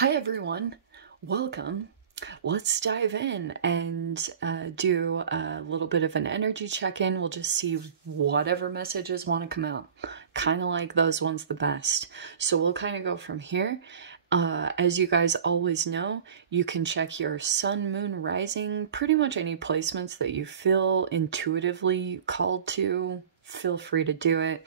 Hi everyone, welcome. Let's dive in and do a little bit of an energy check-in. We'll just see whatever messages want to come out. Kind of like those ones the best. So we'll kind of go from here. As you guys always know, you can check your sun, moon, rising, pretty much any placements that you feel intuitively called to. Feel free to do it.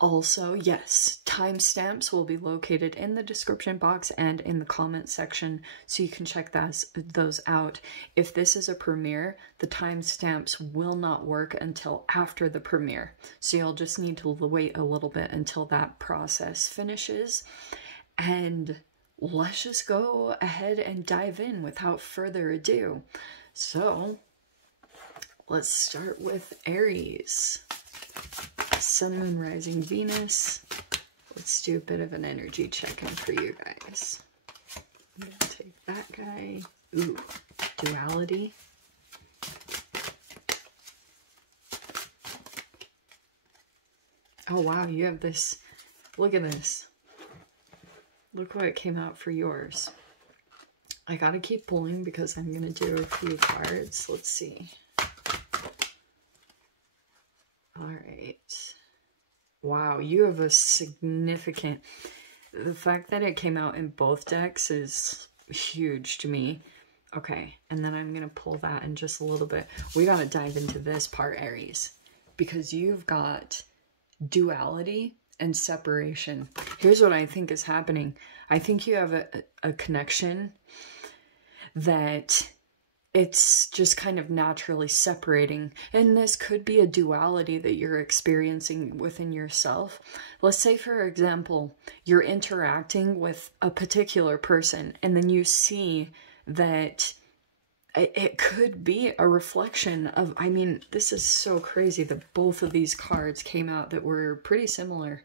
Also, yes, timestamps will be located in the description box and in the comment section, so you can check those out. If this is a premiere, the timestamps will not work until after the premiere, so you'll just need to wait a little bit until that process finishes. And let's just go ahead and dive in without further ado. So, let's start with Aries. Sun, Moon, Rising, Venus. Let's do a bit of an energy check-in for you guys. I'm going to take that guy. Ooh, duality. Oh, wow, you have this. Look at this. Look what came out for yours. I got to keep pulling because I'm going to do a few cards. Let's see. All right. Wow, you have a significant... The fact that it came out in both decks is huge to me. Okay, and then I'm going to pull that in just a little bit. We got to dive into this part, Aries, because you've got duality and separation. Here's what I think is happening. I think you have a connection that... it's just kind of naturally separating. And this could be a duality that you're experiencing within yourself. Let's say, for example, you're interacting with a particular person and then you see that it could be a reflection of, I mean, this is so crazy that both of these cards came out that were pretty similar.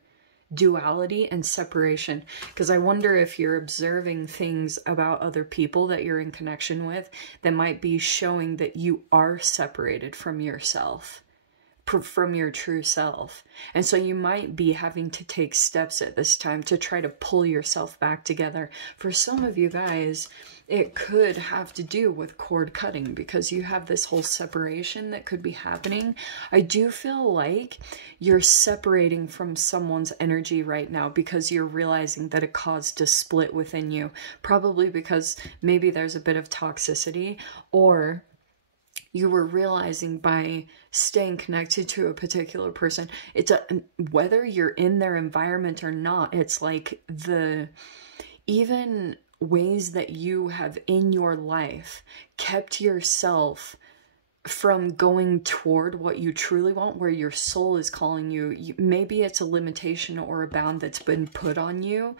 Duality and separation, because I wonder if you're observing things about other people that you're in connection with that might be showing that you are separated from yourself, from your true self. And so you might be having to take steps at this time to try to pull yourself back together. For some of you guys, it could have to do with cord cutting because you have this whole separation that could be happening. I do feel like you're separating from someone's energy right now because you're realizing that it caused a split within you. Probably because maybe there's a bit of toxicity, or you were realizing by staying connected to a particular person, it's whether you're in their environment or not, it's like even ways that you have in your life kept yourself from going toward what you truly want, where your soul is calling you. Maybe it's a limitation or a bound that's been put on you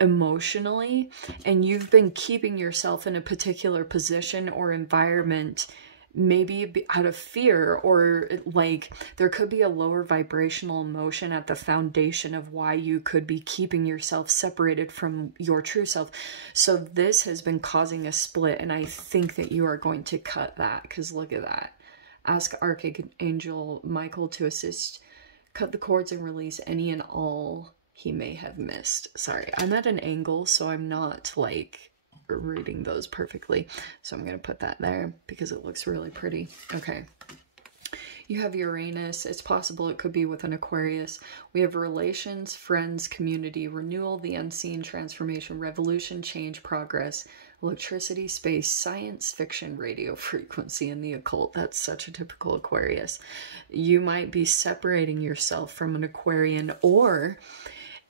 emotionally, and you've been keeping yourself in a particular position or environment, maybe out of fear, or like there could be a lower vibrational emotion at the foundation of why you could be keeping yourself separated from your true self. So this has been causing a split, and I think that you are going to cut that, because look at that. Ask Archangel Michael to assist, cut the cords and release any and all he may have missed. Sorry, I'm at an angle, so I'm not like reading those perfectly, so I'm going to put that there because it looks really pretty. Okay, you have Uranus. It's possible it could be with an Aquarius. We have relations, friends, community, renewal, the unseen, transformation, revolution, change, progress, electricity, space, science, fiction, radio frequency, and the occult. That's such a typical Aquarius. You might be separating yourself from an Aquarian, or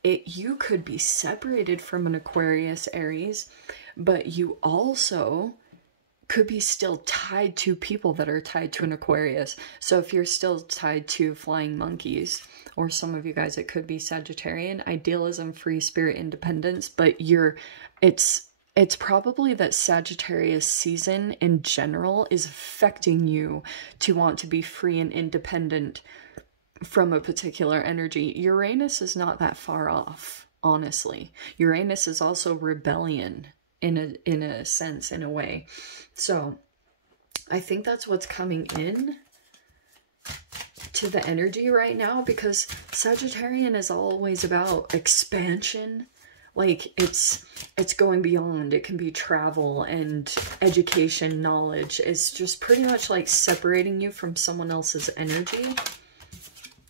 you could be separated from an Aquarius, Aries, but you also could be still tied to people that are tied to an Aquarius. So if you're still tied to flying monkeys, or some of you guys, it could be Sagittarian, idealism, free spirit, independence, but it's probably that Sagittarius season in general is affecting you to want to be free and independent from a particular energy. Uranus is not that far off, honestly. Uranus is also rebellion in a sense, in a way. So I think that's what's coming in to the energy right now, because Sagittarian is always about expansion, Like it's going beyond. It can be travel and education, knowledge. It's just pretty much like separating you from someone else's energy.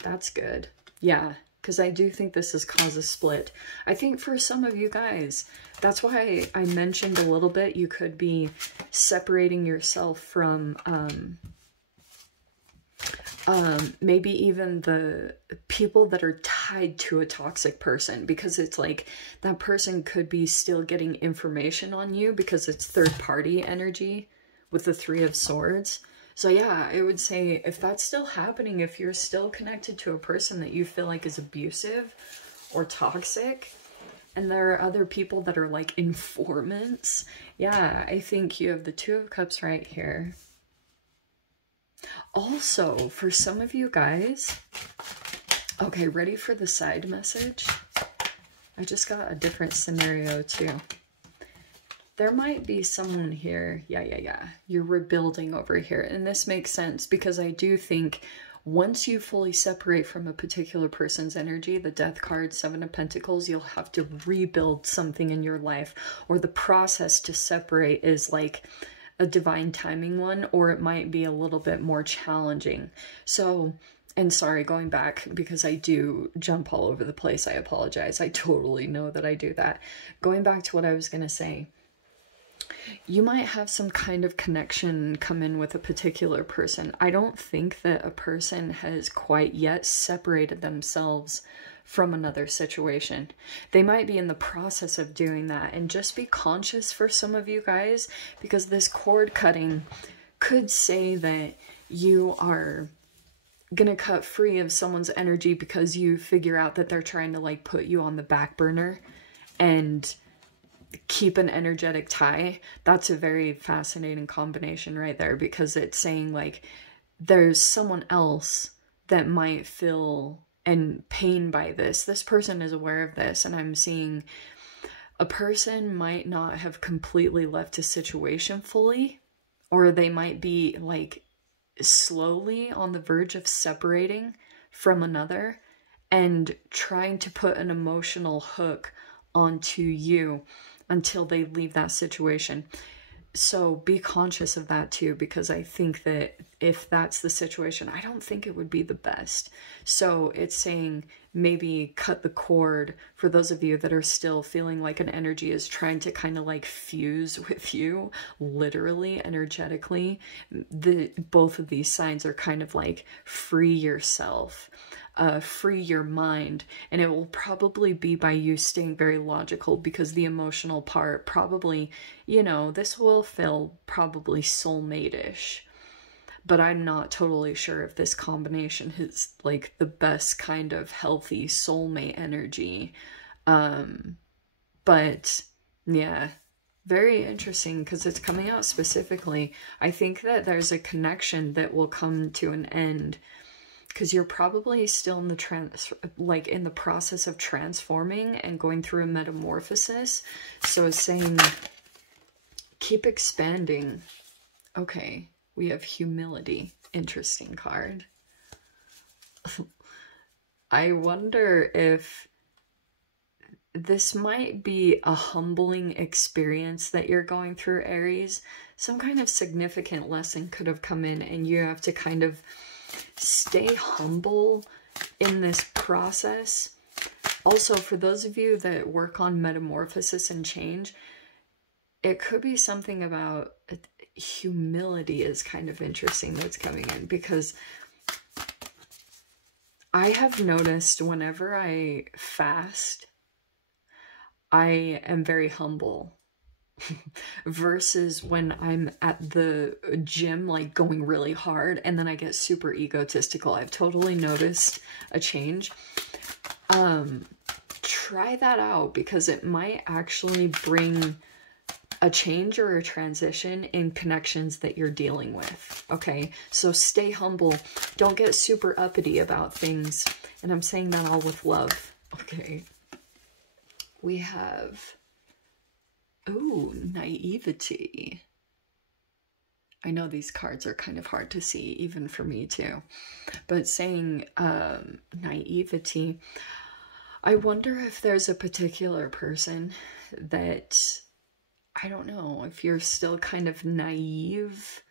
That's good. Yeah, because I do think this has caused a split. I think for some of you guys, that's why I mentioned a little bit, you could be separating yourself from maybe even the people that are tied to a toxic person, because it's like that person could be still getting information on you because it's third party energy with the Three of Swords. So yeah, I would say if that's still happening, if you're still connected to a person that you feel like is abusive or toxic, and there are other people that are like informants, yeah, I think you have the Two of Cups right here. Also, for some of you guys, okay, ready for the side message? I just got a different scenario too. There might be someone here, yeah, you're rebuilding over here. And this makes sense because I do think once you fully separate from a particular person's energy, the Death card, Seven of Pentacles, you'll have to rebuild something in your life, or the process to separate is like a divine timing one, or it might be a little bit more challenging. So, and sorry, going back because I do jump all over the place. I apologize. I totally know that I do that. Going back to what I was going to say, you might have some kind of connection come in with a particular person. I don't think that a person has quite yet separated themselves from another situation. They might be in the process of doing that, and just be conscious for some of you guys, because this cord cutting could say that you are gonna cut free of someone's energy because you figure out that they're trying to like put you on the back burner and keep an energetic tie. That's a very fascinating combination right there, because it's saying like there's someone else that might feel and pain by this. This person is aware of this, and I'm seeing a person might not have completely left a situation fully, or they might be like slowly on the verge of separating from another and trying to put an emotional hook onto you until they leave that situation. So be conscious of that too, because I think that if that's the situation, I don't think it would be the best. So it's saying maybe cut the cord for those of you that are still feeling like an energy is trying to kind of like fuse with you, literally, energetically. Both of these signs are kind of like free yourself. Free your mind, and it will probably be by you staying very logical, because the emotional part probably, you know, this will feel probably soulmate-ish, but I'm not totally sure if this combination is like the best kind of healthy soulmate energy. But yeah, very interesting, because it's coming out specifically. I think that there's a connection that will come to an end, because you're probably still in the in the process of transforming and going through a metamorphosis. So it's saying keep expanding. Okay, we have humility. Interesting card. I wonder if this might be a humbling experience that you're going through, Aries. Some kind of significant lesson could have come in, and you have to kind of stay humble in this process. Also, for those of you that work on metamorphosis and change, it could be something about humility is kind of interesting that's coming in, because I have noticed whenever I fast, I am very humble. Versus when I'm at the gym, like going really hard, and then I get super egotistical. I've totally noticed a change. Try that out, because it might actually bring a change or a transition in connections that you're dealing with. Okay, so stay humble. Don't get super uppity about things. And I'm saying that all with love. Okay, we have... ooh, naivety. I know these cards are kind of hard to see, even for me too. But saying naivety, I wonder if there's a particular person that, I don't know, if you're still kind of naive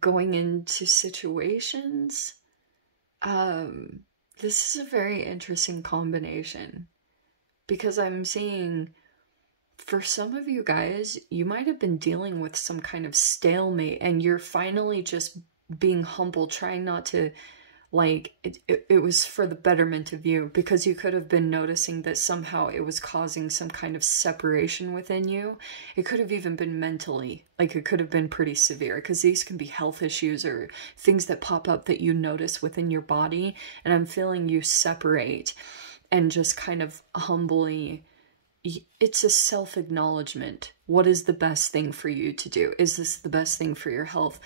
going into situations. This is a very interesting combination, because I'm seeing, for some of you guys, you might have been dealing with some kind of stalemate, and you're finally just being humble, trying not to, like, it was for the betterment of you, because you could have been noticing that somehow it was causing some kind of separation within you. It could have even been mentally, like it could have been pretty severe, because these can be health issues or things that pop up that you notice within your body. And I'm feeling you separate and just kind of humbly, it's a self-acknowledgement. What is the best thing for you to do? Is this the best thing for your health?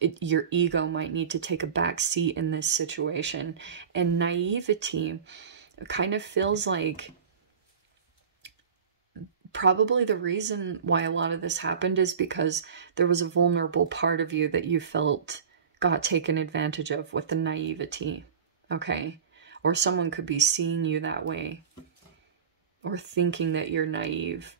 Your ego might need to take a back seat in this situation. And naivety kind of feels like probably the reason why a lot of this happened is because there was a vulnerable part of you that you felt got taken advantage of with the naivety, okay? Or someone could be seeing you that way, or thinking that you're naive.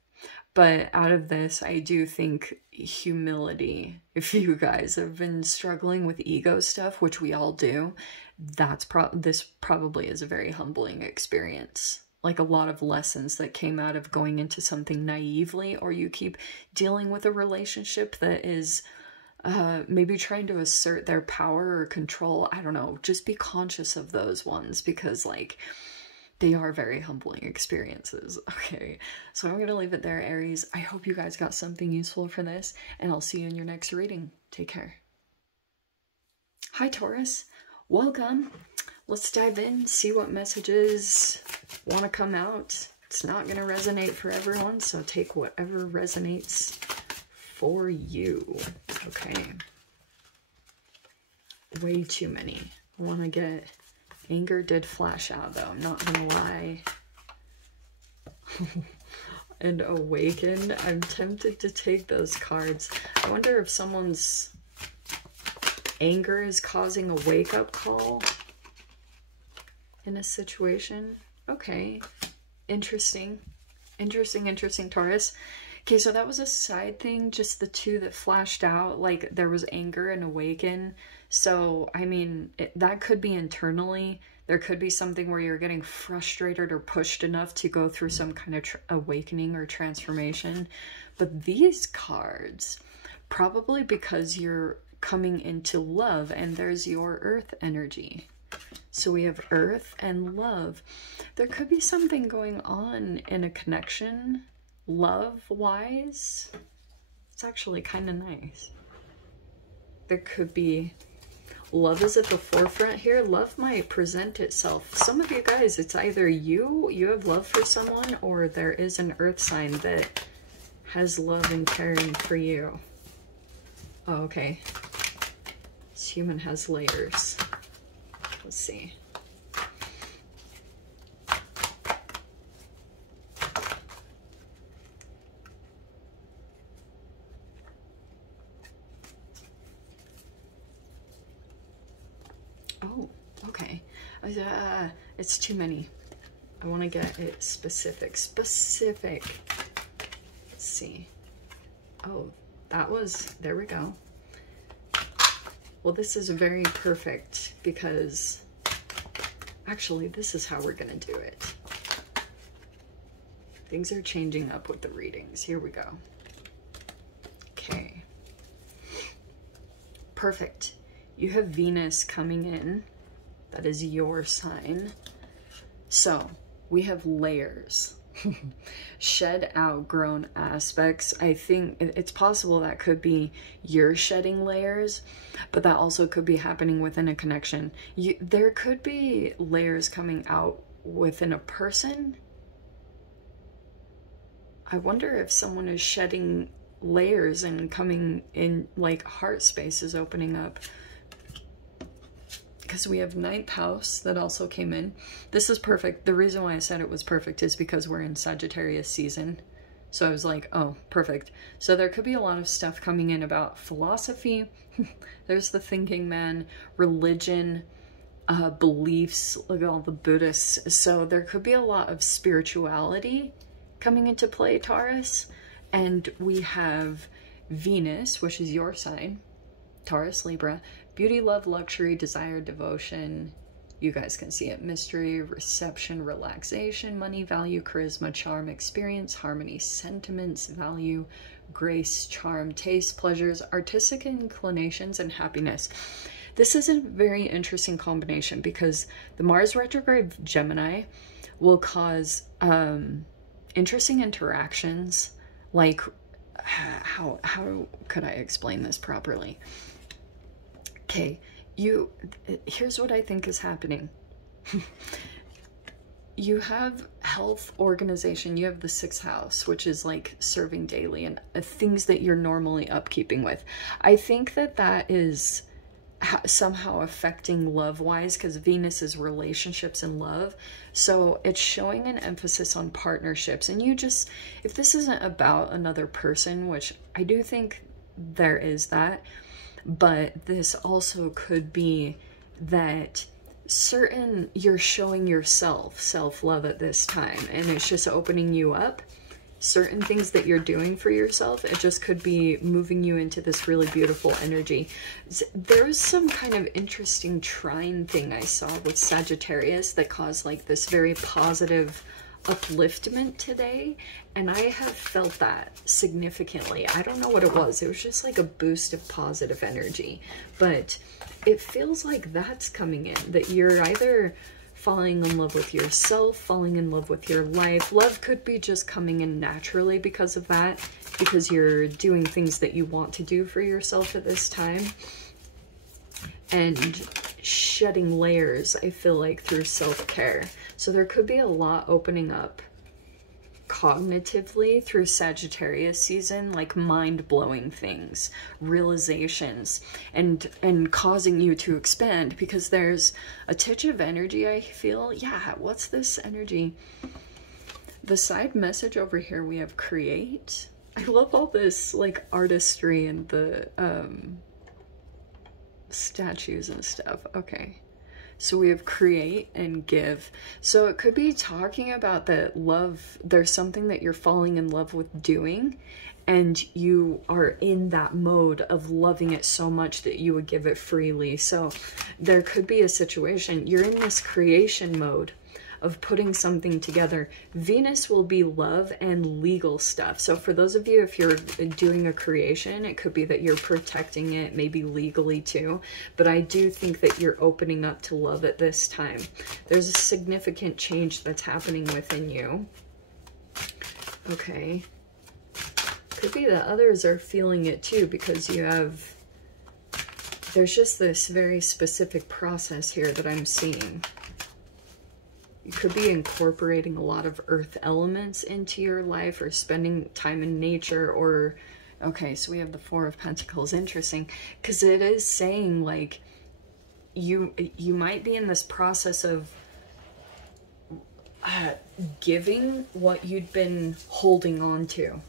But out of this, I do think humility. If you guys have been struggling with ego stuff, which we all do, this probably is a very humbling experience. Like a lot of lessons that came out of going into something naively, or you keep dealing with a relationship that is maybe trying to assert their power or control. I don't know. Just be conscious of those ones, because like, they are very humbling experiences. Okay, so I'm going to leave it there, Aries. I hope you guys got something useful from this, and I'll see you in your next reading. Take care. Hi, Taurus. Welcome. Let's dive in, see what messages want to come out. It's not going to resonate for everyone, so take whatever resonates for you. Okay. Way too many. I want to get... Anger did flash out, though, I'm not gonna lie. And Awaken, I'm tempted to take those cards. I wonder if someone's anger is causing a wake-up call in a situation. Okay, interesting. Interesting, Taurus. Okay, so that was a side thing, just the two that flashed out, like there was anger and Awaken. So, I mean, that could be internally. There could be something where you're getting frustrated or pushed enough to go through some kind of awakening or transformation. But these cards, probably because you're coming into love, and there's your earth energy. So we have earth and love. There could be something going on in a connection, love-wise. It's actually kind of nice. There could be... Love is at the forefront here. Love might present itself. Some of you guys, it's either you have love for someone, or there is an earth sign that has love and caring for you. Oh, okay. This human has layers. Let's see. Oh, okay. It's too many. I want to get it specific. Let's see. Oh, that was, there we go. Well, this is very perfect, because actually this is how we're going to do it. Things are changing up with the readings. Here we go. Okay. Perfect. You have Venus coming in. That is your sign. So we have layers. Shed outgrown aspects. I think it's possible that could be you're shedding layers, but that also could be happening within a connection. There could be layers coming out within a person. I wonder if someone is shedding layers and coming in, like heart space is opening up. Because we have 9th house that also came in. This is perfect. The reason why I said it was perfect is because we're in Sagittarius season. So I was like, oh, perfect. So there could be a lot of stuff coming in about philosophy. There's the thinking man, religion, beliefs. Look at all the Buddhists. So there could be a lot of spirituality coming into play, Taurus. And we have Venus, which is your sign, Taurus, Libra. Beauty, love, luxury, desire, devotion. You guys can see it. Mystery, reception, relaxation, money, value, charisma, charm, experience, harmony, sentiments, value, grace, charm, taste, pleasures, artistic inclinations, and happiness. This is a very interesting combination because the Mars retrograde Gemini will cause interesting interactions. Like, how could I explain this properly? Okay, here's what I think is happening. You have health, organization, you have the 6th house, which is like serving daily and things that you're normally upkeeping with. I think that that is somehow affecting love-wise, because Venus is relationships and love. So it's showing an emphasis on partnerships. And you just, if this isn't about another person, which I do think there is that, but this also could be that you're showing yourself self-love at this time, and it's just opening you up. Certain things that you're doing for yourself, it just could be moving you into this really beautiful energy. There was some kind of interesting trine thing I saw with Sagittarius that caused like this very positive upliftment today, and I have felt that significantly. I don't know what it was. It was just like a boost of positive energy, but it feels like that's coming in, that you're either falling in love with yourself, falling in love with your life. Love could be just coming in naturally because of that, because you're doing things that you want to do for yourself at this time. And shedding layers, I feel like, through self-care. So there could be a lot opening up cognitively through Sagittarius season, like mind-blowing things, realizations, and causing you to expand, because there's a touch of energy, I feel. Yeah, what's this energy? The side message over here, we have create. I love all this like artistry and the statues and stuff. Okay, so we have create and give. So it could be talking about that love, there's something that you're falling in love with doing, and you are in that mode of loving it so much that you would give it freely. So there could be a situation, you're in this creation mode of putting something together. Venus will be love and legal stuff. So for those of you, if you're doing a creation, it could be that you're protecting it, maybe legally too. But I do think that you're opening up to love at this time. There's a significant change that's happening within you. Okay. Could be that others are feeling it too, because you have, there's just this very specific process here that I'm seeing. You could be incorporating a lot of earth elements into your life, or spending time in nature, or, okay, so we have the 4 of Pentacles. Interesting, because it is saying like you might be in this process of giving what you'd been holding on to.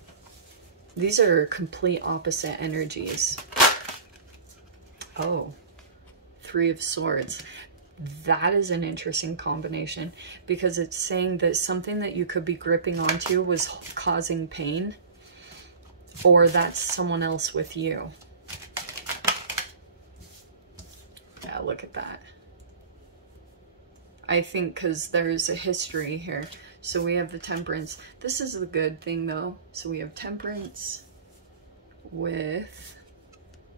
These are complete opposite energies. Oh, 3 of Swords. That is an interesting combination, because it's saying that something that you could be gripping onto was causing pain, or that's someone else with you. Yeah, look at that. I think because there's a history here. So we have the Temperance. This is the good thing though. So we have Temperance with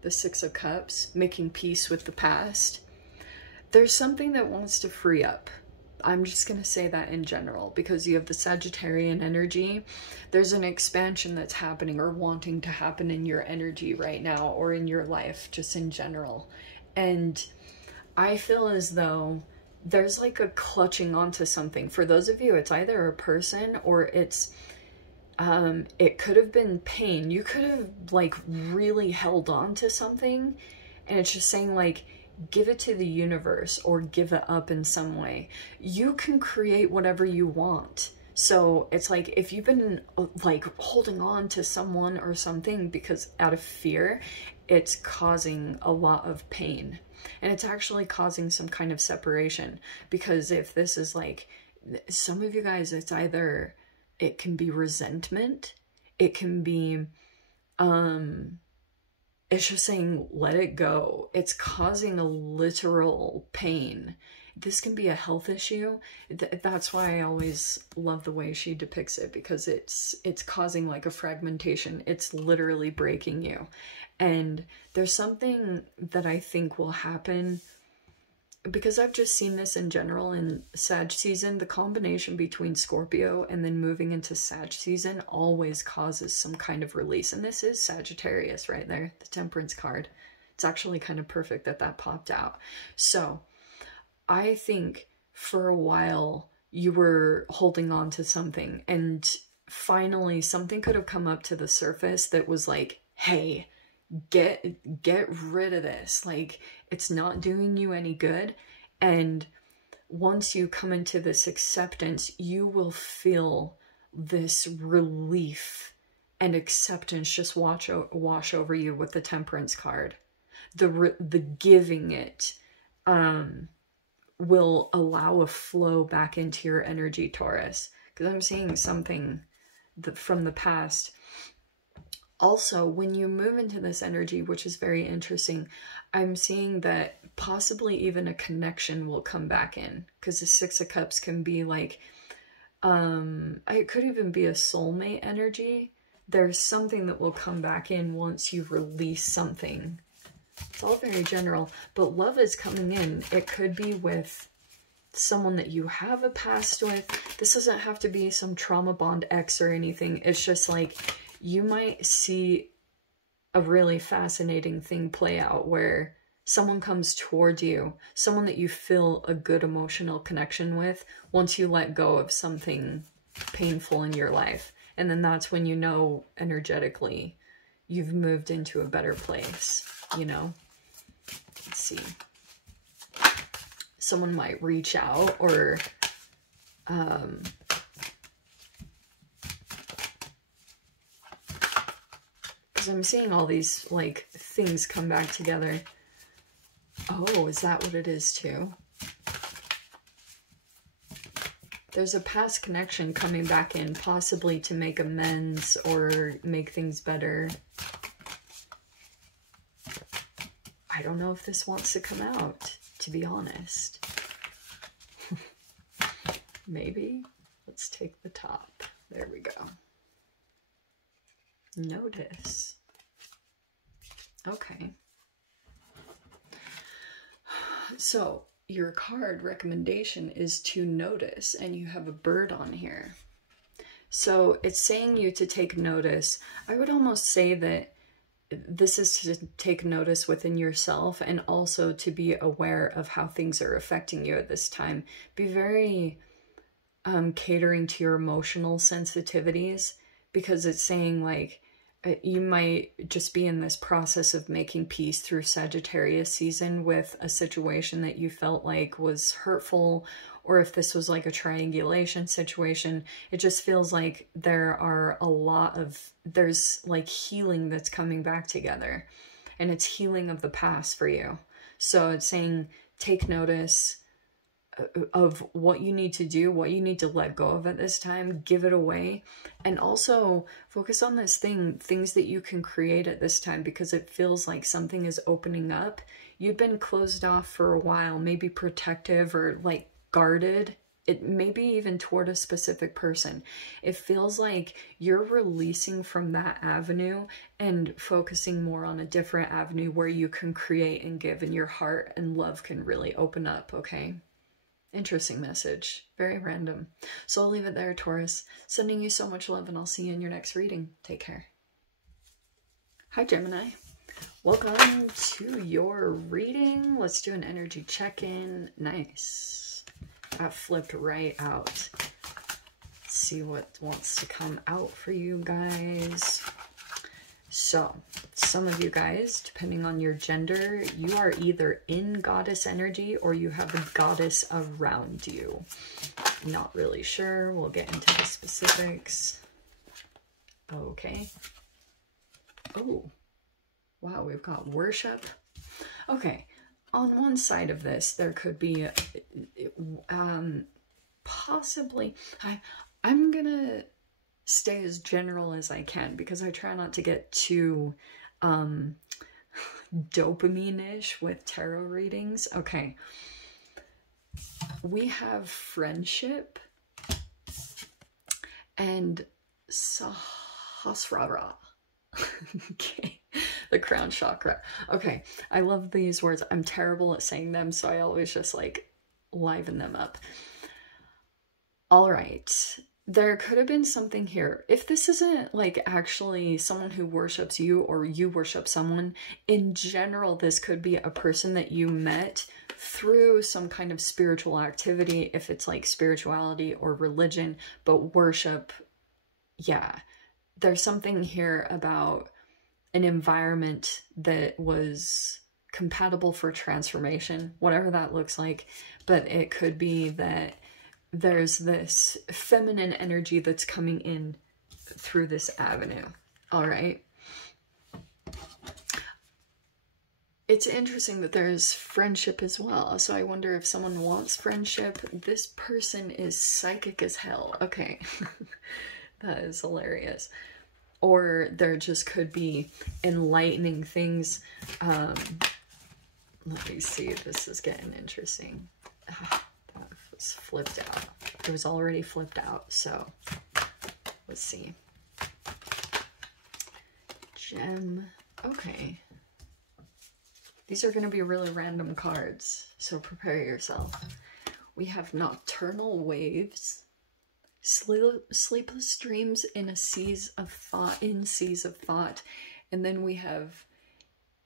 the 6 of Cups, making peace with the past. There's something that wants to free up. I'm just going to say that in general, because you have the Sagittarian energy. There's an expansion that's happening or wanting to happen in your energy right now, or in your life, just in general. And I feel as though there's like a clutching onto something. For those of you, it's either a person, or it's, it could have been pain. You could have like really held on to something, and it's just saying like, give it to the universe, or give it up in some way. You can create whatever you want. So it's like, if you've been like holding on to someone or something because out of fear, it's causing a lot of pain. And it's actually causing some kind of separation. Because if this is like, some of you guys, it's either, it can be resentment, it can be, it's just saying, let it go. It's causing a literal pain. This can be a health issue. That's why I always love the way she depicts it, because it's causing like a fragmentation. It's literally breaking you. And there's something that I think will happen, because I've just seen this in general in Sag season. The combination between Scorpio and then moving into Sag season always causes some kind of release. And this is Sagittarius right there, the Temperance card. It's actually kind of perfect that that popped out. So I think for a while you were holding on to something, and finally something could have come up to the surface that was like, hey, get rid of this. Like, it's not doing you any good. And once you come into this acceptance, you will feel this relief and acceptance just wash over you with the Temperance card. The giving it will allow a flow back into your energy, Taurus. Because I'm seeing something from the past. Also, when you move into this energy, which is very interesting, I'm seeing that possibly even a connection will come back in. Because the Six of Cups can be like, it could even be a soulmate energy. There's something that will come back in once you release something. It's all very general, but love is coming in. It could be with someone that you have a past with. This doesn't have to be some trauma bond ex or anything. It's just like, you might see a really fascinating thing play out where someone comes towards you, someone that you feel a good emotional connection with once you let go of something painful in your life. And then that's when you know energetically you've moved into a better place, you know? Let's see. Someone might reach out, or because I'm seeing all these like things come back together. Oh, is that what it is too? There's a past connection coming back in, possibly to make amends or make things better. I don't know if this wants to come out, to be honest. Maybe. Let's take the top. There we go. Notice. Okay. So your card recommendation is to notice, and you have a bird on here. So it's saying you to take notice. I would almost say that this is to take notice within yourself, and also to be aware of how things are affecting you at this time. Be very catering to your emotional sensitivities, because it's saying like you might just be in this process of making peace through Sagittarius season with a situation that you felt like was hurtful, or if this was like a triangulation situation, it just feels like there's like healing that's coming back together, and it's healing of the past for you. So it's saying take notice of what you need to do, what you need to let go of at this time, give it away, and also focus on things that you can create at this time, because it feels like something is opening up. You've been closed off for a while, maybe protective or like guarded. It maybe even toward a specific person. It feels like you're releasing from that avenue and focusing more on a different avenue where you can create and give, and your heart and love can really open up, okay? Interesting message. Very random. So I'll leave it there, Taurus. Sending you so much love, and I'll see you in your next reading. Take care. Hi, Gemini. Welcome to your reading. Let's do an energy check-in. Nice. That flipped right out. Let's see what wants to come out for you guys. So, some of you guys, depending on your gender, you are either in goddess energy or you have a goddess around you. Not really sure. We'll get into the specifics. Okay. Oh, Wow, we've got worship. Okay, on one side of this, there could be possibly, I'm gonna stay as general as I can because I try not to get too dopamine-ish with tarot readings. Okay, we have friendship and Sahasrara. Okay, the crown chakra. Okay, I love these words. I'm terrible at saying them, so I always just like liven them up. All right, there could have been something here. If this isn't like actually someone who worships you or you worship someone, in general, this could be a person that you met through some kind of spiritual activity, if it's like spirituality or religion, but worship, yeah. There's something here about an environment that was compatible for transformation, whatever that looks like. But it could be that there's this feminine energy that's coming in through this avenue. All right. It's interesting that there's friendship as well. So I wonder if someone wants friendship. This person is psychic as hell. Okay. That is hilarious. Or there just could be enlightening things. Let me see. This is getting interesting. That was flipped out. It was already flipped out. So let's see. Gem. Okay. These are going to be really random cards. So prepare yourself. We have nocturnal waves. Sleepless dreams in a seas of thought, and then we have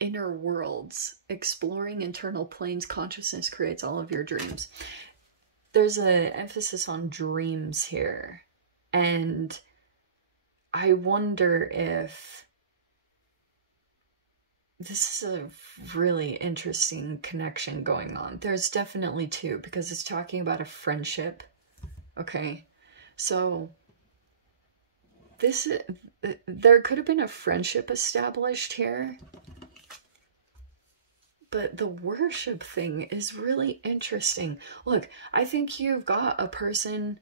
inner worlds, exploring internal planes. Consciousness creates all of your dreams. There's an emphasis on dreams here, and I wonder if this is a really interesting connection going on. There's definitely two, because it's talking about a friendship. Okay. So there could have been a friendship established here, but the worship thing is really interesting. Look, I think you've got a person,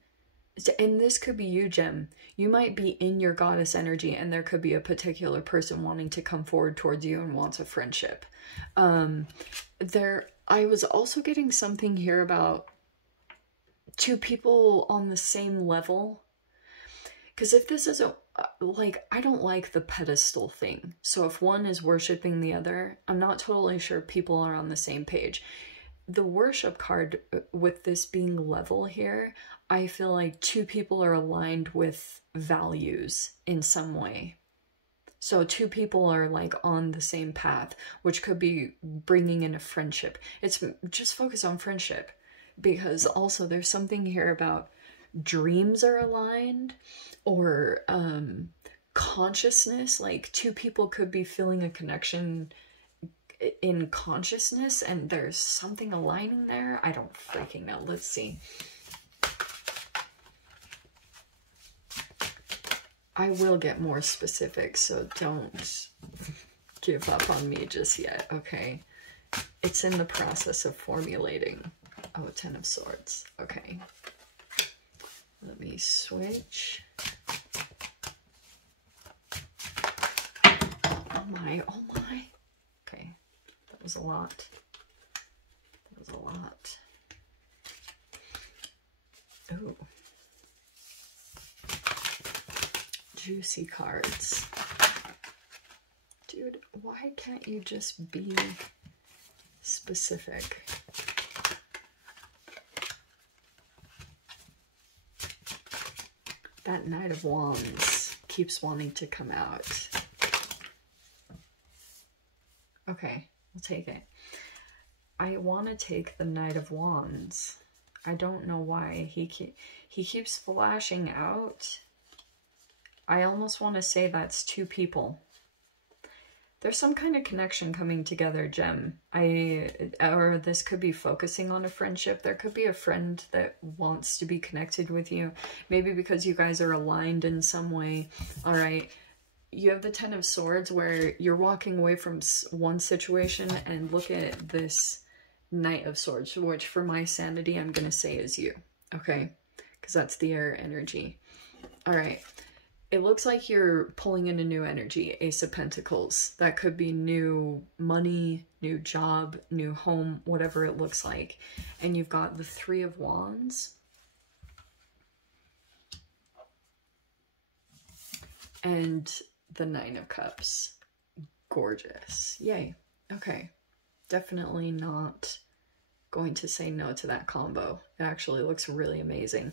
and this could be you, Gem. You might be in your goddess energy, and there could be a particular person wanting to come forward towards you and wants a friendship. I was also getting something here about two people on the same level, because if this is I don't like the pedestal thing. So if one is worshiping the other, I'm not totally sure people are on the same page. The worship card, with this being level here, I feel like two people are aligned with values in some way. So two people are like on the same path, which could be bringing in a friendship. It's just focus on friendship. Because also there's something here about dreams are aligned, or consciousness, like two people could be feeling a connection in consciousness, and there's something aligning there. I don't freaking know. Let's see. I will get more specific, so don't give up on me just yet, okay? It's in the process of formulating. Oh, 10 of Swords. Okay. Let me switch. Oh my, oh my. Okay. That was a lot. That was a lot. Ooh. Juicy cards. Dude, why can't you just be specific? That Knight of Wands keeps wanting to come out. Okay, I'll take it. I want to take the Knight of Wands. I don't know why. He keeps flashing out. I almost want to say that's two people. There's some kind of connection coming together, Gem. Or this could be focusing on a friendship. There could be a friend that wants to be connected with you. Maybe because you guys are aligned in some way. All right. you have the Ten of Swords where you're walking away from one situation, and look at this Knight of Swords, which for my sanity, I'm going to say is you. Okay. Because that's the air energy. All right. It looks like you're pulling in a new energy, Ace of Pentacles. That could be new money, new job, new home, whatever it looks like. And you've got the Three of Wands. And the Nine of Cups. Gorgeous. Yay. Okay. Definitely not going to say no to that combo. It actually looks really amazing.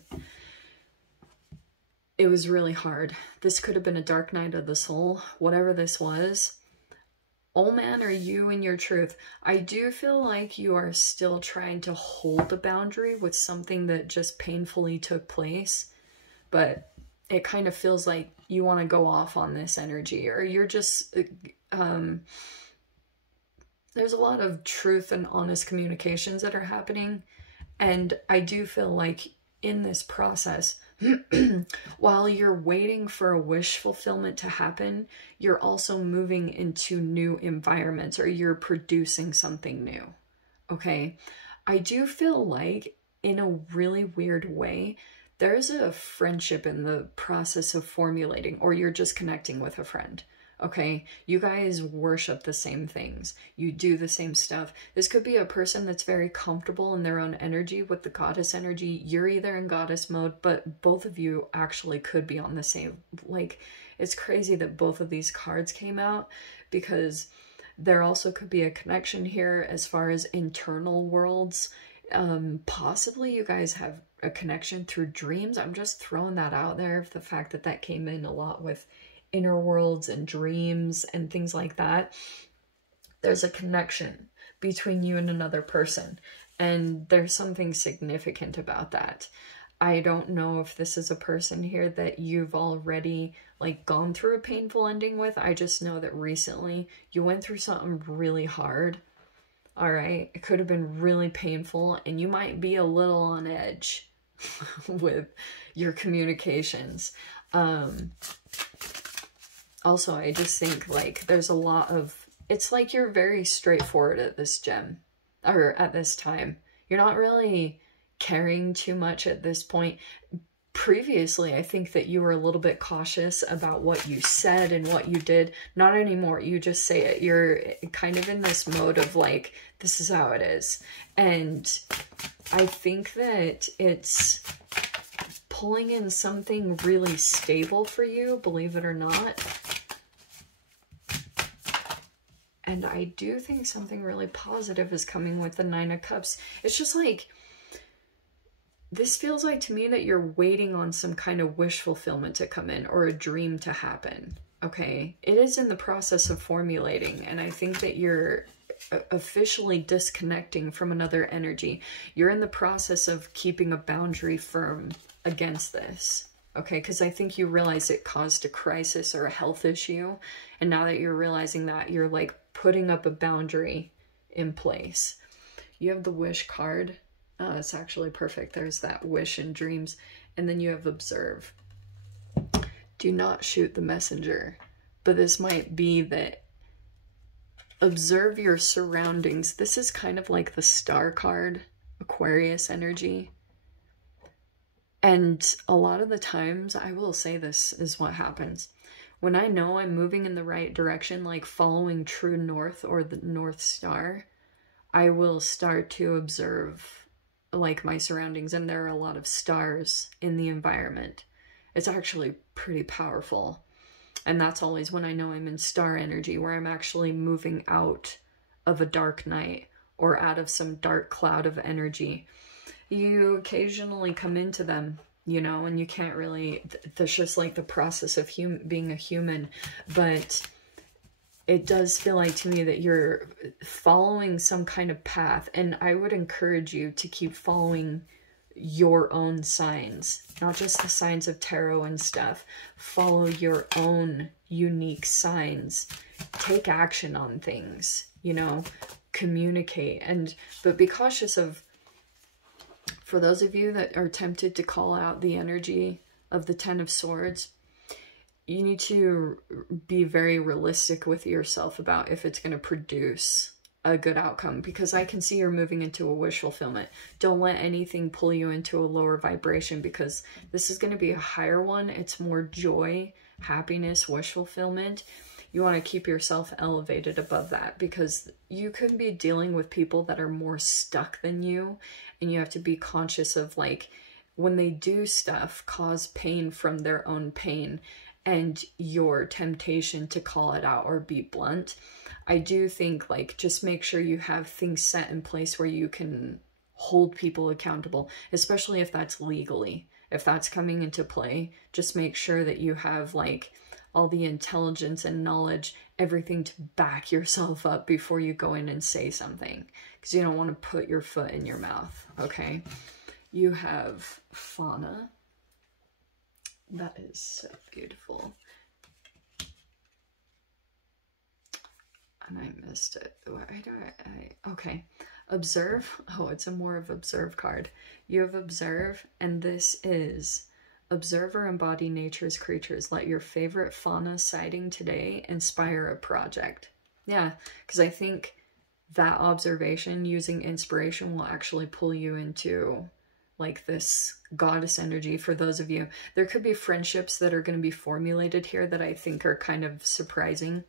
It was really hard. This could have been a dark night of the soul, whatever this was. Oh man, are you in your truth? I do feel like you are still trying to hold a boundary with something that just painfully took place, but it kind of feels like you want to go off on this energy, or you're just, there's a lot of truth and honest communications that are happening. And I do feel like in this process, while you're waiting for a wish fulfillment to happen, you're also moving into new environments, or you're producing something new. Okay. I do feel like in a really weird way, there's a friendship in the process of formulating, or you're just connecting with a friend. Okay, you guys worship the same things. You do the same stuff. This could be a person that's very comfortable in their own energy with the goddess energy. You're either in goddess mode, but both of you actually could be on the same, like, it's crazy that both of these cards came out, because there also could be a connection here as far as internal worlds. Possibly you guys have a connection through dreams. I'm just throwing that out there, the fact that that came in a lot with inner worlds and dreams and things like that. There's a connection between you and another person, and there's something significant about that. I don't know if this is a person here that you've already like gone through a painful ending with. I just know that recently you went through something really hard. All right, it could have been really painful, and you might be a little on edge with your communications. Also, I just think like there's a lot of, it's like you're very straightforward at this gem, or at this time. You're not really caring too much at this point. Previously, I think that you were a little bit cautious about what you said and what you did. Not anymore. You just say it. You're kind of in this mode of like, this is how it is. And I think that it's pulling in something really stable for you, believe it or not. And I do think something really positive is coming with the Nine of Cups. It's just like, this feels like to me that you're waiting on some kind of wish fulfillment to come in, or a dream to happen. Okay. It is in the process of formulating. And I think that you're officially disconnecting from another energy. You're in the process of keeping a boundary firm against this. Okay. Because I think you realize it caused a crisis or a health issue. And now that you're realizing that, you're like putting up a boundary in place. You have the wish card. It's actually perfect. There's that wish and dreams. And then you have observe. Do not shoot the messenger. But this might be that observe your surroundings. This is kind of like the star card, Aquarius energy. And a lot of the times, I will say this is what happens. When I know I'm moving in the right direction, like following true north or the North Star, I will start to observe like my surroundings, and there are a lot of stars in the environment. It's actually pretty powerful. And that's always when I know I'm in star energy, where I'm actually moving out of a dark night or out of some dark cloud of energy. You occasionally come into them, you know, and you can't really, that's just like the process of being a human. But it does feel like to me that you're following some kind of path. And I would encourage you to keep following your own signs, not just the signs of tarot and stuff. Follow your own unique signs. Take action on things, you know, communicate. But be cautious of, for those of you that are tempted to call out the energy of the Ten of Swords, you need to be very realistic with yourself about if it's going to produce a good outcome, because I can see you're moving into a wish fulfillment. Don't let anything pull you into a lower vibration, because this is going to be a higher one. It's more joy, happiness, wish fulfillment. You want to keep yourself elevated above that, because you could be dealing with people that are more stuck than you, and you have to be conscious of, like, when they do stuff, cause pain from their own pain and your temptation to call it out or be blunt. I do think, like, just make sure you have things set in place where you can hold people accountable, especially if that's legally. If that's coming into play, just make sure that you have, like, all the intelligence and knowledge, everything to back yourself up before you go in and say something, because you don't want to put your foot in your mouth, okay? You have fauna. That is so beautiful. And I missed it. Why do okay. Observe. Oh, it's a more of observe card. You have observe, and this is observe or embody nature's creatures. Let your favorite fauna sighting today inspire a project. Yeah, because I think that observation using inspiration will actually pull you into, like, this goddess energy. For those of you, there could be friendships that are going to be formulated here that I think are kind of surprising.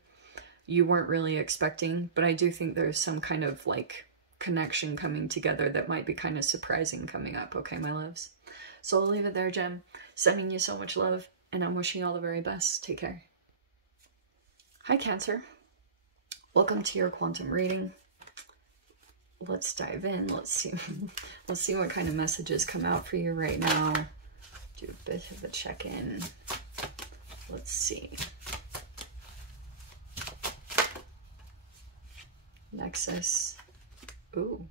You weren't really expecting, but I do think there's some kind of, like, connection coming together that might be kind of surprising coming up. Okay, my loves. So I'll leave it there, Gem. Sending you so much love, and I'm wishing you all the very best. Take care. Hi, Cancer. Welcome to your quantum reading. Let's dive in. Let's see. Let's see what kind of messages come out for you right now. Do a bit of a check-in. Let's see. Nexus. Ooh.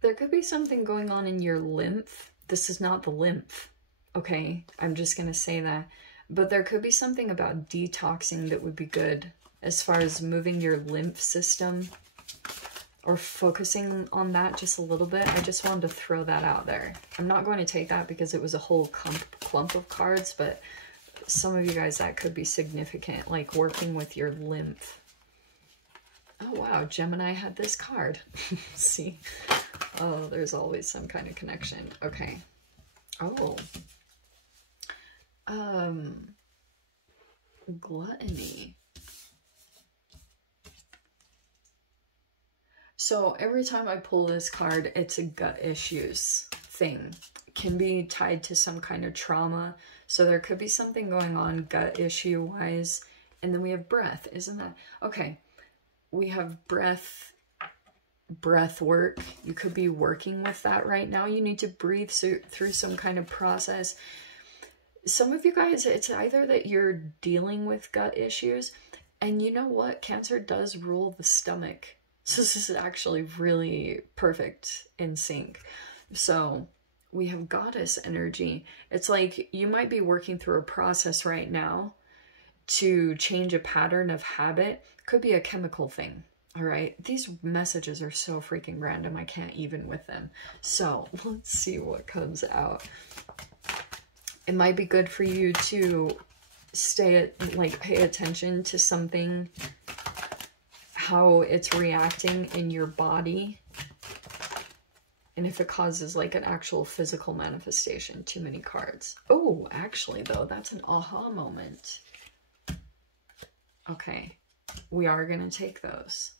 There could be something going on in your lymph. This is not the lymph, okay? I'm just going to say that. But there could be something about detoxing that would be good as far as moving your lymph system or focusing on that just a little bit. I just wanted to throw that out there. I'm not going to take that because it was a whole clump of cards, but some of you guys, that could be significant, like working with your lymph. Oh, wow. Gemini had this card. See? Oh, there's always some kind of connection. Okay. Oh. Gluttony. So every time I pull this card, it's a gut issues thing. It can be tied to some kind of trauma. So there could be something going on gut issue wise. And then we have breath. Isn't that? Okay. We have breath work. You could be working with that right now. You need to breathe through some kind of process. Some of you guys, it's either that you're dealing with gut issues, and you know what? Cancer does rule the stomach. So this is actually really perfect in sync. So we have goddess energy. It's like you might be working through a process right now to change a pattern of habit. Could be a chemical thing. All right, these messages are so freaking random. I can't even with them. So let's see what comes out. It might be good for you to pay attention to something, how it's reacting in your body, and if it causes like an actual physical manifestation. Too many cards. Oh, actually though, that's an aha moment. Okay, we are gonna take those.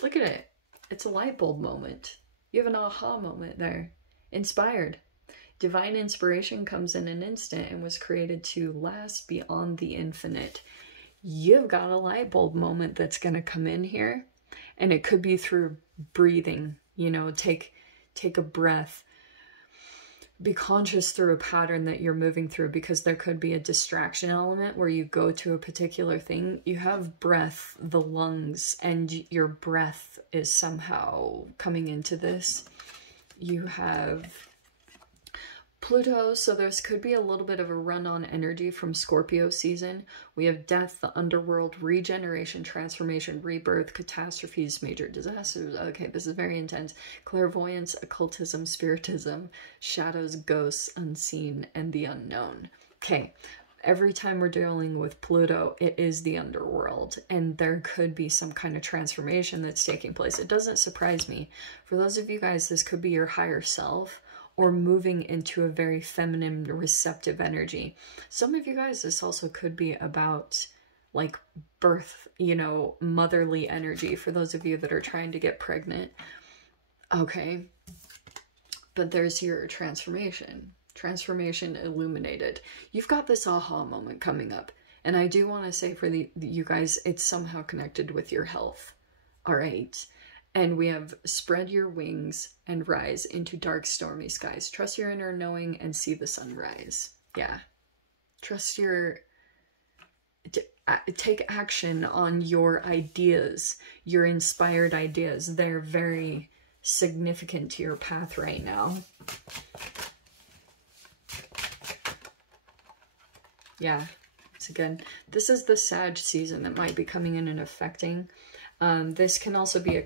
Look at it. It's a light bulb moment. You have an aha moment there. Inspired. Divine inspiration comes in an instant and was created to last beyond the infinite. You've got a light bulb moment that's going to come in here. And it could be through breathing. You know, take a breath. Be conscious through a pattern that you're moving through, because there could be a distraction element where you go to a particular thing. You have breath, the lungs, and your breath is somehow coming into this. You have Pluto, so this could be a little bit of a run-on energy from Scorpio season. We have death, the underworld, regeneration, transformation, rebirth, catastrophes, major disasters. Okay, this is very intense. Clairvoyance, occultism, spiritism, shadows, ghosts, unseen, and the unknown. Okay, every time we're dealing with Pluto, it is the underworld, and there could be some kind of transformation that's taking place. It doesn't surprise me. For those of you guys, this could be your higher self, or moving into a very feminine, receptive energy. Some of you guys, this also could be about like birth, you know, motherly energy for those of you that are trying to get pregnant. Okay. But there's your transformation. Transformation illuminated. You've got this aha moment coming up. And I do want to say for you guys, it's somehow connected with your health. All right. And we have spread your wings and rise into dark, stormy skies. Trust your inner knowing and see the sunrise. Yeah. Trust your... Take action on your ideas, your inspired ideas. They're very significant to your path right now. Yeah. So again, this is the Sag season that might be coming in and affecting. This can also be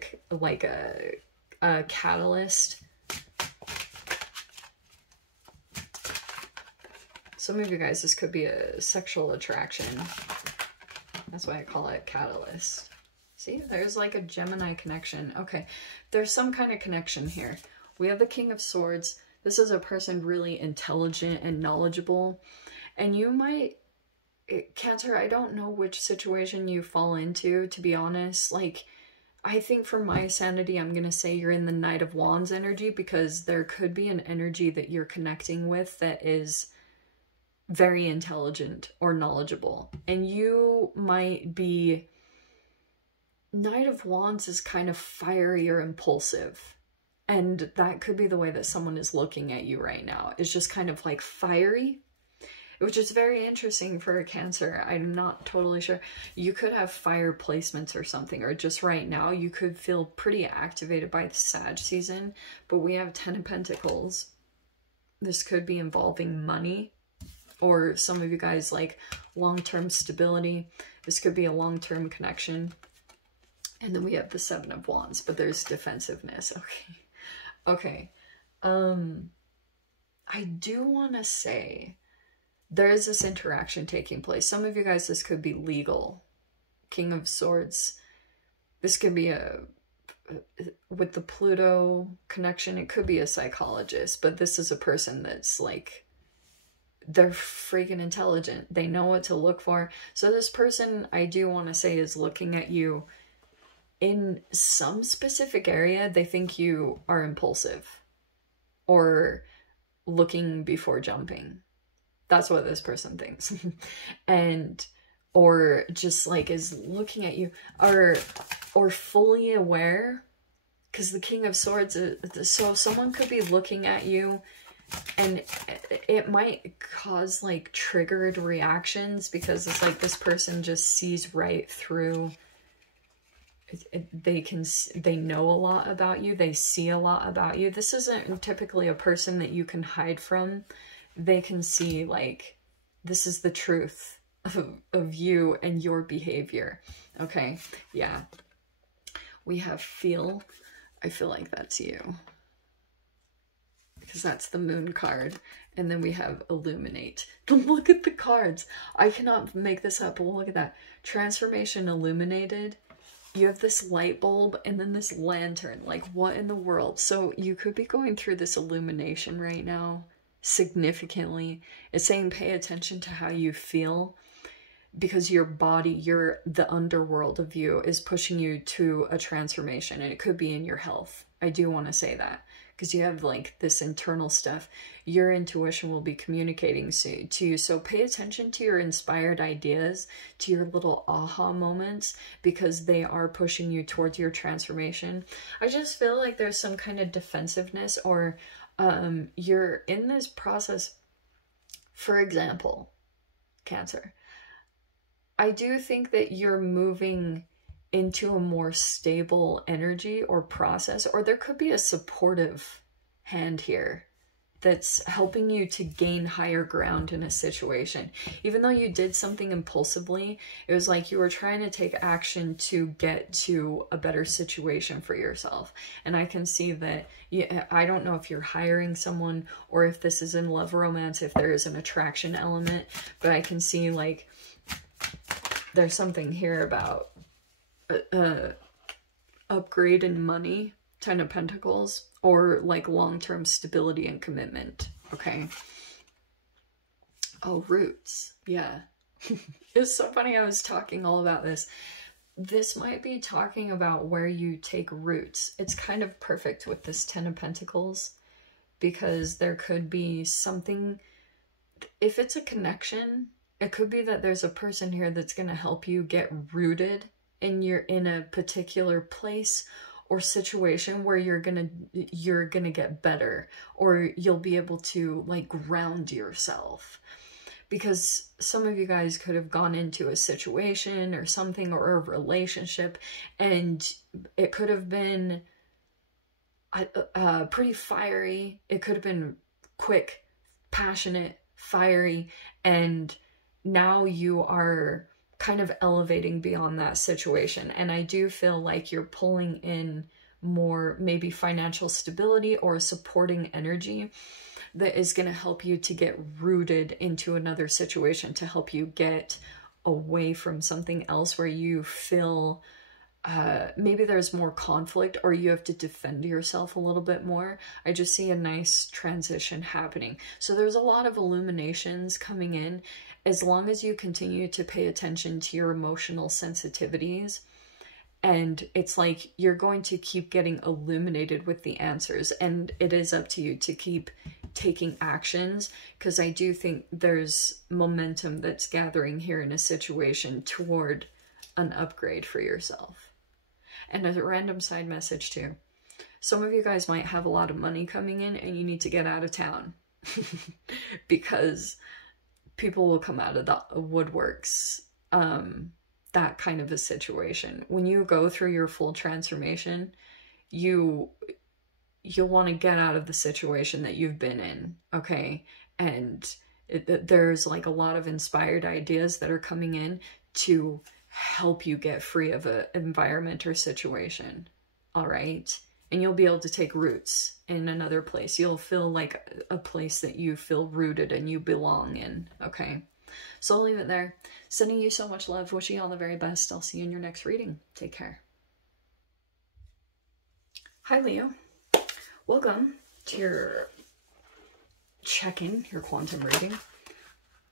a catalyst. Some of you guys, this could be a sexual attraction. That's why I call it catalyst. See, there's like a Gemini connection. Okay, there's some kind of connection here. We have the King of Swords. This is a person really intelligent and knowledgeable. And you might... Cancer, I don't know which situation you fall into, to be honest. Like, I think for my sanity, I'm going to say you're in the Knight of Wands energy, because there could be an energy that you're connecting with that is very intelligent or knowledgeable. And you might be... Knight of Wands is kind of fiery or impulsive. And that could be the way that someone is looking at you right now. It's just kind of like fiery, which is very interesting for a Cancer. I'm not totally sure. You could have fire placements or something, or just right now you could feel pretty activated by the Sag season. But we have 10 of Pentacles. This could be involving money, or some of you guys like long-term stability. This could be a long-term connection. And then we have the 7 of Wands, but there's defensiveness. Okay. I do want to say... there is this interaction taking place. Some of you guys, this could be legal. King of Swords. This could be with the Pluto connection, it could be a psychologist, but this is a person that's like, they're freaking intelligent. They know what to look for. So this person, I do want to say, is looking at you in some specific area. They think you are impulsive or looking before jumping. That's what this person thinks. And, or just like is looking at you, or fully aware, because the King of Swords, so someone could be looking at you and it might cause like triggered reactions, because it's like this person just sees right through. They know a lot about you. They see a lot about you. This isn't typically a person that you can hide from. They can see, like, this is the truth of you and your behavior. Okay, yeah. We have feel. I feel like that's you, because that's the moon card. And then we have illuminate. Look at the cards. I cannot make this up. Look at that. Transformation illuminated. You have this light bulb and then this lantern. Like, what in the world? So you could be going through this illumination right now. Significantly. It's saying pay attention to how you feel, because your body, the underworld of you is pushing you to a transformation, and it could be in your health. I do want to say that, because you have like this internal stuff. Your intuition will be communicating to you. So pay attention to your inspired ideas, to your little aha moments, because they are pushing you towards your transformation. I just feel like there's some kind of defensiveness, or you're in this process. For example, Cancer, I do think that you're moving into a more stable energy or process, or there could be a supportive hand here that's helping you to gain higher ground in a situation. Even though you did something impulsively, it was like you were trying to take action to get to a better situation for yourself. And I can see that, I don't know if you're hiring someone or if this is in love romance, if there is an attraction element, but I can see like there's something here about upgrade in money, 10 of Pentacles, or like long-term stability and commitment. Okay. Oh, roots. Yeah. It's so funny. I was talking all about this. This might be talking about where you take roots. It's kind of perfect with this 10 of Pentacles, because there could be something, if it's a connection, it could be that there's a person here that's going to help you get rooted in a particular place or situation where you're gonna get better, or you'll be able to like ground yourself. Because some of you guys could have gone into a situation or something, or a relationship, and it could have been pretty fiery. It could have been quick, passionate, fiery, and now you are kind of elevating beyond that situation. And I do feel like you're pulling in more maybe financial stability or supporting energy that is going to help you to get rooted into another situation, to help you get away from something else where you feel maybe there's more conflict, or you have to defend yourself a little bit more. I just see a nice transition happening. So there's a lot of illuminations coming in. As long as you continue to pay attention to your emotional sensitivities, and it's like you're going to keep getting illuminated with the answers, and it is up to you to keep taking actions, because I do think there's momentum that's gathering here in a situation toward an upgrade for yourself. And as a random side message too, some of you guys might have a lot of money coming in and you need to get out of town because people will come out of the woodworks. That kind of a situation. When you go through your full transformation, you'll want to get out of the situation that you've been in, okay? And there's like a lot of inspired ideas that are coming in to help you get free of an environment or situation, all right? And you'll be able to take roots in another place. You'll feel like a place that you feel rooted and you belong in, okay? So I'll leave it there. Sending you so much love. Wishing you all the very best. I'll see you in your next reading. Take care. Hi, Leo. Welcome to your check-in, your quantum reading.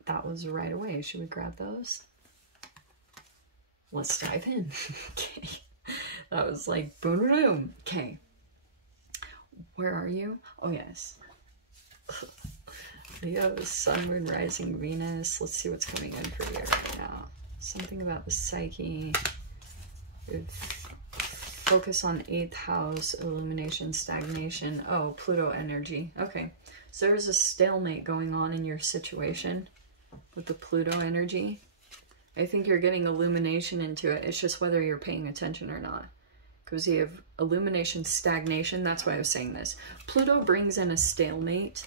That was right away. Should we grab those? Let's dive in. Okay. That was like boom, boom, boom. Okay. Where are you? Oh, yes. Leo, Sun, Moon, Rising, Venus. Let's see what's coming in for you right now. Something about the psyche. Focus on 8th house, illumination, stagnation. Oh, Pluto energy. Okay. So there's a stalemate going on in your situation with the Pluto energy. I think you're getting illumination into it. It's just whether you're paying attention or not. Because you have illumination, stagnation. That's why I was saying this. Pluto brings in a stalemate.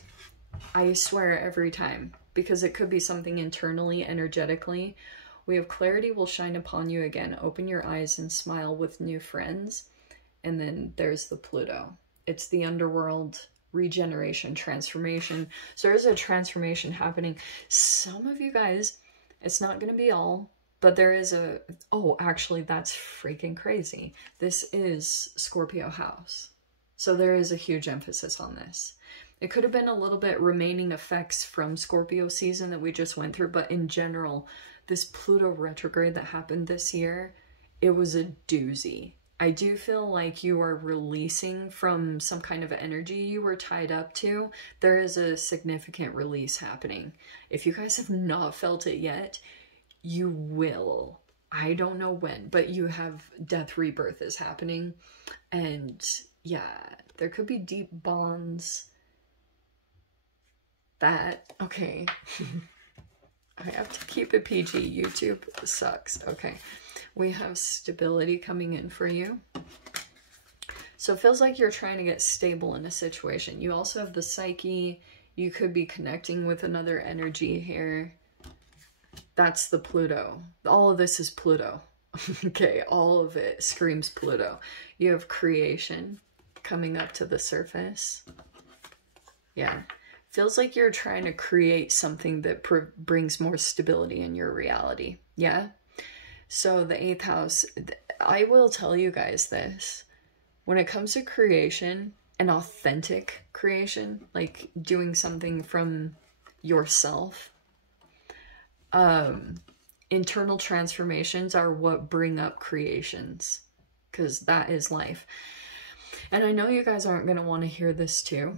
I swear every time. Because it could be something internally, energetically. We have clarity will shine upon you again. Open your eyes and smile with new friends. And then there's the Pluto. It's the underworld, regeneration, transformation. So there's a transformation happening. Some of you guys, it's not going to be all, but there is a, oh, actually, that's freaking crazy. This is Scorpio house. So there is a huge emphasis on this. It could have been a little bit remaining effects from Scorpio season that we just went through, but in general, this Pluto retrograde that happened this year, it was a doozy. I do feel like you are releasing from some kind of energy you were tied up to. There is a significant release happening. If you guys have not felt it yet, you will. I don't know when, but you have death rebirth is happening. And yeah, there could be deep bonds that, okay. I have to keep it PG. YouTube sucks. Okay. We have stability coming in for you. So it feels like you're trying to get stable in a situation. You also have the Psyche. You could be connecting with another energy here. That's the Pluto. All of this is Pluto. Okay, all of it screams Pluto. You have creation coming up to the surface. Yeah. Feels like you're trying to create something that brings more stability in your reality. Yeah? So the 8th house, I will tell you guys this. When it comes to creation, an authentic creation, like doing something from yourself, internal transformations are what bring up creations, because that is life. And I know you guys aren't going to want to hear this too,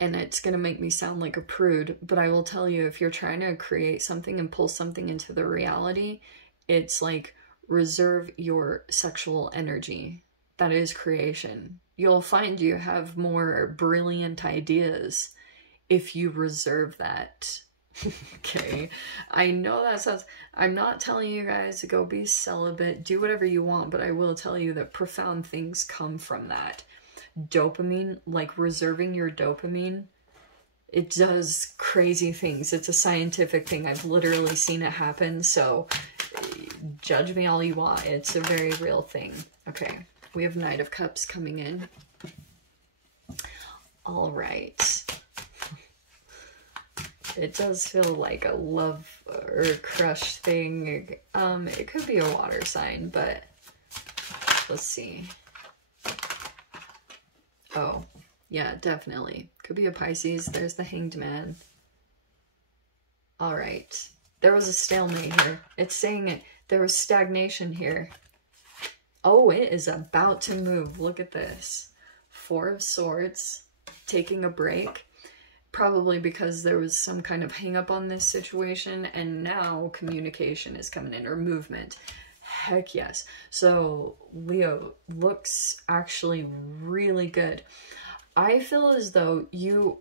and it's going to make me sound like a prude, but I will tell you, if you're trying to create something and pull something into the reality, it's like, reserve your sexual energy. That is creation. You'll find you have more brilliant ideas if you reserve that. Okay, I know that sounds, I'm not telling you guys to go be celibate, do whatever you want, but I will tell you that profound things come from that. Dopamine, like reserving your dopamine, it does crazy things. It's a scientific thing. I've literally seen it happen, so judge me all you want. It's a very real thing. Okay, we have Knight of Cups coming in. All right. It does feel like a love or crush thing. It could be a water sign, but let's see. Oh, yeah, definitely. Could be a Pisces. There's the Hanged Man. All right. There was a stalemate here. It's saying it. There was stagnation here. Oh, it is about to move. Look at this. 4 of Swords. Taking a break. Probably because there was some kind of hang up on this situation, and now communication is coming in, or movement. Heck yes. So Leo looks actually really good. I feel as though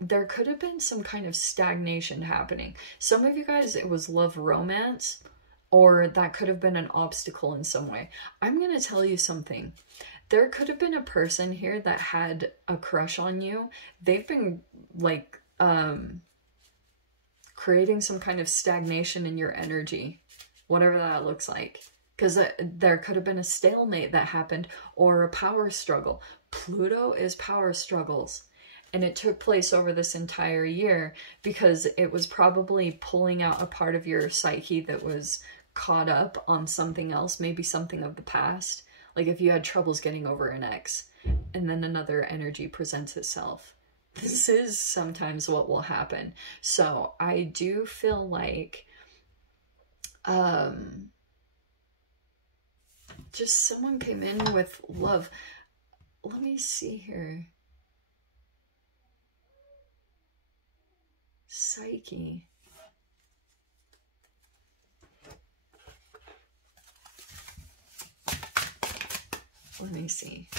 there could have been some kind of stagnation happening. Some of you guys, it was love romance, or that could have been an obstacle in some way. I'm going to tell you something. There could have been a person here that had a crush on you. They've been like creating some kind of stagnation in your energy, whatever that looks like. Because there could have been a stalemate that happened, or a power struggle. Pluto is power struggles. And it took place over this entire year because it was probably pulling out a part of your psyche that was caught up on something else, maybe something of the past. Like if you had troubles getting over an ex, and then another energy presents itself. This is sometimes what will happen. So I do feel like just someone came in with love. Let me see here. Psyche. Let me see.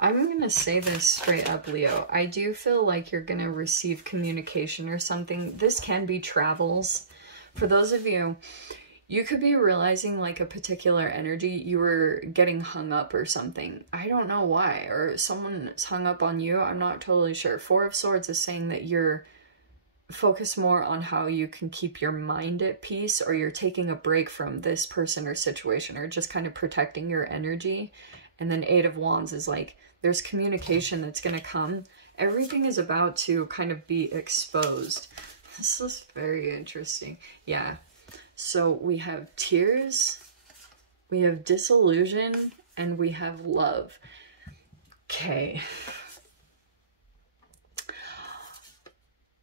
I'm going to say this straight up, Leo. I do feel like you're going to receive communication or something. This can be travels. For those of you, you could be realizing like a particular energy, you were getting hung up or something. I don't know why. Or someone's hung up on you. I'm not totally sure. 4 of Swords is saying that you're focused more on how you can keep your mind at peace, or you're taking a break from this person or situation, or just kind of protecting your energy. And then 8 of Wands is like, there's communication that's going to come. Everything is about to kind of be exposed. This is very interesting. Yeah. So we have tears, we have disillusion, and we have love. Okay.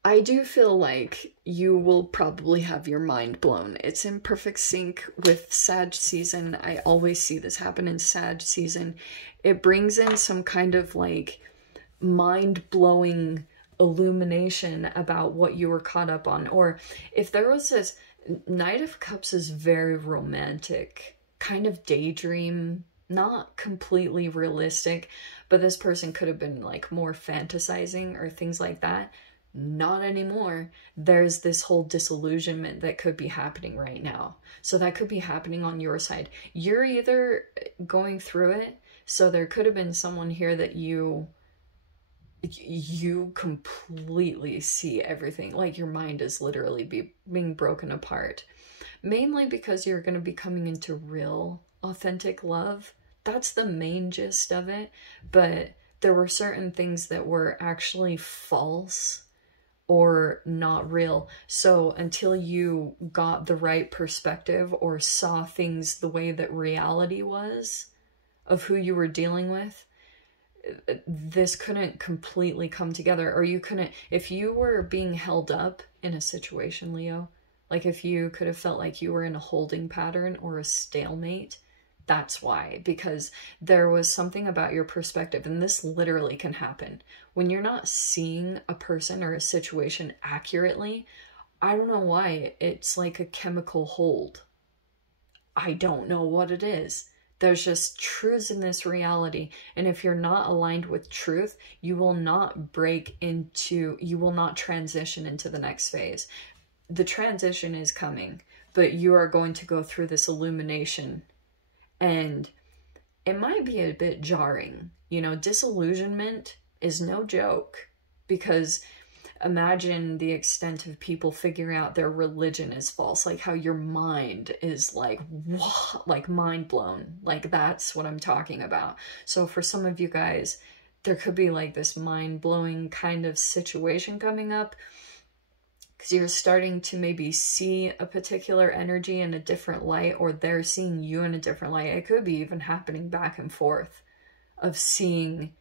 I do feel like you will probably have your mind blown. It's in perfect sync with Sag season. I always see this happen in Sag season. It brings in some kind of like mind-blowing illumination about what you were caught up on. Or if there was this, Knight of Cups is very romantic, kind of daydream, not completely realistic, but this person could have been like more fantasizing or things like that. not anymore. There's this whole disillusionment that could be happening right now. So that could be happening on your side. You're either going through it, so there could have been someone here that you completely see everything, like your mind is literally being broken apart, mainly because you're going to be coming into real authentic love. That's the main gist of it. But there were certain things that were actually false or not real. So until you got the right perspective or saw things the way that reality was of who you were dealing with, this couldn't completely come together. Or you couldn't, if you were being held up in a situation, Leo, like if you could have felt like you were in a holding pattern or a stalemate, that's why. Because there was something about your perspective, and this literally can happen when you're not seeing a person or a situation accurately. I don't know why, it's like a chemical hold. I don't know what it is. There's just truths in this reality. And if you're not aligned with truth, you will not you will not transition into the next phase. The transition is coming, but you are going to go through this illumination. And it might be a bit jarring. You know, disillusionment is no joke, because imagine the extent of people figuring out their religion is false, like how your mind is like, what? Like mind blown. Like that's what I'm talking about. So for some of you guys, there could be like this mind blowing kind of situation coming up, because you're starting to maybe see a particular energy in a different light, or they're seeing you in a different light. It could be even happening back and forth of seeing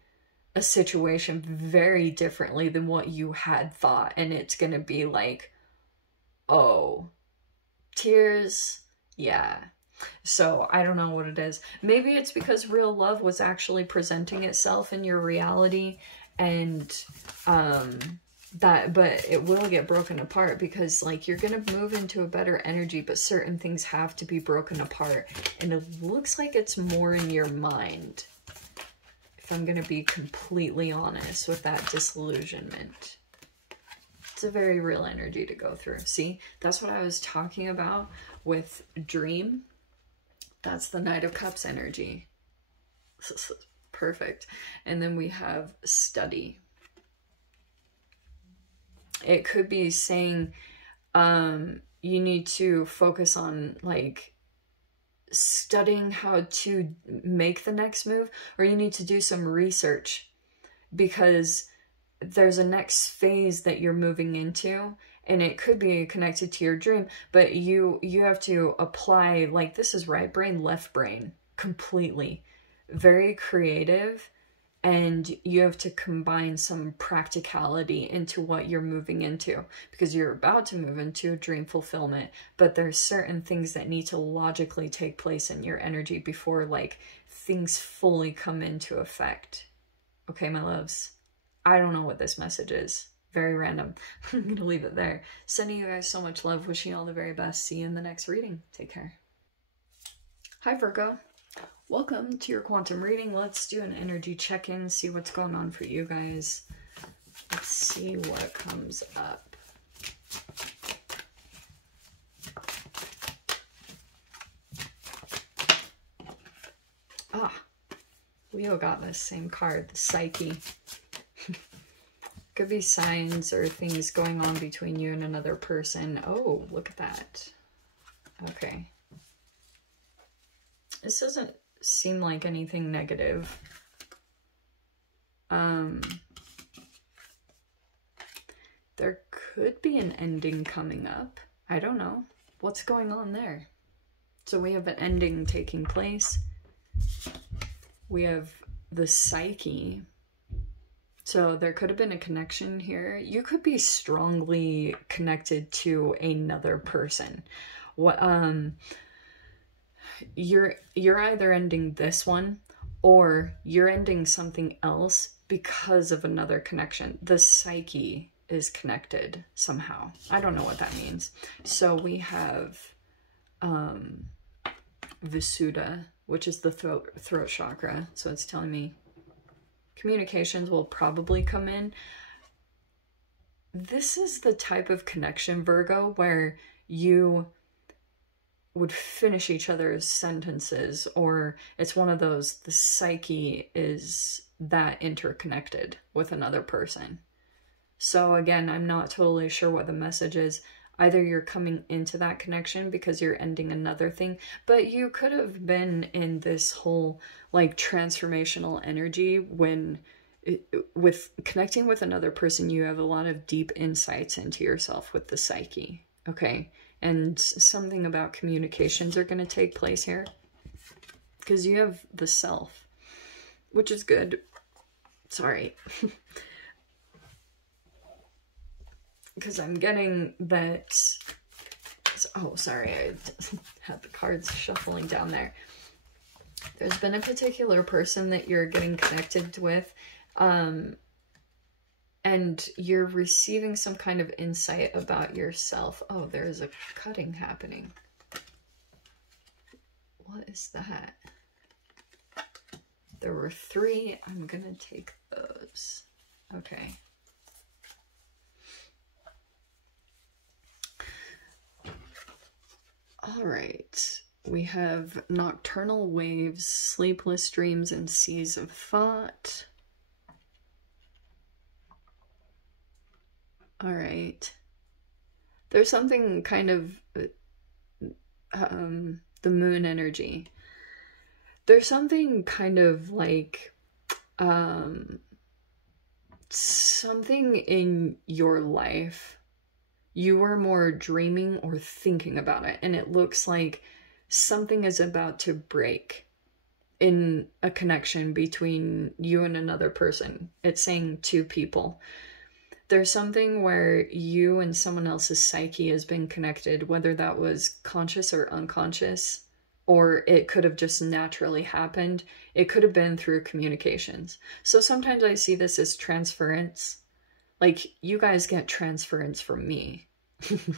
a situation very differently than what you had thought. And it's going to be like, oh, tears. Yeah. So I don't know what it is. Maybe it's because real love was actually presenting itself in your reality, and but it will get broken apart, because like you're going to move into a better energy, but certain things have to be broken apart. And it looks like it's more in your mind, if I'm going to be completely honest with that disillusionment. It's a very real energy to go through. See, that's what I was talking about with dream. That's the Knight of Cups energy. Perfect. And then we have study. It could be saying you need to focus on like studying how to make the next move, or you need to do some research, because there's a next phase that you're moving into, and it could be connected to your dream, but you have to apply, like, this is right brain, left brain, completely. Very creative. And you have to combine some practicality into what you're moving into, because you're about to move into dream fulfillment, but there's certain things that need to logically take place in your energy before like things fully come into effect. Okay, my loves, I don't know what this message is. Very random. I'm going to leave it there. Sending you guys so much love. Wishing you all the very best. See you in the next reading. Take care. Hi, Virgo. Welcome to your quantum reading. Let's do an energy check-in, see what's going on for you guys. Let's see what comes up. Ah, Leo got this same card, the Psyche. Could be signs or things going on between you and another person. Oh, look at that. Okay. This doesn't seem like anything negative. There could be an ending coming up. I don't know. What's going on there? So we have an ending taking place. We have the Psyche. So there could have been a connection here. You could be strongly connected to another person. What you're either ending this one, or you're ending something else because of another connection. The Psyche is connected somehow. I don't know what that means. So we have Visuddha, which is the throat chakra. So it's telling me communications will probably come in. this is the type of connection, Virgo, where you would finish each other's sentences, or it's one of those, the psyche is that interconnected with another person. So again, I'm not totally sure what the message is. Either you're coming into that connection because you're ending another thing, but you could have been in this whole like transformational energy when with connecting with another person, you have a lot of deep insights into yourself with the psyche, okay? And something about communications are going to take place here because you have the self, which is good. Sorry. Because I'm getting that, oh, sorry, I had the cards shuffling down there. There's been a particular person that you're getting connected with, and you're receiving some kind of insight about yourself. Oh, there's a cutting happening. What is that? There were 3. I'm gonna take those. Okay. All right, we have nocturnal waves, sleepless dreams, and seas of thought. All right. There's something kind of, the moon energy. There's something kind of like, something in your life you were more dreaming or thinking about it, and it looks like something is about to break in a connection between you and another person. It's saying 2 people. There's something where you and someone else's psyche has been connected, whether that was conscious or unconscious, or it could have just naturally happened. It could have been through communications. So sometimes I see this as transference. Like, you guys get transference from me.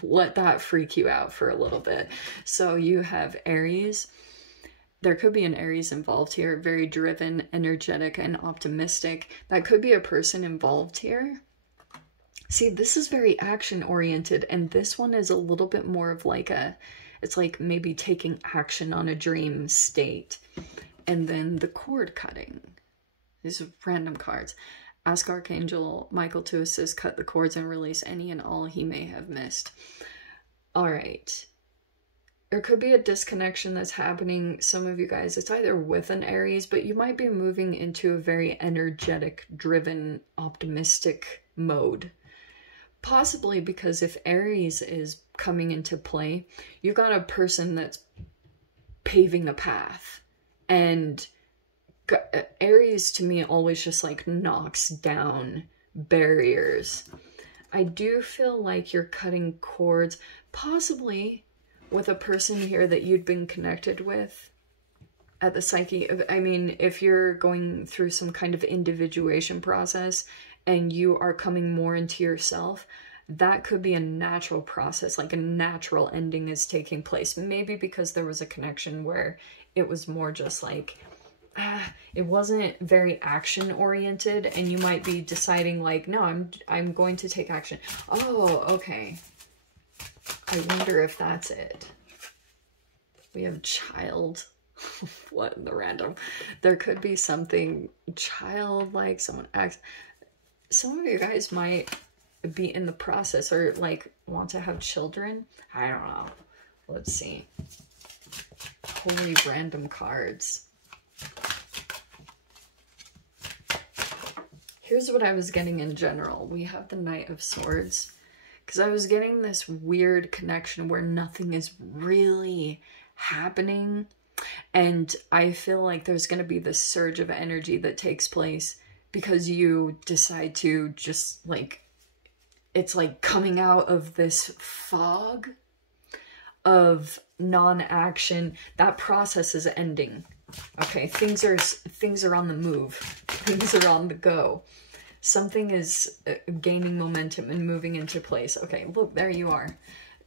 Let that freak you out for a little bit. So you have Aries. There could be an Aries involved here. Very driven, energetic, and optimistic. That could be a person involved here. See, this is very action-oriented, and this one is a little bit more of like a, it's like maybe taking action on a dream state. And then the cord cutting. These are random cards. Ask Archangel Michael to assist, cut the cords, and release any and all he may have missed. All right. There could be a disconnection that's happening. Some of you guys, it's either with an Aries, but you might be moving into a very energetic, driven, optimistic mode. Possibly because if Aries is coming into play, you've got a person that's paving a path. And Aries to me always just like knocks down barriers. I do feel like you're cutting cords, possibly with a person here that you'd been connected with at the psyche. I mean, if you're going through some kind of individuation process and you are coming more into yourself, that could be a natural process, like a natural ending is taking place. Maybe because there was a connection where it was more just like, it wasn't very action oriented, and you might be deciding like, no, I'm going to take action. Oh, okay. I wonder if that's it. We have child. What in the random? There could be something childlike, someone acts. Some of you guys might be in the process or like want to have children. I don't know. Let's see. Holy random cards. Here's what I was getting in general. We have the Knight of Swords. Because I was getting this weird connection where nothing is really happening. And I feel like there's going to be this surge of energy that takes place because you decide to just like, it's like coming out of this fog of non-action. That process is ending. Okay, things are on the move. Things are on the go. Something is gaining momentum and moving into place. Okay, look, there you are.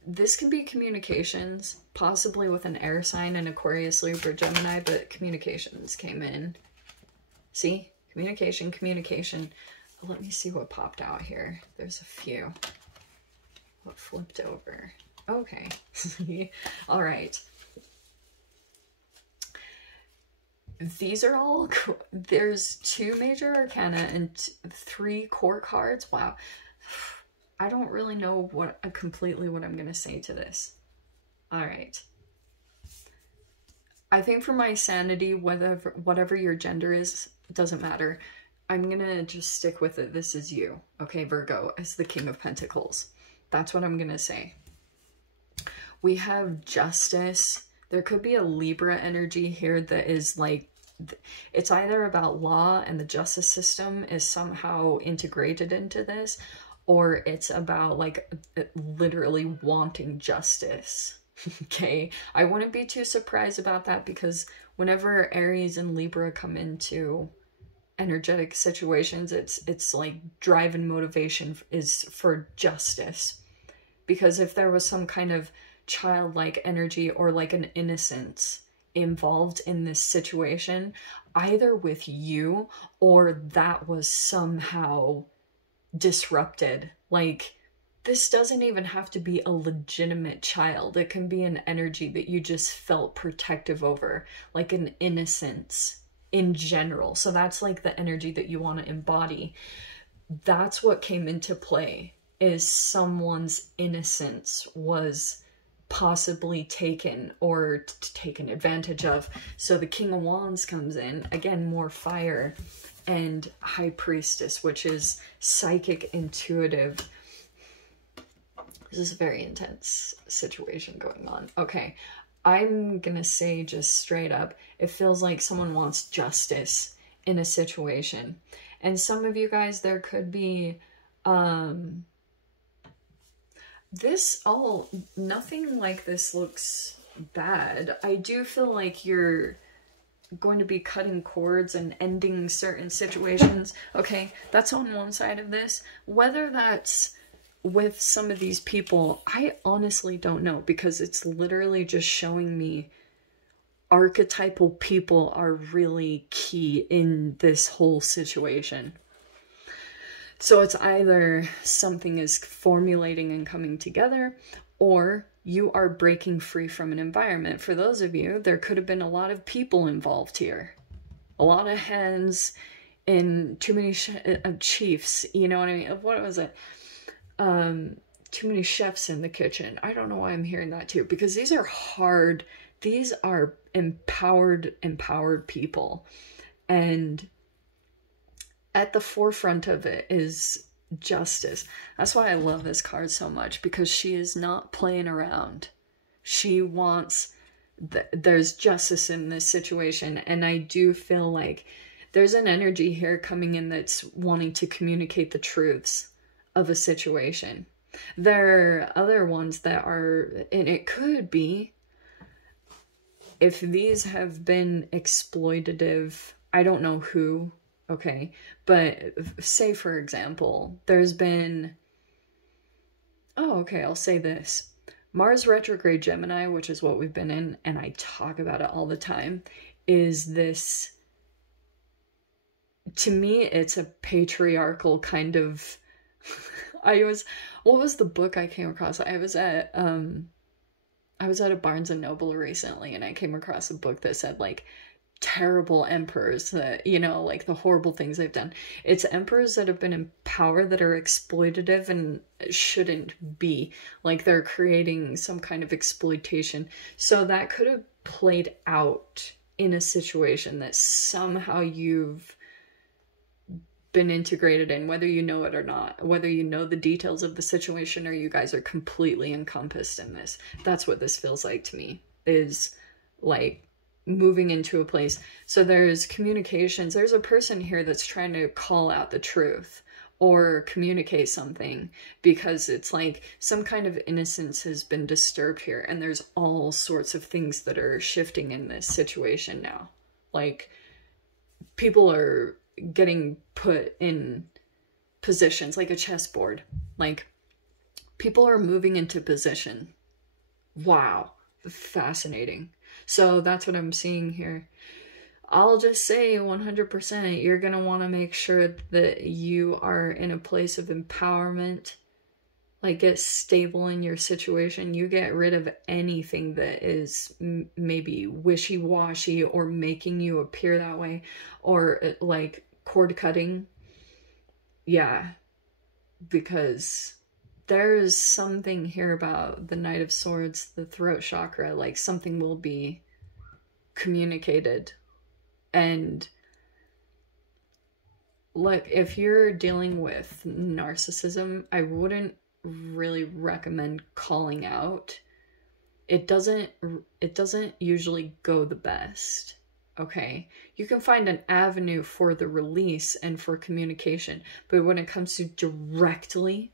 This can be communications, possibly with an air sign, an Aquarius, Libra, Gemini, but communications came in. See? Communication. let me see what popped out here. There's a few. What flipped over? Okay. All right. These are all, there's 2 major arcana and 3 core cards. Wow. I don't really know completely what I'm going to say to this. All right. I think for my sanity, whatever your gender is, it doesn't matter. I'm going to just stick with it. This is you. Okay, Virgo, as the King of Pentacles. That's what I'm going to say. We have justice. There could be a Libra energy here that is like, it's either about law and the justice system is somehow integrated into this, or it's about like literally wanting justice. Okay, I wouldn't be too surprised about that, because whenever Aries and Libra come into energetic situations, it's like drive and motivation is for justice. Because if there was some kind of childlike energy or like an innocence involved in this situation, either with you or that was somehow disrupted. Like, this doesn't even have to be a legitimate child. It can be an energy that you just felt protective over, like an innocence in general. So that's like the energy that you want to embody. That's what came into play, is someone's innocence was possibly taken or taken advantage of. So the King of Wands comes in, again, more fire, and High Priestess, which is psychic, intuitive. This is a very intense situation going on. Okay, I'm gonna say just straight up, it feels like someone wants justice in a situation. And some of you guys, there could be, nothing like this looks bad. I do feel like you're going to be cutting cords and ending certain situations. Okay, that's on one side of this. Whether that's with some of these people, I honestly don't know, because it's literally just showing me archetypal people are really key in this whole situation. So it's either something is formulating and coming together, or you are breaking free from an environment. For those of you, there could have been a lot of people involved here. A lot of hands in too many chiefs, you know what I mean? What was it? Too many chefs in the kitchen. I don't know why I'm hearing that too, because these are hard, these are empowered people. And at the forefront of it is justice. That's why I love this card so much, because she is not playing around. She wants, there's justice in this situation. And I do feel like there's an energy here coming in that's wanting to communicate the truths of a situation. There are other ones that are, and it could be, if these have been exploitative, I don't know who, okay, but say for example, there's been, oh, okay, I'll say this. Mars retrograde Gemini, which is what we've been in, and I talk about it all the time, is this, to me, it's a patriarchal kind of, what was the book I came across? I was at a Barnes and Noble recently, and I came across a book that said like terrible emperors that, you know, like the horrible things they've done. It's emperors that have been in power that are exploitative and shouldn't be. Like they're creating some kind of exploitation. So that could have played out in a situation that somehow you've been integrated in, whether you know it or not, whether you know the details of the situation or you guys are completely encompassed in this. That's what this feels like to me, is like moving into a place. So there's communications. There's a person here that's trying to call out the truth or communicate something, because it's like some kind of innocence has been disturbed here, and there's all sorts of things that are shifting in this situation now. Like people are getting put in positions like a chessboard. Like people are moving into position. Wow, fascinating. So that's what I'm seeing here. I'll just say 100%, you're going to want to make sure that you are in a place of empowerment. Like, get stable in your situation. You get rid of anything that is maybe wishy-washy or making you appear that way, or like cord cutting. Yeah, because there's something here about the Knight of Swords, the throat chakra, like something will be communicated. And look, if you're dealing with narcissism, I wouldn't really recommend calling out. It doesn't usually go the best. Okay, you can find an avenue for the release and for communication, but when it comes to directly,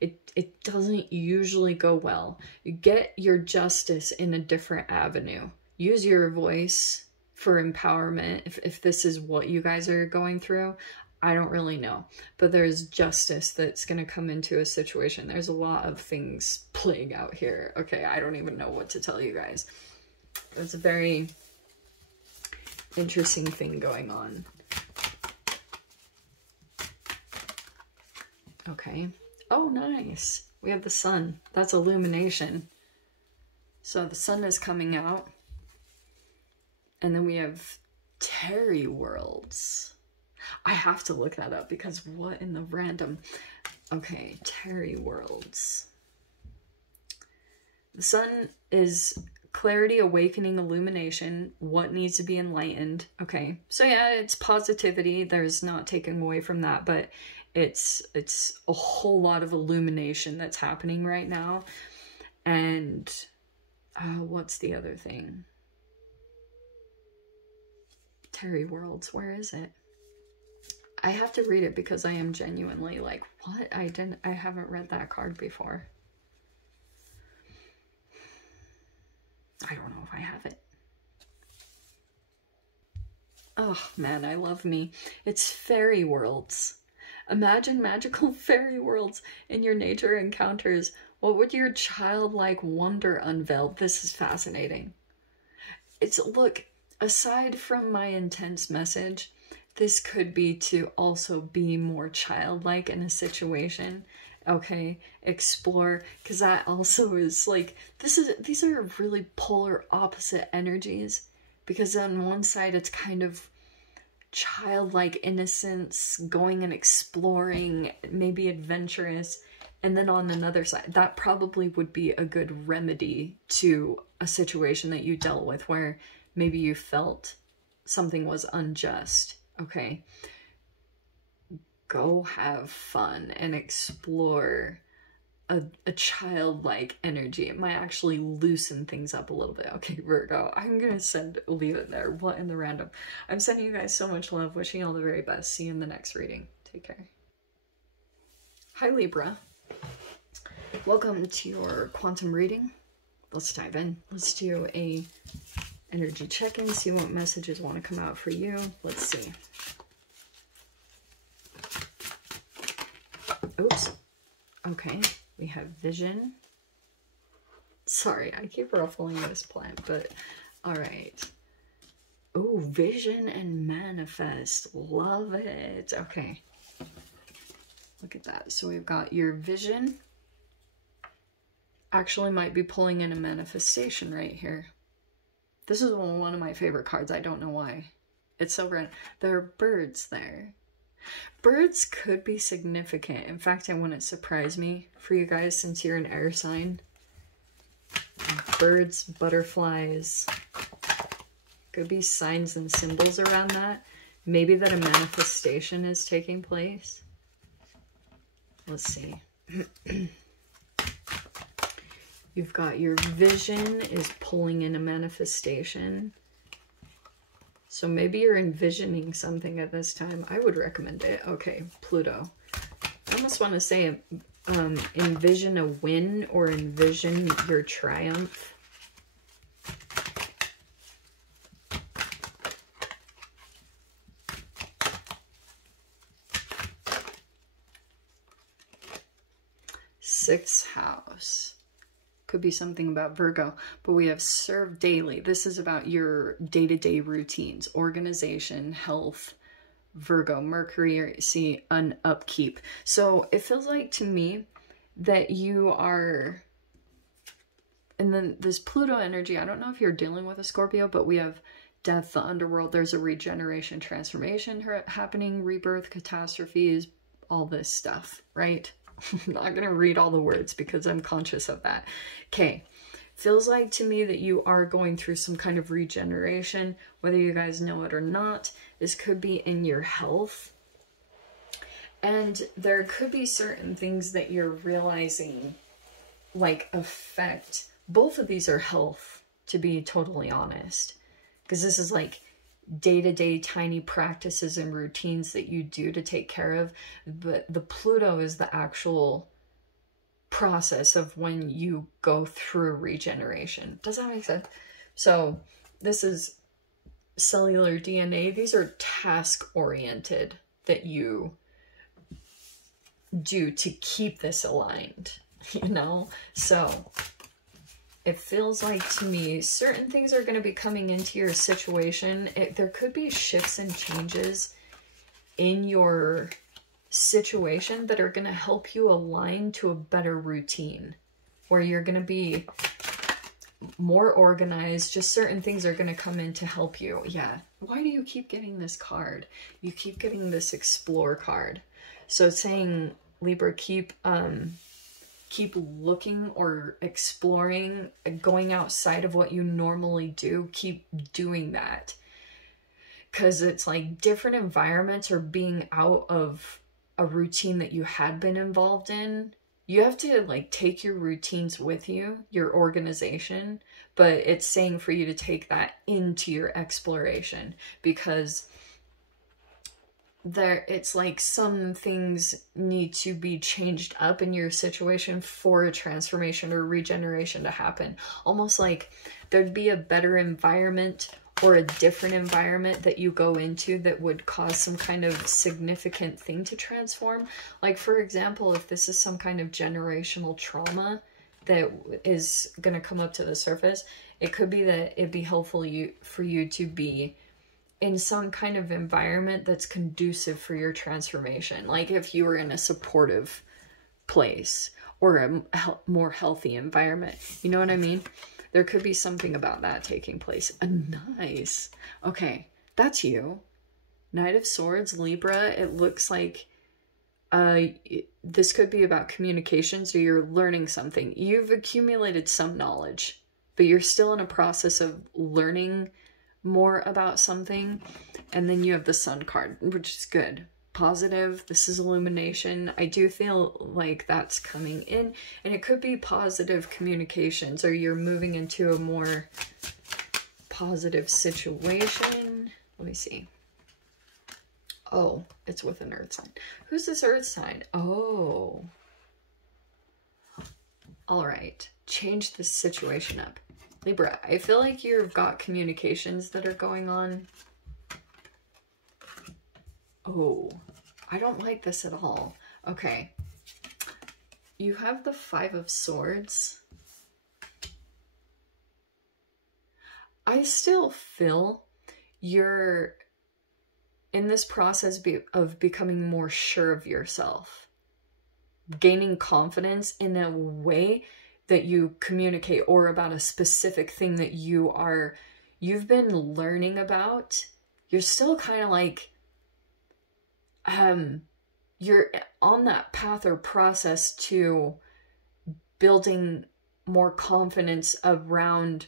it doesn't usually go well. You get your justice in a different avenue. Use your voice for empowerment if this is what you guys are going through. I don't really know, but there's justice that's going to come into a situation. There's a lot of things playing out here. Okay, I don't even know what to tell you guys. It's a very interesting thing going on. Okay. Oh, nice. We have the sun. That's illumination. So the sun is coming out. And then we have Terry worlds. I have to look that up because what in the random... Okay, Terry worlds. The sun is clarity, awakening, illumination, what needs to be enlightened. Okay, so yeah, it's positivity. There's not taking away from that, but it's a whole lot of illumination that's happening right now. And what's the other thing? Terry worlds, where is it? I have to read it because I am genuinely like, what? I haven't read that card before. I don't know if I have it. Oh man, I love me. It's fairy worlds. Imagine magical fairy worlds in your nature encounters. What would your childlike wonder unveil? This is fascinating. Look, aside from my intense message, this could be to also be more childlike in a situation. Okay, explore, because that also is like, these are really polar opposite energies, because on one side it's kind of childlike innocence, going and exploring, maybe adventurous, and then on another side, that probably would be a good remedy to a situation that you dealt with where maybe you felt something was unjust. Okay, go have fun and explore a childlike energy. It might actually loosen things up a little bit. Okay, Virgo, I'm gonna leave it there. What in the random? I'm sending you guys so much love, wishing you all the very best. See you in the next reading. Take care. Hi, Libra. Welcome to your quantum reading. Let's dive in. Let's do a energy check-in, see what messages want to come out for you. Let's see. Oops. Okay, we have vision. Sorry, I keep ruffling this plant, but all right. Oh, vision and manifest. Love it. Okay. Look at that. So we've got your vision. Actually might be pulling in a manifestation right here. This is one of my favorite cards. I don't know why. It's so random. There are birds there. Birds could be significant. In fact, I want it to surprise me for you guys since you're an air sign. Birds, butterflies. Could be signs and symbols around that. Maybe that a manifestation is taking place. Let's see. You've got your vision is pulling in a manifestation. So maybe you're envisioning something at this time. I would recommend it. Okay, Pluto. I almost want to say envision a win or envision your triumph. Sixth house. Could be something about Virgo, but we have serve daily. This is about your day-to-day routines, organization, health. Virgo, Mercury, see, an upkeep. So it feels like to me that you are, and then this Pluto energy, I don't know if you're dealing with a Scorpio, but we have death, the underworld, there's a regeneration, transformation happening, rebirth, catastrophes, all this stuff, right? I'm not going to read all the words because I'm conscious of that. Okay. Feels like to me that you are going through some kind of regeneration, whether you guys know it or not. This could be in your health. And there could be certain things that you're realizing like affect. Both of these are health, to be totally honest. Because this is like day-to-day tiny practices and routines that you do to take care of. But the Pluto is the actual process of when you go through regeneration. Does that make sense? So this is cellular DNA. These are task oriented that you do to keep this aligned, you know? So it feels like to me certain things are going to be coming into your situation. There could be shifts and changes in your situation that are going to help you align to a better routine where you're going to be more organized. Just certain things are going to come in to help you. Yeah. Why do you keep getting this card? You keep getting this Explore card. So it's saying, Libra, keep looking or exploring, going outside of what you normally do. Keep doing that. Because it's like different environments or being out of a routine that you had been involved in. You have to like take your routines with you, your organization, but it's saying for you to take that into your exploration, because it's like some things need to be changed up in your situation for a transformation or regeneration to happen. Almost like there'd be a better environment or a different environment that you go into that would cause some kind of significant thing to transform. Like, for example, if this is some kind of generational trauma that is going to come up to the surface, it could be that it'd be helpful for you to be in some kind of environment that's conducive for your transformation. Like if you were in a supportive place or a more healthy environment. You know what I mean? There could be something about that taking place. Nice. Okay, that's you. Knight of Swords, Libra. It looks like this could be about communication, so you're learning something. You've accumulated some knowledge, but you're still in a process of learning more about something. And then you have the Sun card, which is good. Positive. This is illumination. I do feel like that's coming in, and it could be positive communications, or you're moving into a more positive situation. Let me see. Oh, it's with an earth sign. Who's this earth sign? Oh. All right. Change this situation up. Libra, I feel like you've got communications that are going on. Oh, I don't like this at all. Okay. You have the Five of Swords. I still feel you're in this process of becoming more sure of yourself. Gaining confidence in a way that you communicate, or about a specific thing that you've been learning about. You're still kind of like, you're on that path or process to building more confidence around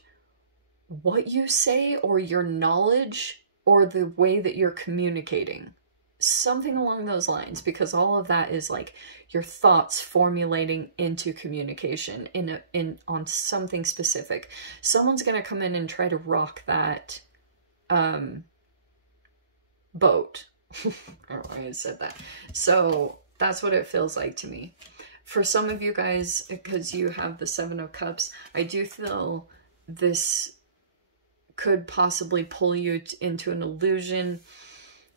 what you say or your knowledge or the way that you're communicating. Something along those lines, because all of that is like your thoughts formulating into communication on something specific. Someone's going to come in and try to rock that boat. I don't know why I said that. So that's what it feels like to me. For some of you guys, because you have the Seven of Cups, I do feel this could possibly pull you into an illusion.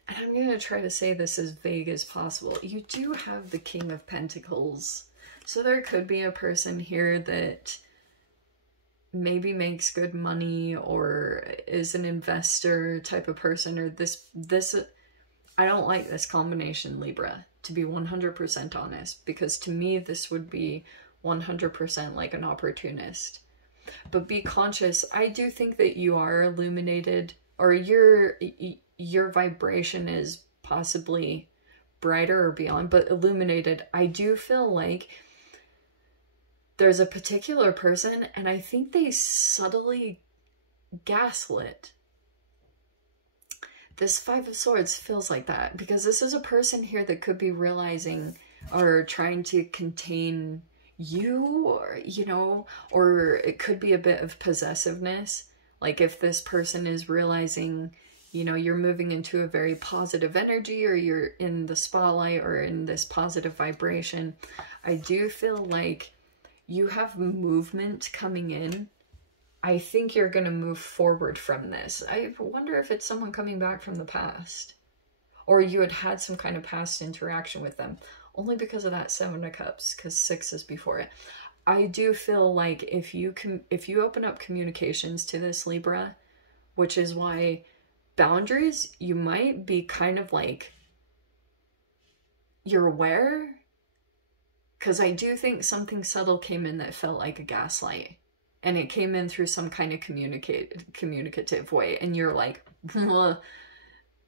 And I'm going to try to say this as vague as possible. You do have the King of Pentacles. So there could be a person here that maybe makes good money or is an investor type of person, or this I don't like this combination, Libra, to be 100% honest, because to me this would be 100% like an opportunist. But be conscious. I do think that you are illuminated, or your vibration is possibly brighter or beyond, but illuminated. I do feel like there's a particular person, and I think they subtly gaslit. This Five of Swords feels like that, because this is a person here that could be realizing or trying to contain you, or, you know, or it could be a bit of possessiveness. Like if this person is realizing, you know, you're moving into a very positive energy, or you're in the spotlight or in this positive vibration, I do feel like you have movement coming in. I think you're going to move forward from this. I wonder if it's someone coming back from the past, or you had had some kind of past interaction with them, only because of that Seven of Cups, because 6 is before it. I do feel like if you open up communications to this, Libra, which is why boundaries, you might be kind of like, you're aware, because I do think something subtle came in that felt like a gaslight. And it came in through some kind of communicative way. And you're like, well,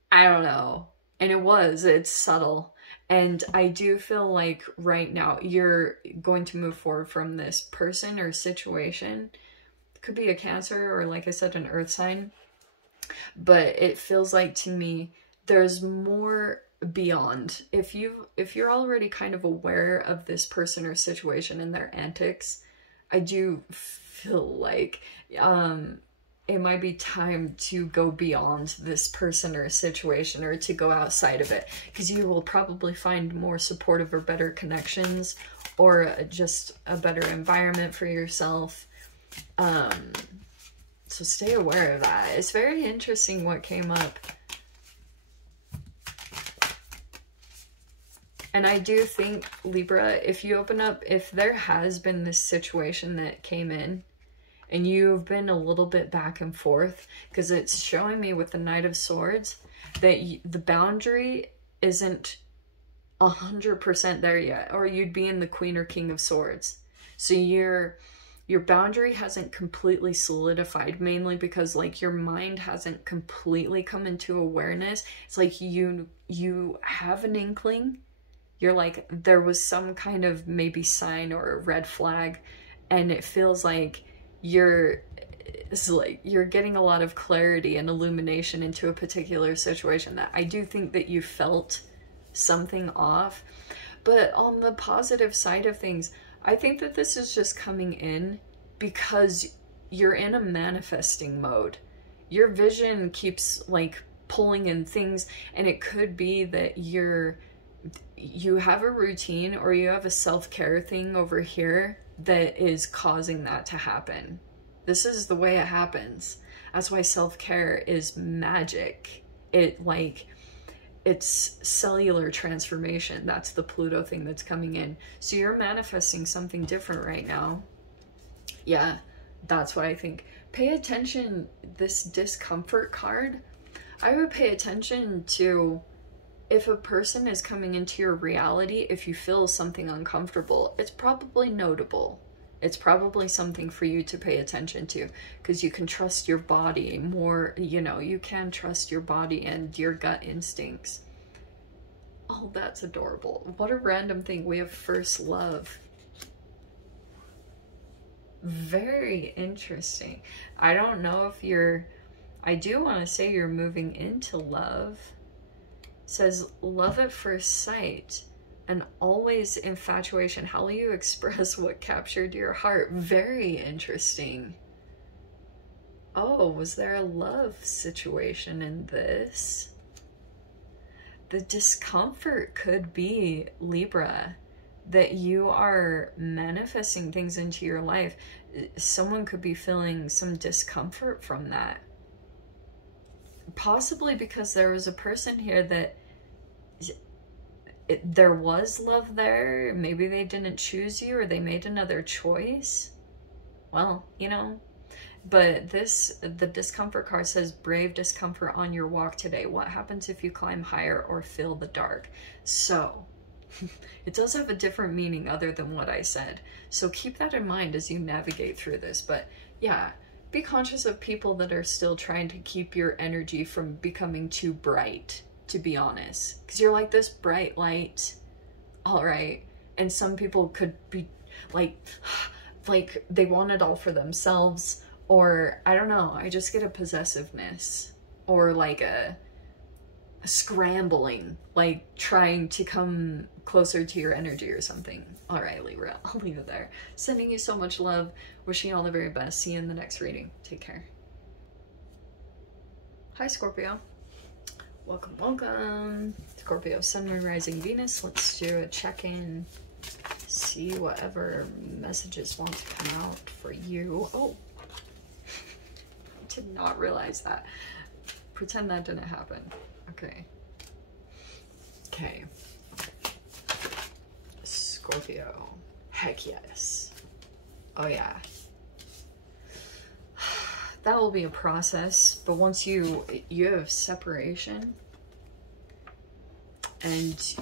I don't know. And it's subtle. And I do feel like right now you're going to move forward from this person or situation. It could be a Cancer, or like I said, an earth sign. But it feels like to me, there's more beyond. If you're already kind of aware of this person or situation and their antics, I do feel like it might be time to go beyond this person or situation, or to go outside of it, because you will probably find more supportive or better connections, or just a better environment for yourself. So stay aware of that. It's very interesting what came up. And I do think, Libra, if you open up, if there has been this situation that came in, and you've been a little bit back and forth, because it's showing me with the Knight of Swords that the boundary isn't 100% there yet, or you'd be in the Queen or King of Swords. So your boundary hasn't completely solidified, mainly because like your mind hasn't completely come into awareness. It's like you have an inkling. You're like, there was some kind of maybe sign or a red flag, and it feels like you're getting a lot of clarity and illumination into a particular situation that I do think that you felt something off. But on the positive side of things, I think that this is just coming in because you're in a manifesting mode. Your vision keeps like pulling in things, and it could be that you have a routine, or you have a self-care thing over here that is causing that to happen. This is the way it happens. That's why self-care is magic. It's cellular transformation. That's the Pluto thing that's coming in. So you're manifesting something different right now. Yeah, that's why I think pay attention. This discomfort card, I would pay attention to if a person is coming into your reality. If you feel something uncomfortable, it's probably notable. It's probably something for you to pay attention to, because you can trust your body more. You know, you can trust your body and your gut instincts. Oh, that's adorable. What a random thing. We have first love. Very interesting. I don't know if I do want to say you're moving into love. Says love at first sight and always infatuation. How will you express what captured your heart? Very interesting. Oh, was there a love situation in this? The discomfort could be, Libra, that you are manifesting things into your life. Someone could be feeling some discomfort from that. Possibly because there was a person here that there was love there. Maybe they didn't choose you, or they made another choice. Well, you know, But the discomfort card says, brave discomfort on your walk today. What happens if you climb higher or feel the dark? So it does have a different meaning other than what I said. So keep that in mind as you navigate through this. But yeah, be conscious of people that are still trying to keep your energy from becoming too bright, to be honest. Because you're like this bright light, all right? And some people could be like they want it all for themselves, or I don't know, I just get a possessiveness, or like a scrambling, like trying to come closer to your energy or something. All right, Libra, I'll leave it there. Sending you so much love, wishing you all the very best. See you in the next reading. Take care. Hi, Scorpio. Welcome, welcome. Scorpio, Sun, Moon, Rising, Venus. Let's do a check-in. See whatever messages want to come out for you. Oh, did not realize that. Pretend that didn't happen. Okay. Okay. Scorpio. Heck yes. Oh yeah. That will be a process, but once you have separation and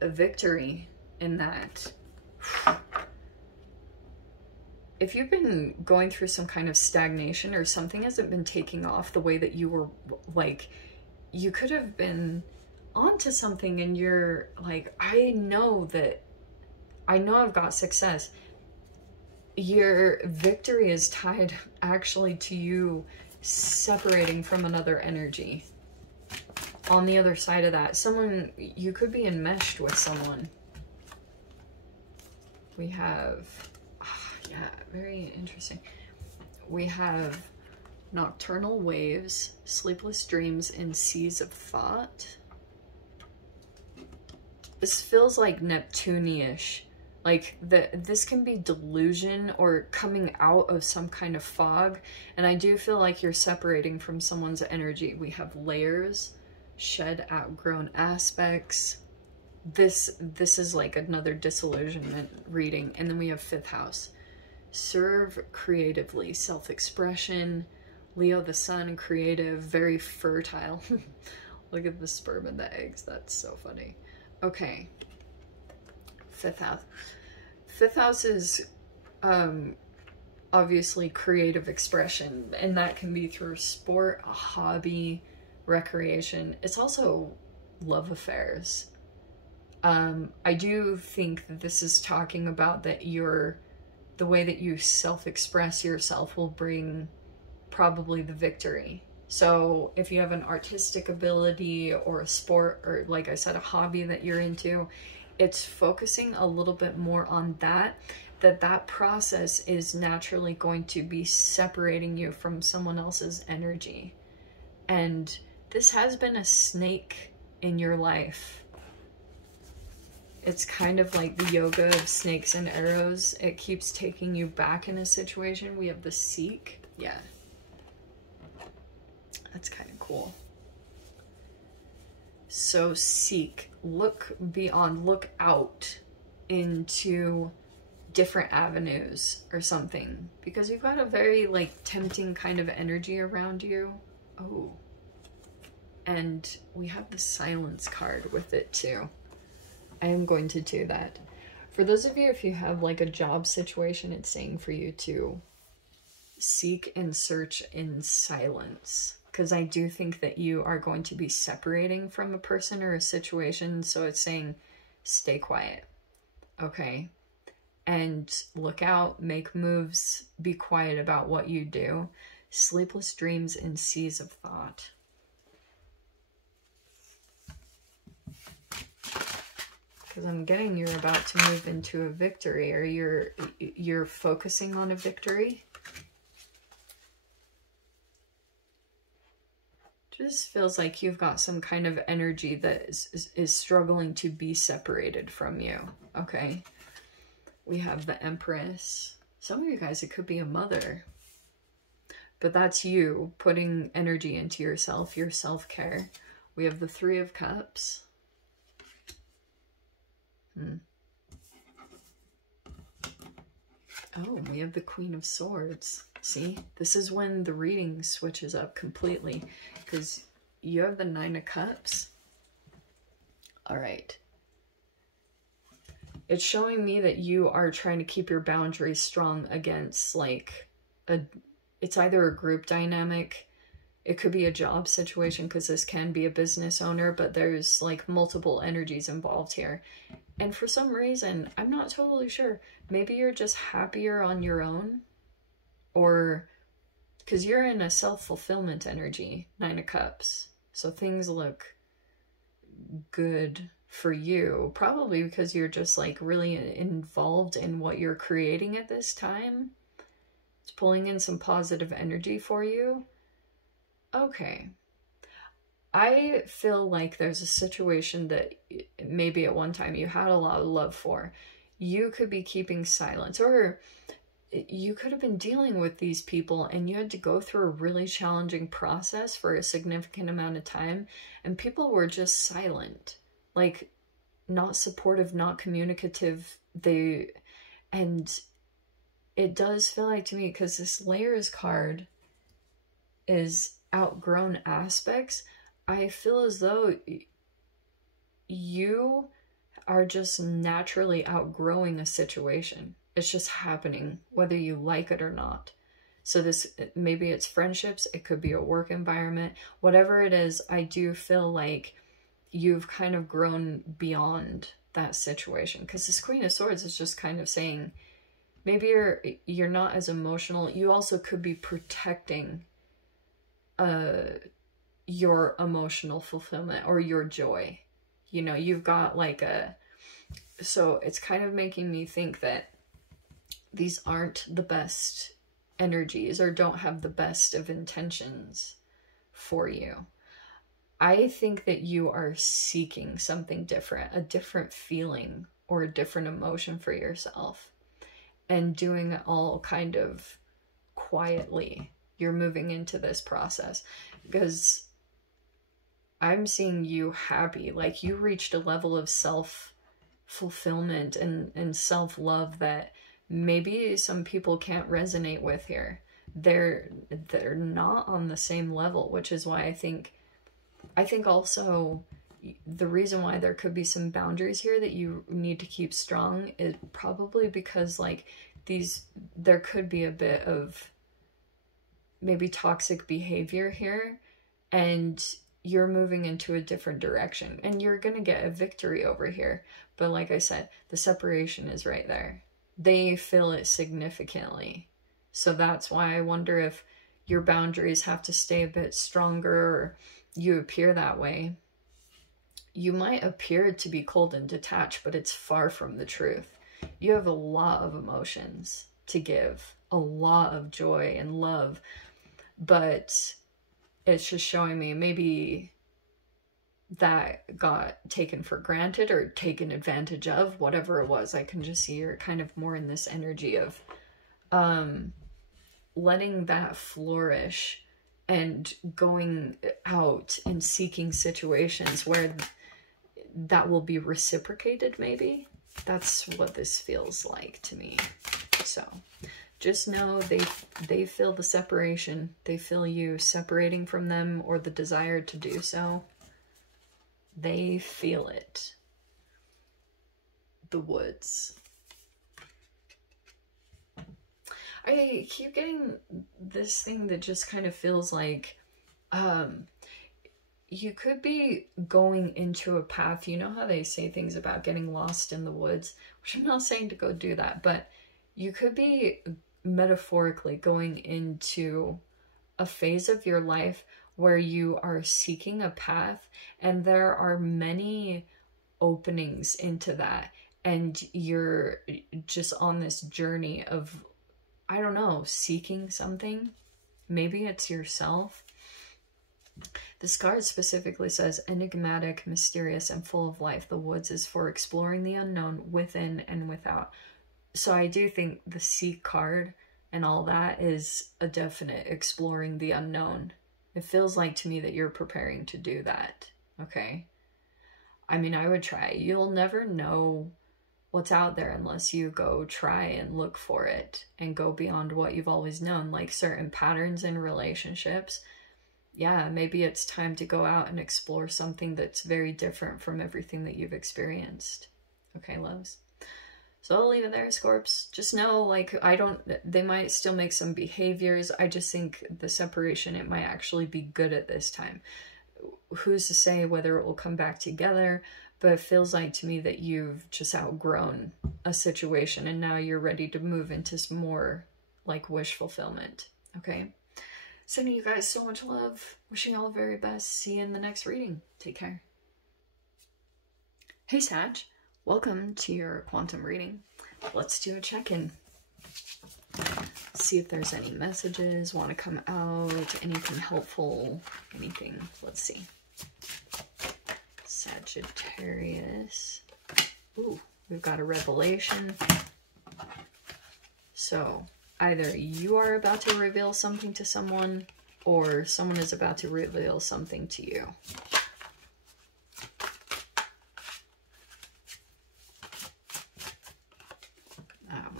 a victory in that. If you've been going through some kind of stagnation or something hasn't been taking off the way that you were, like, you could have been onto something and you're like, I know I've got success. Your victory is tied actually to you separating from another energy. On the other side of that, you could be enmeshed with someone. We have, yeah, very interesting. We have nocturnal waves, sleepless dreams, and seas of thought. This feels like Neptune-ish. Like, this can be delusion or coming out of some kind of fog. And I do feel like you're separating from someone's energy. We have layers, shed outgrown aspects. This is like another disillusionment reading. And then we have 5th house. Serve creatively, self-expression. Leo the sun, creative, very fertile. Look at the sperm and the eggs. That's so funny. Okay. 5th house. 5th house is obviously creative expression, and that can be through sport, a hobby, recreation. It's also love affairs. I do think that this is talking about that the way that you self-express yourself will bring probably the victory. So if you have an artistic ability or a sport, or like I said, a hobby that you're into, it's focusing a little bit more on that process is naturally going to be separating you from someone else's energy. And this has been a snake in your life. It's kind of like the yoga of snakes and arrows. It keeps taking you back in a situation. We have the seek. Yeah. That's kind of cool. So seek, look beyond, look out into different avenues or something, because you've got a very like tempting kind of energy around you. Oh, and we have the silence card with it too. I am going to do that. For those of you, if you have like a job situation, it's saying for you to seek and search in silence. Because I do think that you are going to be separating from a person or a situation. So it's saying, stay quiet. Okay. And look out, make moves, be quiet about what you do. Sleepless dreams and seas of thought. Because I'm getting you're about to move into a victory, or you're focusing on a victory. Just feels like you've got some kind of energy that is struggling to be separated from you. Okay. We have the Empress. Some of you guys, it could be a mother. But that's you putting energy into yourself, your self-care. We have the 3 of Cups. Oh, we have the Queen of Swords. See, this is when the reading switches up completely, because you have the Nine of Cups. All right. It's showing me that you are trying to keep your boundaries strong against, like, it's either a group dynamic, it could be a job situation, because this can be a business owner, but there's like multiple energies involved here. And for some reason, I'm not totally sure, maybe you're just happier on your own, or because you're in a self-fulfillment energy, Nine of Cups. So things look good for you, probably because you're just like really involved in what you're creating at this time. It's pulling in some positive energy for you. Okay. I feel like there's a situation that maybe at one time you had a lot of love for. You could be keeping silence, or you could have been dealing with these people and you had to go through a really challenging process for a significant amount of time, and people were just silent, like not supportive, not communicative. And it does feel like to me, because this layers card is outgrown aspects, I feel as though you are just naturally outgrowing a situation. It's just happening, whether you like it or not. So this, maybe it's friendships, it could be a work environment, whatever it is, I do feel like you've kind of grown beyond that situation. Because this Queen of Swords is just kind of saying, maybe you're not as emotional. You also could be protecting your emotional fulfillment or your joy. You know, you've got like so it's kind of making me think that these aren't the best energies, or don't have the best of intentions for you. I think that you are seeking something different, a different feeling or a different emotion for yourself, and doing it all kind of quietly. You're moving into this process because I'm seeing you happy, like you reached a level of self-fulfillment and self-love that maybe some people can't resonate with here. They're not on the same level, which is why I think also the reason why there could be some boundaries here that you need to keep strong is probably because like there could be a bit of maybe toxic behavior here, and you're moving into a different direction and you're gonna get a victory over here. But like I said, the separation is right there. They feel it significantly. So that's why I wonder if your boundaries have to stay a bit stronger, or you appear that way. You might appear to be cold and detached, but it's far from the truth. You have a lot of emotions to give, a lot of joy and love, but it's just showing me maybe that got taken for granted or taken advantage of, whatever it was. I can just see you're kind of more in this energy of letting that flourish and going out and seeking situations where that will be reciprocated, maybe. That's what this feels like to me. So just know they feel the separation. They feel you separating from them, or the desire to do so. They feel it. The woods. I keep getting this thing that just kind of feels like you could be going into a path. You know how they say things about getting lost in the woods, which I'm not saying to go do that, but you could be metaphorically going into a phase of your life where you are seeking a path, and there are many openings into that, and you're just on this journey of, I don't know, seeking something. Maybe it's yourself. This card specifically says, enigmatic, mysterious, and full of life. The woods is for exploring the unknown within and without. So I do think the seek card and all that is a definite exploring the unknown. It feels like to me that you're preparing to do that, okay? I mean, I would try. You'll never know what's out there unless you go try and look for it and go beyond what you've always known, like certain patterns in relationships. Yeah, maybe it's time to go out and explore something that's very different from everything that you've experienced. Okay, loves. So I'll leave it there, Scorps. Just know, like, they might still make some behaviors. I just think the separation, it might actually be good at this time. Who's to say whether it will come back together? But it feels like to me that you've just outgrown a situation and now you're ready to move into some more like wish fulfillment. Okay. Sending you guys so much love. Wishing you all the very best. See you in the next reading. Take care. Hey Sag. Welcome to your quantum reading. Let's do a check-in. See if there's any messages want to come out, anything helpful, anything. Let's see. Sagittarius. Ooh, we've got a revelation. So either you are about to reveal something to someone or someone is about to reveal something to you.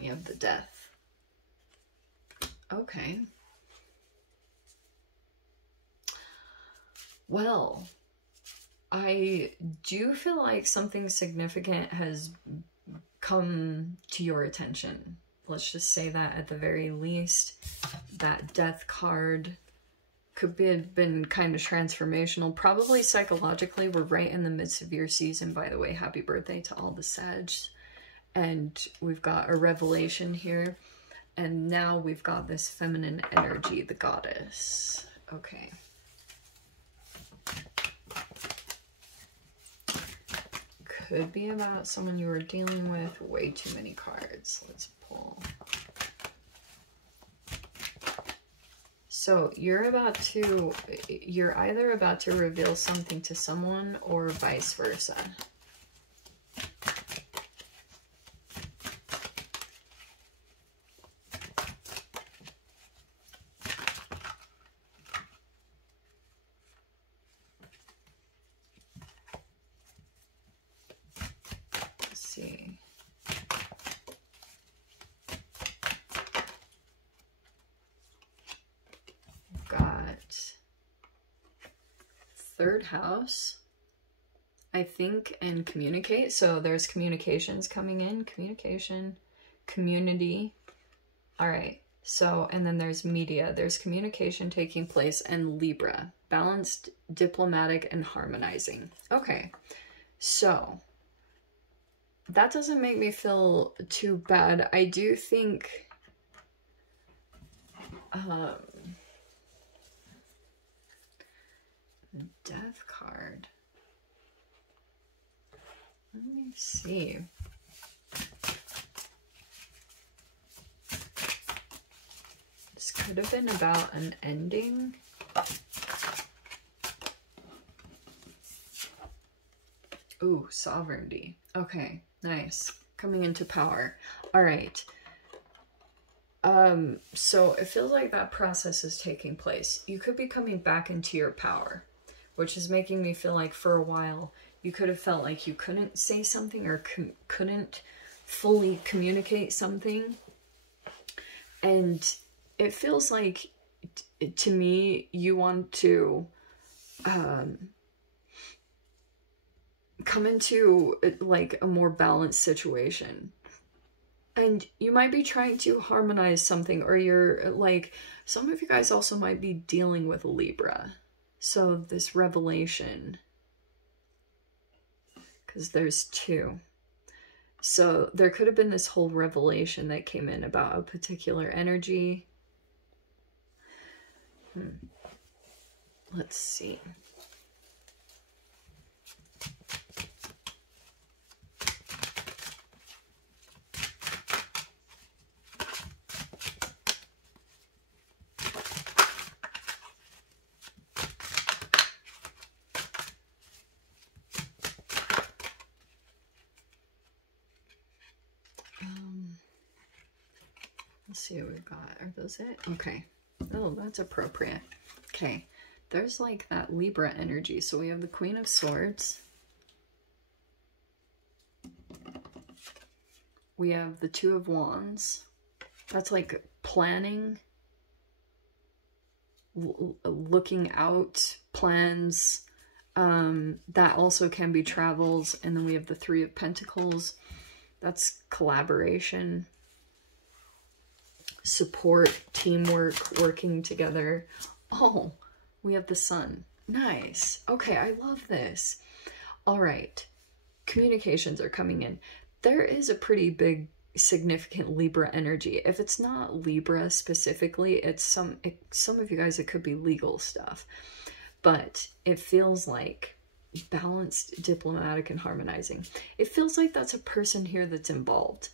We have the Death. Okay. Well, I do feel like something significant has come to your attention. Let's just say that at the very least. That Death card could be been kind of transformational. Probably psychologically. We're right in the midst of your season, by the way. Happy birthday to all the Sags. And we've got a revelation here. And now we've got this feminine energy, the Goddess. Okay. Could be about someone you were dealing with. Way too many cards. Let's pull. So you're either about to reveal something to someone or vice versa. Third house, I think, and communicate. So there's communications coming in, communication, community. All right. So, and then there's media, there's communication taking place, and Libra, balanced, diplomatic, and harmonizing. Okay. So that doesn't make me feel too bad. I do think, Death card. Let me see. This could have been about an ending. Ooh, sovereignty. Okay, nice. Coming into power. All right. So it feels like that process is taking place. You could be coming back into your power, which is making me feel like for a while you could have felt like you couldn't say something or couldn't fully communicate something. And it feels like, to me, you want to come into like a more balanced situation. And you might be trying to harmonize something, or you're like, some of you guys also might be dealing with Libra. So this revelation, because there's two. So there could have been this whole revelation that came in about a particular energy. Let's see. Let's see what we've got. Are those it? Okay. Oh, that's appropriate. Okay. There's like that Libra energy. So we have the Queen of Swords. We have the Two of Wands. That's like planning, looking out, plans. That also can be travels. And then we have the Three of Pentacles. That's collaboration, support, teamwork, working together. Oh, we have the Sun. Nice. Okay, I love this. All right. Communications are coming in. There is a pretty big, significant Libra energy. If it's not Libra specifically, it's some of you guys, it could be legal stuff. But it feels like balanced, diplomatic, and harmonizing. It feels like that's a person here that's involved.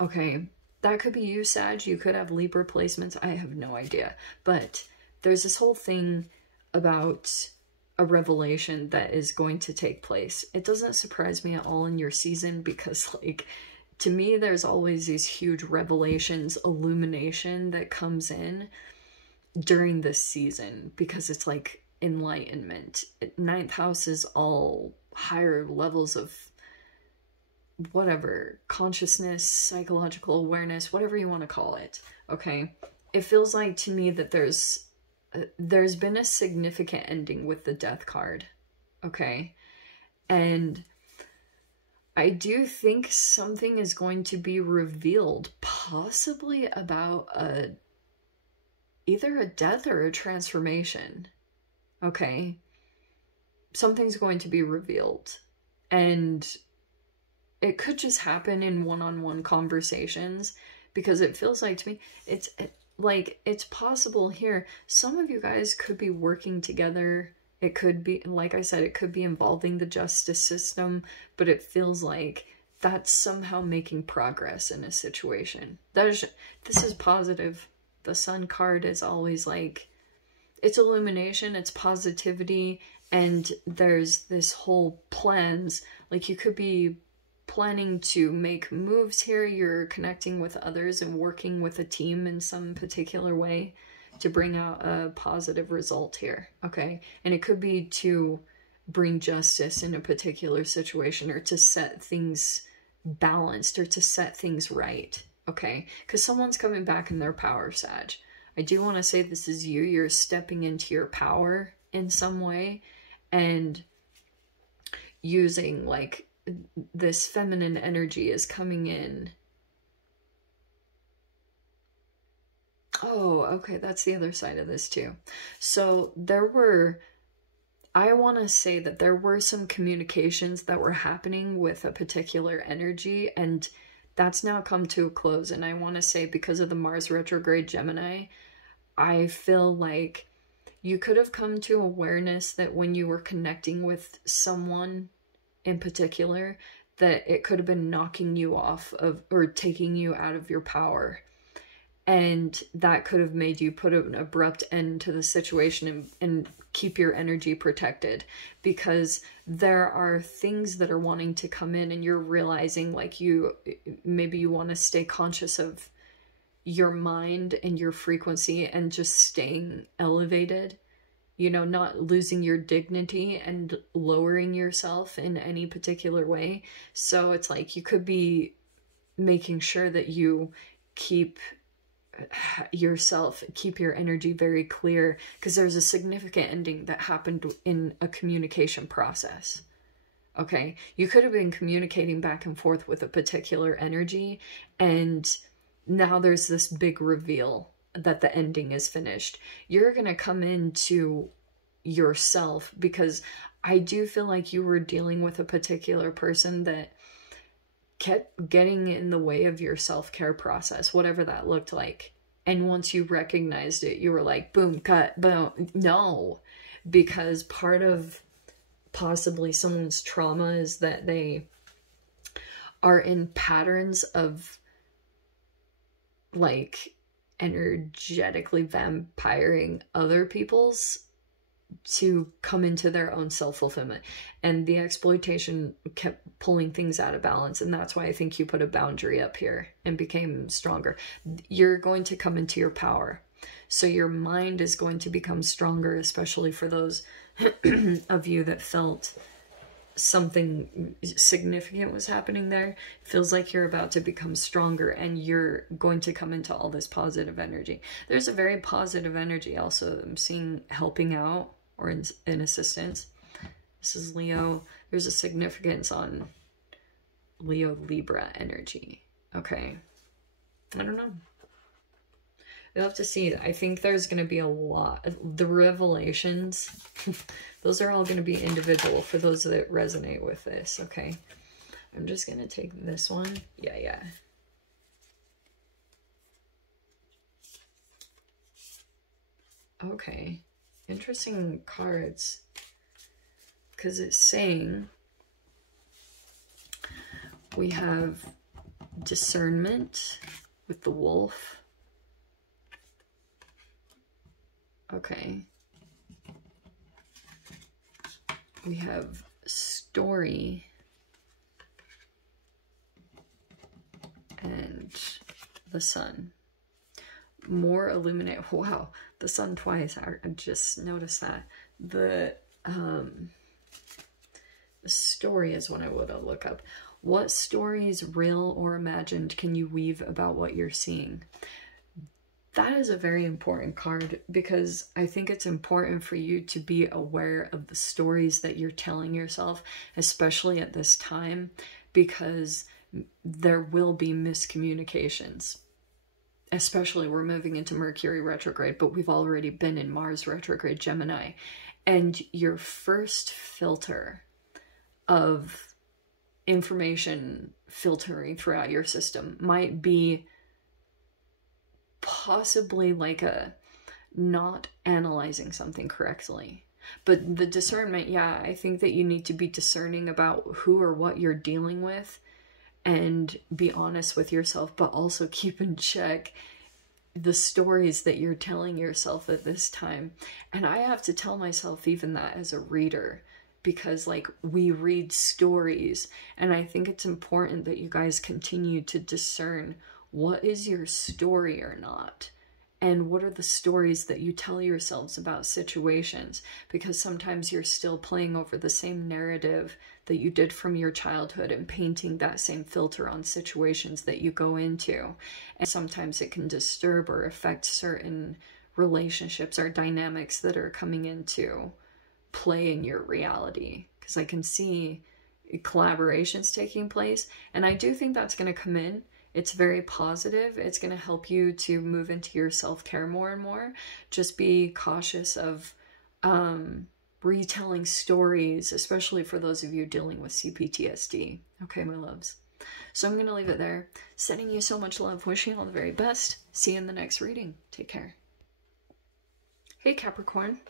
Okay, that could be you, Sag. You could have Libra placements. I have no idea. But there's this whole thing about a revelation that is going to take place. It doesn't surprise me at all in your season because, like, to me, there's always these huge revelations, illumination that comes in during this season because it's like enlightenment. Ninth house is all higher levels of whatever, consciousness, psychological awareness, whatever you want to call it. Okay, it feels like to me that there's been a significant ending with the Death card. Okay, and I do think something is going to be revealed, possibly about either a death or a transformation. Okay, something's going to be revealed, and it could just happen in one-on-one conversations because it feels like to me it's possible here. Some of you guys could be working together. It could be, like I said, it could be involving the justice system, but it feels like that's somehow making progress in a situation. This is positive. The Sun card is always like, it's illumination, it's positivity, and there's this whole plans. Like you could be planning to make moves here. You're connecting with others and working with a team in some particular way to bring out a positive result here. Okay, and it could be to bring justice in a particular situation or to set things balanced or to set things right. Okay, because someone's coming back in their power, Sag. I do want to say this is you. You're stepping into your power in some way and using like this feminine energy is coming in. Oh, okay. That's the other side of this too. So I want to say that there were some communications that were happening with a particular energy, and that's now come to a close. And I want to say because of the Mars retrograde Gemini, I feel like you could have come to awareness that when you were connecting with someone in particular, that it could have been knocking you off of or taking you out of your power. And that could have made you put an abrupt end to the situation and keep your energy protected, because there are things that are wanting to come in and you're realizing like maybe you want to stay conscious of your mind and your frequency and just staying elevated, you know, not losing your dignity and lowering yourself in any particular way. So it's like you could be making sure that you keep your energy very clear, because there's a significant ending that happened in a communication process. Okay, you could have been communicating back and forth with a particular energy, and now there's this big reveal that the ending is finished. You're gonna come into yourself, because I do feel like you were dealing with a particular person that kept getting in the way of your self-care process, whatever that looked like. And once you recognized it, you were like, boom, cut, boom. No, because part of possibly someone's trauma is that they are in patterns of like energetically vampiring other people's to come into their own self-fulfillment, and the exploitation kept pulling things out of balance. And that's why I think you put a boundary up here and became stronger. You're going to come into your power, so your mind is going to become stronger, especially for those of you that felt something significant was happening there. It feels like you're about to become stronger and you're going to come into all this positive energy. There's a very positive energy also I'm seeing helping out or in assistance. This is Leo. There's a significance on Leo Libra energy. Okay. I don't know. You'll have to see. I think there's going to be a lot. The revelations, those are all going to be individual for those that resonate with this, okay? I'm just going to take this one. Yeah. Okay. Interesting cards. Because it's saying we have discernment with the wolf. Okay. We have story and the sun. More illuminate. Wow, the sun twice. I just noticed that. The story is what I would look up. What stories, real or imagined, can you weave about what you're seeing? That is a very important card because I think it's important for you to be aware of the stories that you're telling yourself, especially at this time, because there will be miscommunications. Especially we're moving into Mercury retrograde, but we've already been in Mars retrograde Gemini. And your first filter of information filtering throughout your system might be possibly like a not analyzing something correctly. But the discernment, yeah, I think that you need to be discerning about who or what you're dealing with and be honest with yourself, but also keep in check the stories that you're telling yourself at this time. And I have to tell myself even that as a reader, because like we read stories, and I think it's important that you guys continue to discern what is your story or not, and what are the stories that you tell yourselves about situations, because sometimes you're still playing over the same narrative that you did from your childhood and painting that same filter on situations that you go into. And sometimes it can disturb or affect certain relationships or dynamics that are coming into play in your reality, because I can see collaborations taking place, and I do think that's going to come in. It's very positive. It's going to help you to move into your self-care more and more. Just be cautious of retelling stories, especially for those of you dealing with CPTSD. Okay, my loves. So I'm going to leave it there. Sending you so much love. Wishing you all the very best. See you in the next reading. Take care. Hey, Capricorn.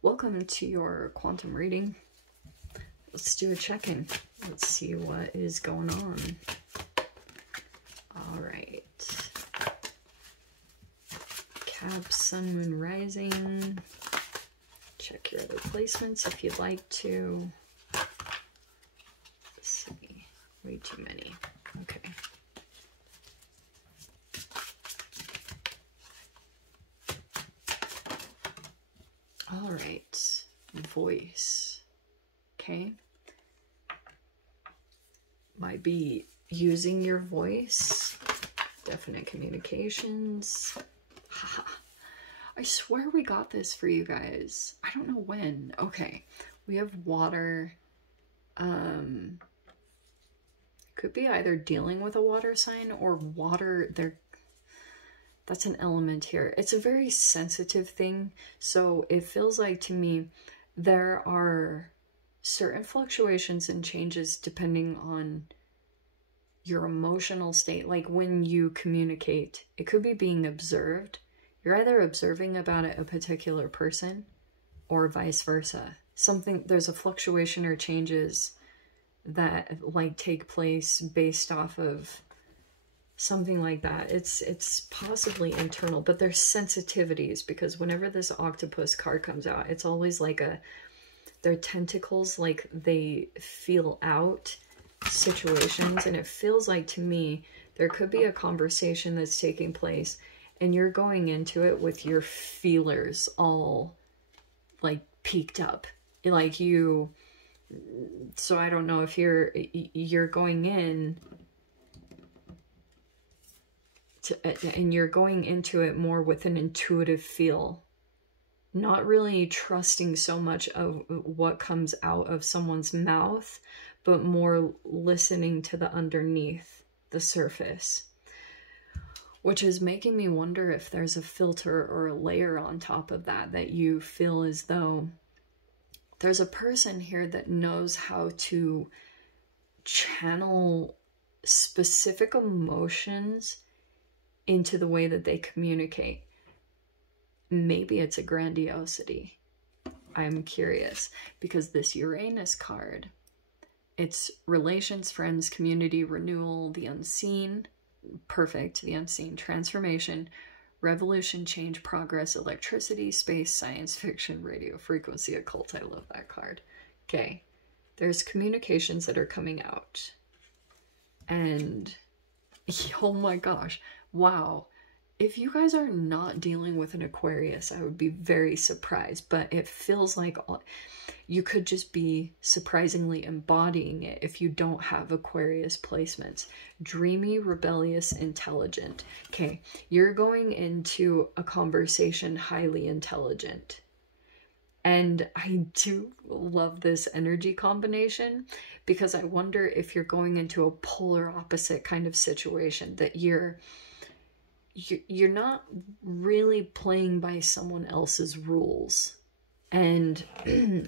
Welcome to your quantum reading. Let's do a check-in. Let's see what is going on. All right. Cap, Sun, Moon, Rising. Check your other placements if you'd like to. Let's see. Way too many. Okay. All right. Voice. Okay. Might be using your voice. Definite communications. Haha. I swear we got this for you guys. I don't know when. Okay. We have water. Could be either dealing with a water sign or water. That's an element here. It's a very sensitive thing. So it feels like to me there are certain fluctuations and changes depending on your emotional state. Like when you communicate, it could be being observed. You're either observing about a particular person or vice versa. There's a fluctuation or changes that like take place based off of something like that. It's possibly internal, but there's sensitivities, because whenever this octopus card comes out, it's always like their tentacles, like they feel out situations, and it feels like to me there could be a conversation that's taking place and you're going into it with your feelers all like peaked up, like you So I don't know if you're going in and you're going into it more with an intuitive feel, not really trusting so much of what comes out of someone's mouth, but more listening to the underneath the surface, which is making me wonder if there's a filter or a layer on top of that, that you feel as though there's a person here that knows how to channel specific emotions into the way that they communicate. Maybe it's a grandiosity. I'm curious, because this Uranus card, it's relations, friends, community, renewal, the unseen, perfect, the unseen, transformation, revolution, change, progress, electricity, space, science fiction, radio frequency, occult. I love that card. Okay, there's communications that are coming out. And oh my gosh, wow. If you guys are not dealing with an Aquarius, I would be very surprised, but it feels like you could just be surprisingly embodying it if you don't have Aquarius placements. Dreamy, rebellious, intelligent. Okay, you're going into a conversation highly intelligent. And I do love this energy combination, because I wonder if you're going into a polar opposite kind of situation, that you're not really playing by someone else's rules. And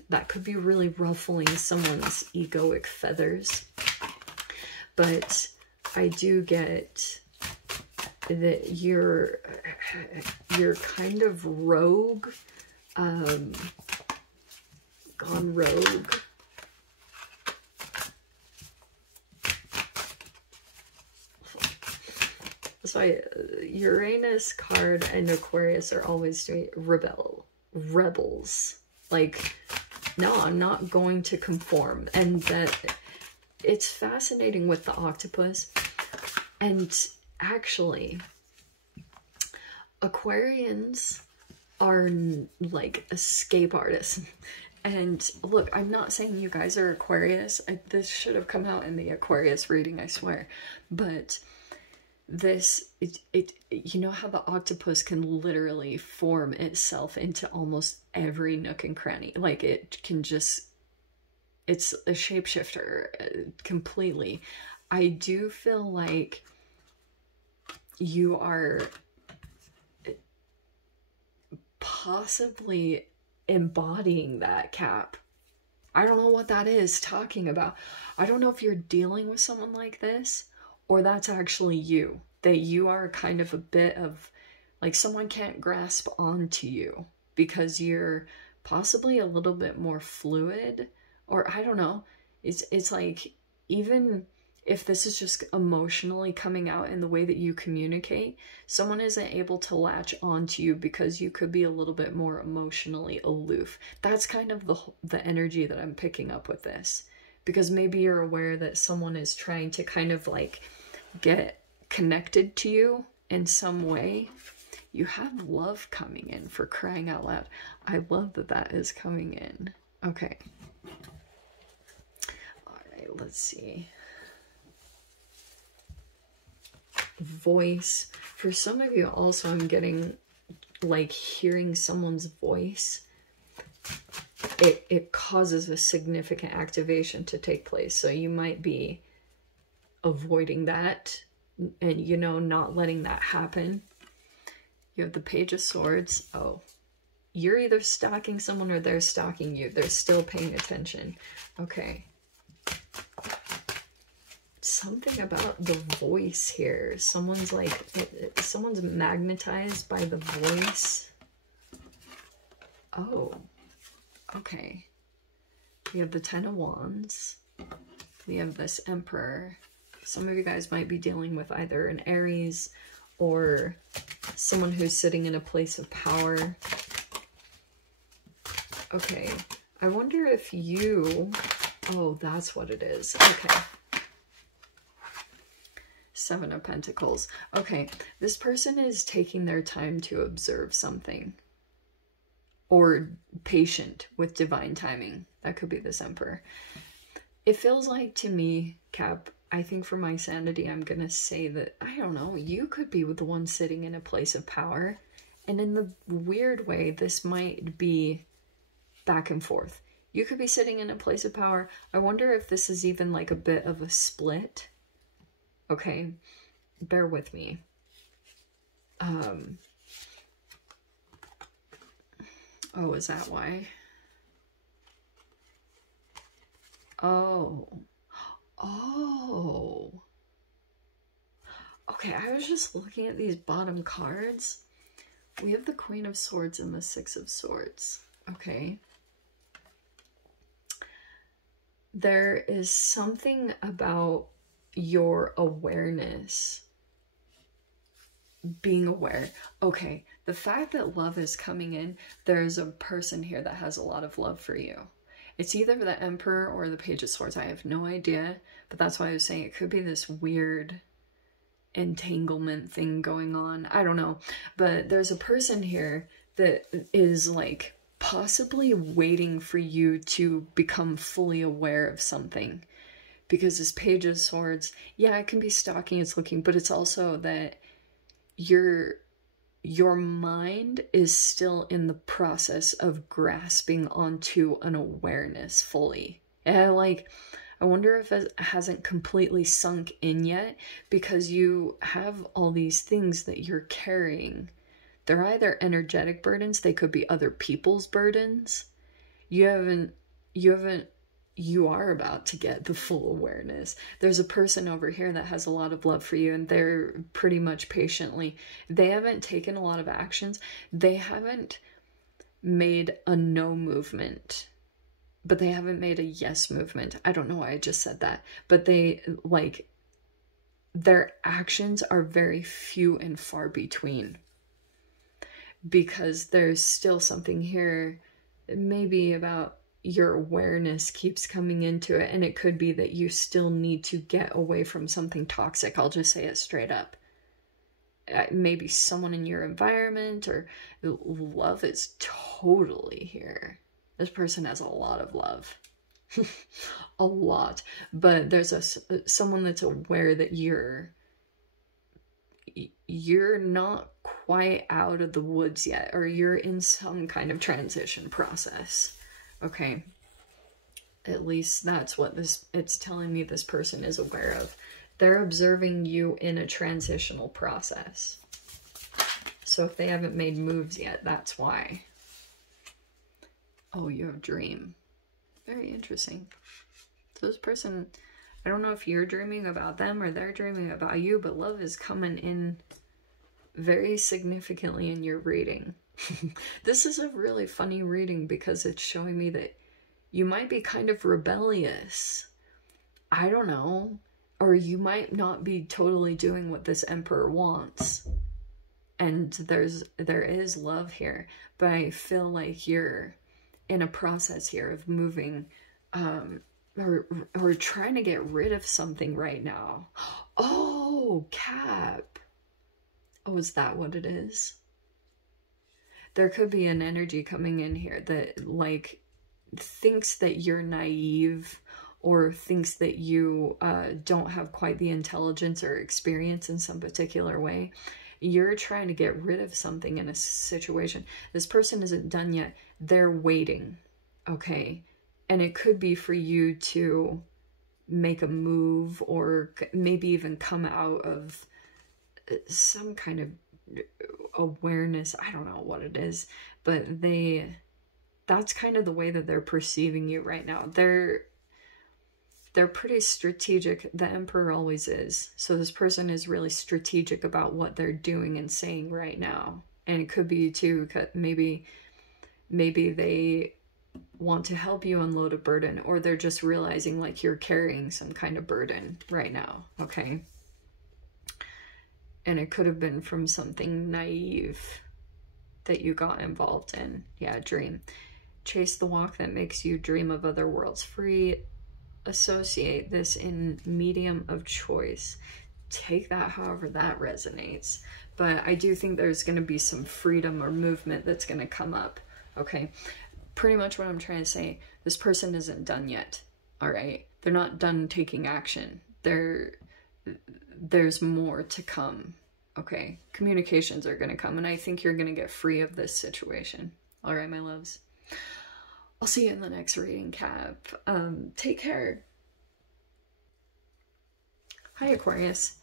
that could be really ruffling someone's egoic feathers. But I do get that you're kind of rogue, gone rogue. So Uranus card and Aquarius are always doing rebels. Like, no, I'm not going to conform. And that it's fascinating with the octopus. And actually, Aquarians are like escape artists. And look, I'm not saying you guys are Aquarius. This should have come out in the Aquarius reading, I swear. But this, you know how the octopus can literally form itself into almost every nook and cranny. Like, it can just, it's a shapeshifter completely. I do feel like you are possibly embodying that, Cap. I don't know what that is talking about. I don't know if you're dealing with someone like this, or that's actually you. That you are kind of a bit of, like, someone can't grasp onto you because you're possibly a little bit more fluid, or I don't know. It's like, even if this is just emotionally coming out in the way that you communicate, someone isn't able to latch onto you because you could be a little bit more emotionally aloof. That's kind of the energy that I'm picking up with this. Because maybe you're aware that someone is trying to kind of like get connected to you in some way. You have love coming in, for crying out loud. I love that that is coming in. Okay. All right, let's see. Voice. For some of you also, I'm getting like hearing someone's voice. It causes a significant activation to take place. So you might be avoiding that and, you know, not letting that happen. You have the Page of Swords. Oh, you're either stalking someone or they're stalking you. They're still paying attention. Okay. Something about the voice here. Someone's like, someone's magnetized by the voice. Oh, okay. We have the Ten of Wands. We have this Emperor. Some of you guys might be dealing with either an Aries or someone who's sitting in a place of power. Okay, I wonder if you... Oh, that's what it is. Okay. Seven of Pentacles. Okay, this person is taking their time to observe something. or patient with divine timing. That could be this Emperor. It feels like to me, Cap, I think for my sanity, I'm going to say that, I don't know, you could be the one sitting in a place of power. And in the weird way, this might be back and forth. You could be sitting in a place of power. I wonder if this is even like a bit of a split. Okay, bear with me. Oh, is that why? Oh. Okay, I was just looking at these bottom cards. We have the Queen of Swords and the Six of Swords. Okay. There is something about your awareness. Being aware. Okay, the fact that love is coming in, there's a person here that has a lot of love for you. It's either the Emperor or the Page of Swords. I have no idea, but that's why I was saying it could be this weird entanglement thing going on. I don't know, but there's a person here that is like possibly waiting for you to become fully aware of something, because this Page of Swords, yeah, it can be stalking, it's looking, but it's also that your mind is still in the process of grasping onto an awareness fully. And like, I wonder if it hasn't completely sunk in yet, because you have all these things that you're carrying. They're either energetic burdens, they could be other people's burdens. You are about to get the full awareness. There's a person over here that has a lot of love for you, and they're pretty much patiently, they haven't taken a lot of actions. They haven't made a no movement, but they haven't made a yes movement. I don't know why I just said that, but they, like, their actions are very few and far between, because there's still something here, maybe about your awareness keeps coming into it, and it could be that you still need to get away from something toxic. I'll just say it straight up. Maybe someone in your environment, or love is totally here. This person has a lot of love. A lot. But there's someone that's aware that you're not quite out of the woods yet, or you're in some kind of transition process. Okay, at least that's what it's telling me this person is aware of. They're observing you in a transitional process. So if they haven't made moves yet, that's why. Oh, you have dream. Very interesting. So this person, I don't know if you're dreaming about them or they're dreaming about you, but love is coming in very significantly in your reading. This is a really funny reading, because it's showing me that you might be kind of rebellious. I don't know. Or you might not be totally doing what this Emperor wants. And there is love here. But I feel like you're in a process here of moving, or trying to get rid of something right now. Oh, Cap. Oh, is that what it is? There could be an energy coming in here that, like, thinks that you're naive, or thinks that you don't have quite the intelligence or experience in some particular way. You're trying to get rid of something in a situation. This person isn't done yet. They're waiting, okay? And it could be for you to make a move, or maybe even come out of some kind of awareness. I don't know what it is, but that's kind of the way that they're perceiving you right now. They're pretty strategic. The Emperor always is. So this person is really strategic about what they're doing and saying right now. And it could be too, maybe they want to help you unload a burden, or they're just realizing like you're carrying some kind of burden right now, okay? And it could have been from something naive that you got involved in. Yeah, dream. Chase the walk that makes you dream of other worlds free. Associate this in medium of choice. Take that however that resonates. But I do think there's going to be some freedom or movement that's going to come up okay? Pretty much what I'm trying to say, this person isn't done yet, all right? They're not done taking action. There's more to come, okay? Communications are going to come, and I think you're going to get free of this situation. All right, my loves. I'll see you in the next reading, Cap. Take care. Hi, Aquarius.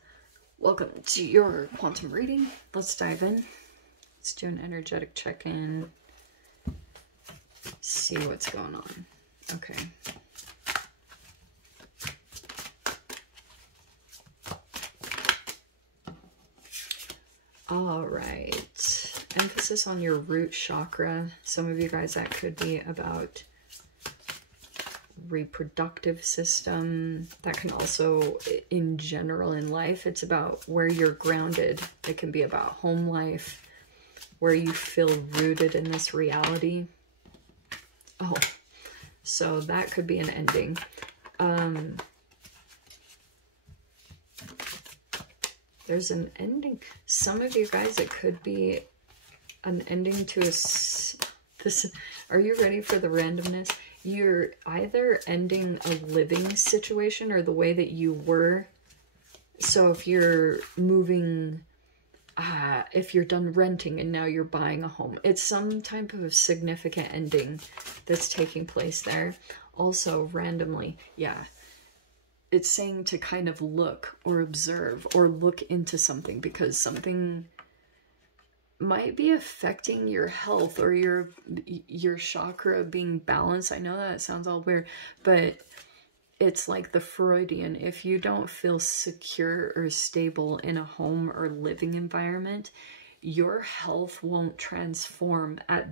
Welcome to your quantum reading. Let's dive in. Let's do an energetic check-in. See what's going on. Okay. All right. Emphasis on your root chakra. Some of you guys, that could be about reproductive system. That can also, in general in life, it's about where you're grounded. It can be about home life, where you feel rooted in this reality. Oh, so that could be an ending. There's an ending. Some of you guys, it could be an ending to this. Are you ready for the randomness? You're either ending a living situation or the way that you were. So if you're moving, if you're done renting and now you're buying a home, it's some type of significant ending that's taking place there. Also, randomly, yeah, it's saying to kind of look or observe or look into something, because something might be affecting your health or your chakra being balanced. I know that sounds all weird, but it's like the Freudian. If you don't feel secure or stable in a home or living environment, your health won't transform at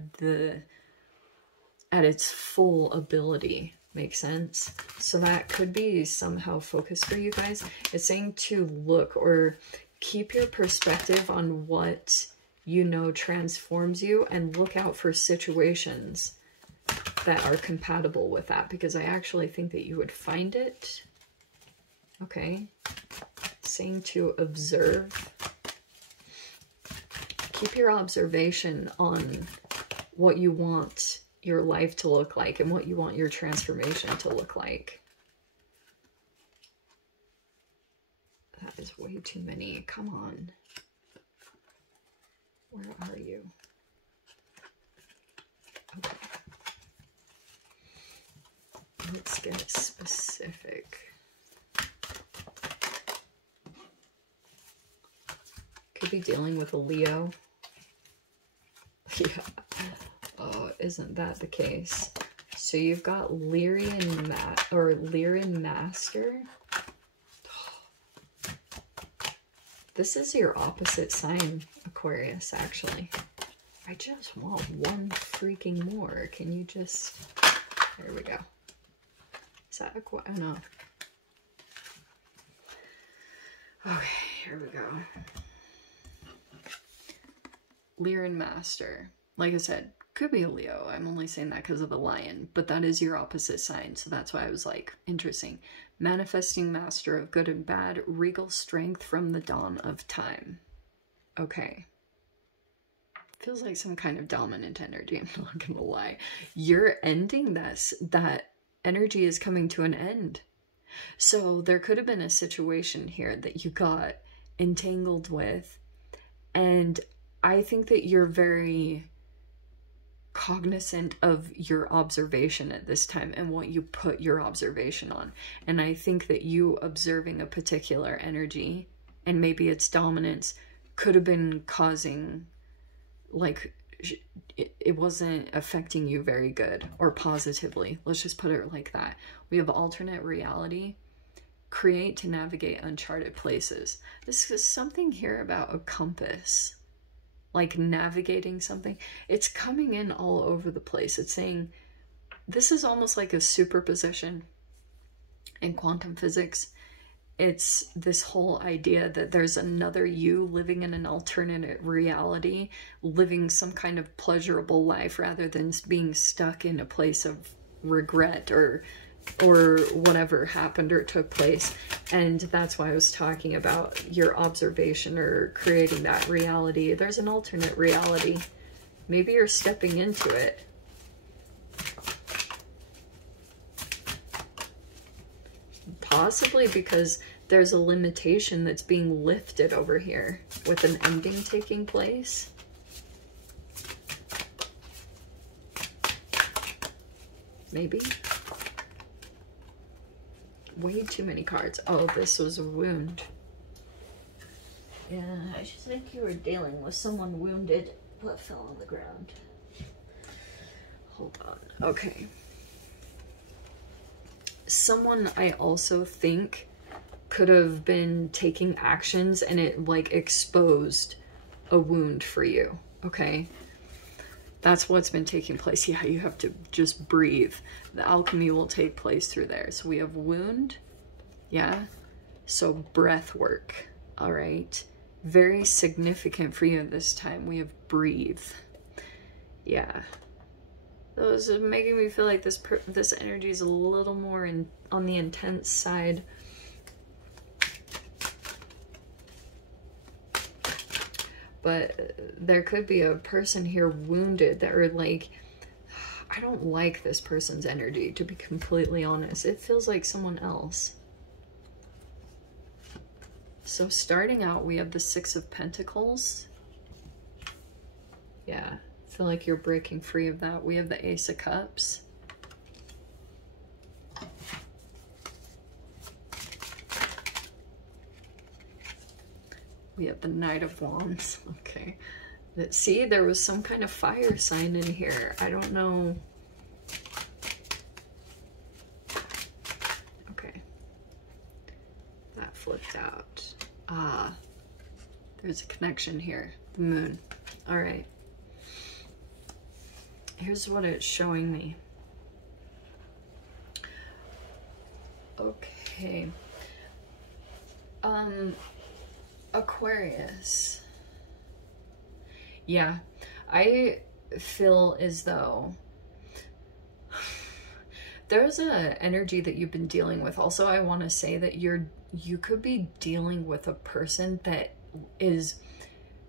its full ability. Makes sense? So that could be somehow focused for you guys. It's saying to look or keep your perspective on what you know transforms you, and look out for situations that are compatible with that, because I actually think that you would find it. Okay. Saying to observe. Keep your observation on what you want your life to look like and what you want your transformation to look like. That is way too many. Come on. Where are you? Okay. Let's get specific. Could be dealing with a Leo. Yeah. Oh, isn't that the case? So you've got Lyrian Master. This is your opposite sign, Aquarius, actually. I just want one freaking more. Can you just... There we go. Is that Aquarius? Oh, no. Okay, here we go. Lyrian Master. Like I said, could be a Leo. I'm only saying that because of the lion, but that is your opposite sign, so that's why I was like, interesting. Manifesting master of good and bad, regal strength from the dawn of time. Okay. Feels like some kind of dominant energy, I'm not gonna lie. You're ending this. That energy is coming to an end. So there could have been a situation here that you got entangled with, and I think that you're very cognizant of your observation at this time and what you put your observation on. And I think that you observing a particular energy, and maybe its dominance, could have been causing, like, it wasn't affecting you very good or positively. Let's just put it like that. We have alternate reality. Create to navigate uncharted places. This is something here about a compass. Like navigating something. It's coming in all over the place. It's saying this is almost like a superposition in quantum physics. It's this whole idea that there's another you living in an alternate reality, living some kind of pleasurable life rather than being stuck in a place of regret or whatever happened or took place. And that's why I was talking about your observation or creating that reality. There's an alternate reality. Maybe you're stepping into it. possibly because there's a limitation that's being lifted over here with an ending taking place. Maybe. Way too many cards. Oh, this was a wound. Yeah, I just think you were dealing with someone wounded but fell on the ground. Hold on. Okay. Someone I also think could have been taking actions and it like exposed a wound for you. Okay. That's what's been taking place. Yeah, you have to just breathe. The alchemy will take place through there. So we have wound. Yeah. So breath work. All right. Very significant for you this time. We have breathe. Yeah. Those are making me feel like this energy is a little more on the intense side. But there could be a person here wounded that are like, I don't like this person's energy, to be completely honest. It feels like someone else. So starting out, we have the Six of Pentacles. Yeah, I feel like you're breaking free of that. We have the Ace of Cups. We have the Knight of Wands. Okay. See, there was some kind of fire sign in here. I don't know. Okay. That flipped out. Ah. There's a connection here. The Moon. All right. Here's what it's showing me. Okay. Aquarius. Yeah, I feel as though there's a energy that you've been dealing with. Also, I want to say that you could be dealing with a person that is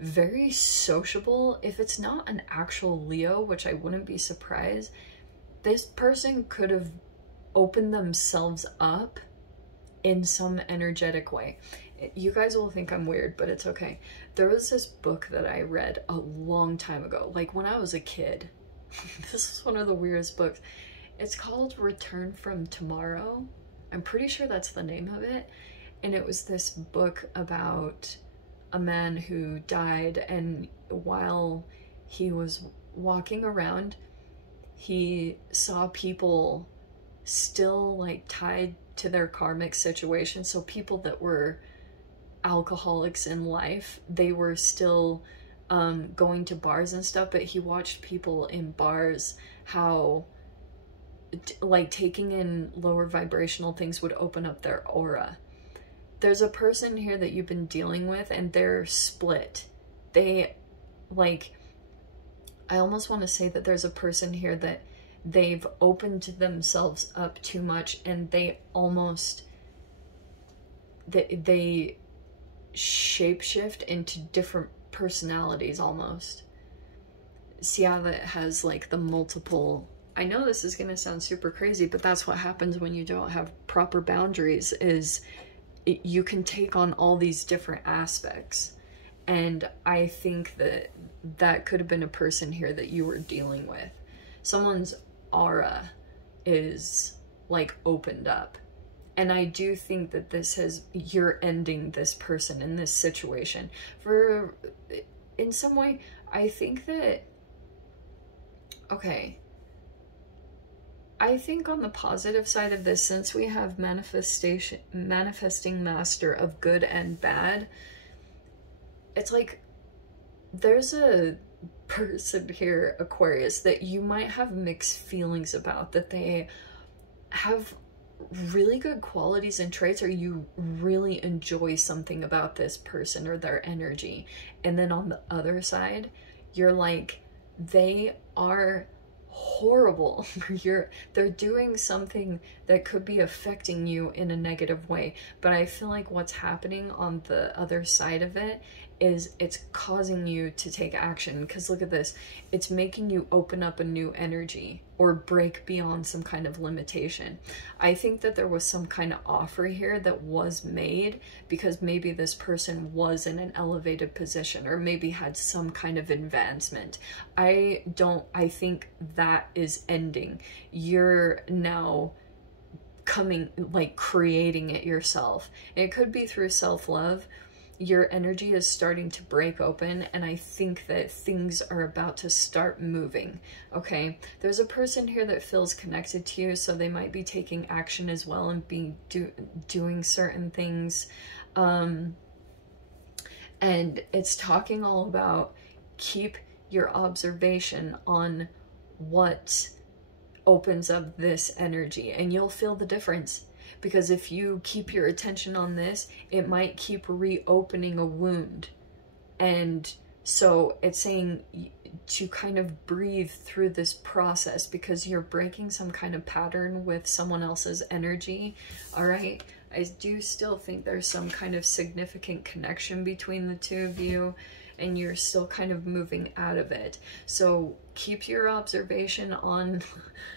very sociable. If it's not an actual Leo, which I wouldn't be surprised, this person could have opened themselves up in some energetic way. You guys will think I'm weird, but it's okay. There was this book that I read a long time ago, like when I was a kid. This is one of the weirdest books. It's called Return from Tomorrow. I'm pretty sure that's the name of it. And it was this book about a man who died, and while he was walking around, he saw people still like tied to their karmic situation. So people that were alcoholics in life, they were still going to bars and stuff, but he watched people in bars how like taking in lower vibrational things would open up their aura. There's a person here that you've been dealing with and they're split. They like, I almost want to say that there's a person here that they've opened themselves up too much and they almost they shapeshift into different personalities almost. See how that has like the multiple, I know this is going to sound super crazy, but that's what happens when you don't have proper boundaries, is you can take on all these different aspects. And I think that that could have been a person here that you were dealing with. Someone's aura is like opened up. And I do think that this has, you're ending this person in this situation. In some way, I think that, okay, I think on the positive side of this, since we have manifesting master of good and bad, it's like there's a person here, Aquarius, that you might have mixed feelings about, that they have really good qualities and traits, or you really enjoy something about this person or their energy. And then on the other side, you're like, they are horrible. They're doing something that could be affecting you in a negative way. But I feel like what's happening on the other side of it is it's causing you to take action. Because look at this, it's making you open up a new energy or break beyond some kind of limitation. I think that there was some kind of offer here that was made because maybe this person was in an elevated position or maybe had some kind of advancement. I think that is ending. You're now coming, like creating it yourself. It could be through self-love. Your energy is starting to break open, and I think that things are about to start moving, okay? There's a person here that feels connected to you, so they might be taking action as well and doing certain things. And it's talking all about keep your observation on what opens up this energy, and you'll feel the difference. Because if you keep your attention on this, it might keep reopening a wound. And so it's saying to kind of breathe through this process because you're breaking some kind of pattern with someone else's energy. All right. I do still think there's some kind of significant connection between the two of you, and you're still kind of moving out of it. So keep your observation on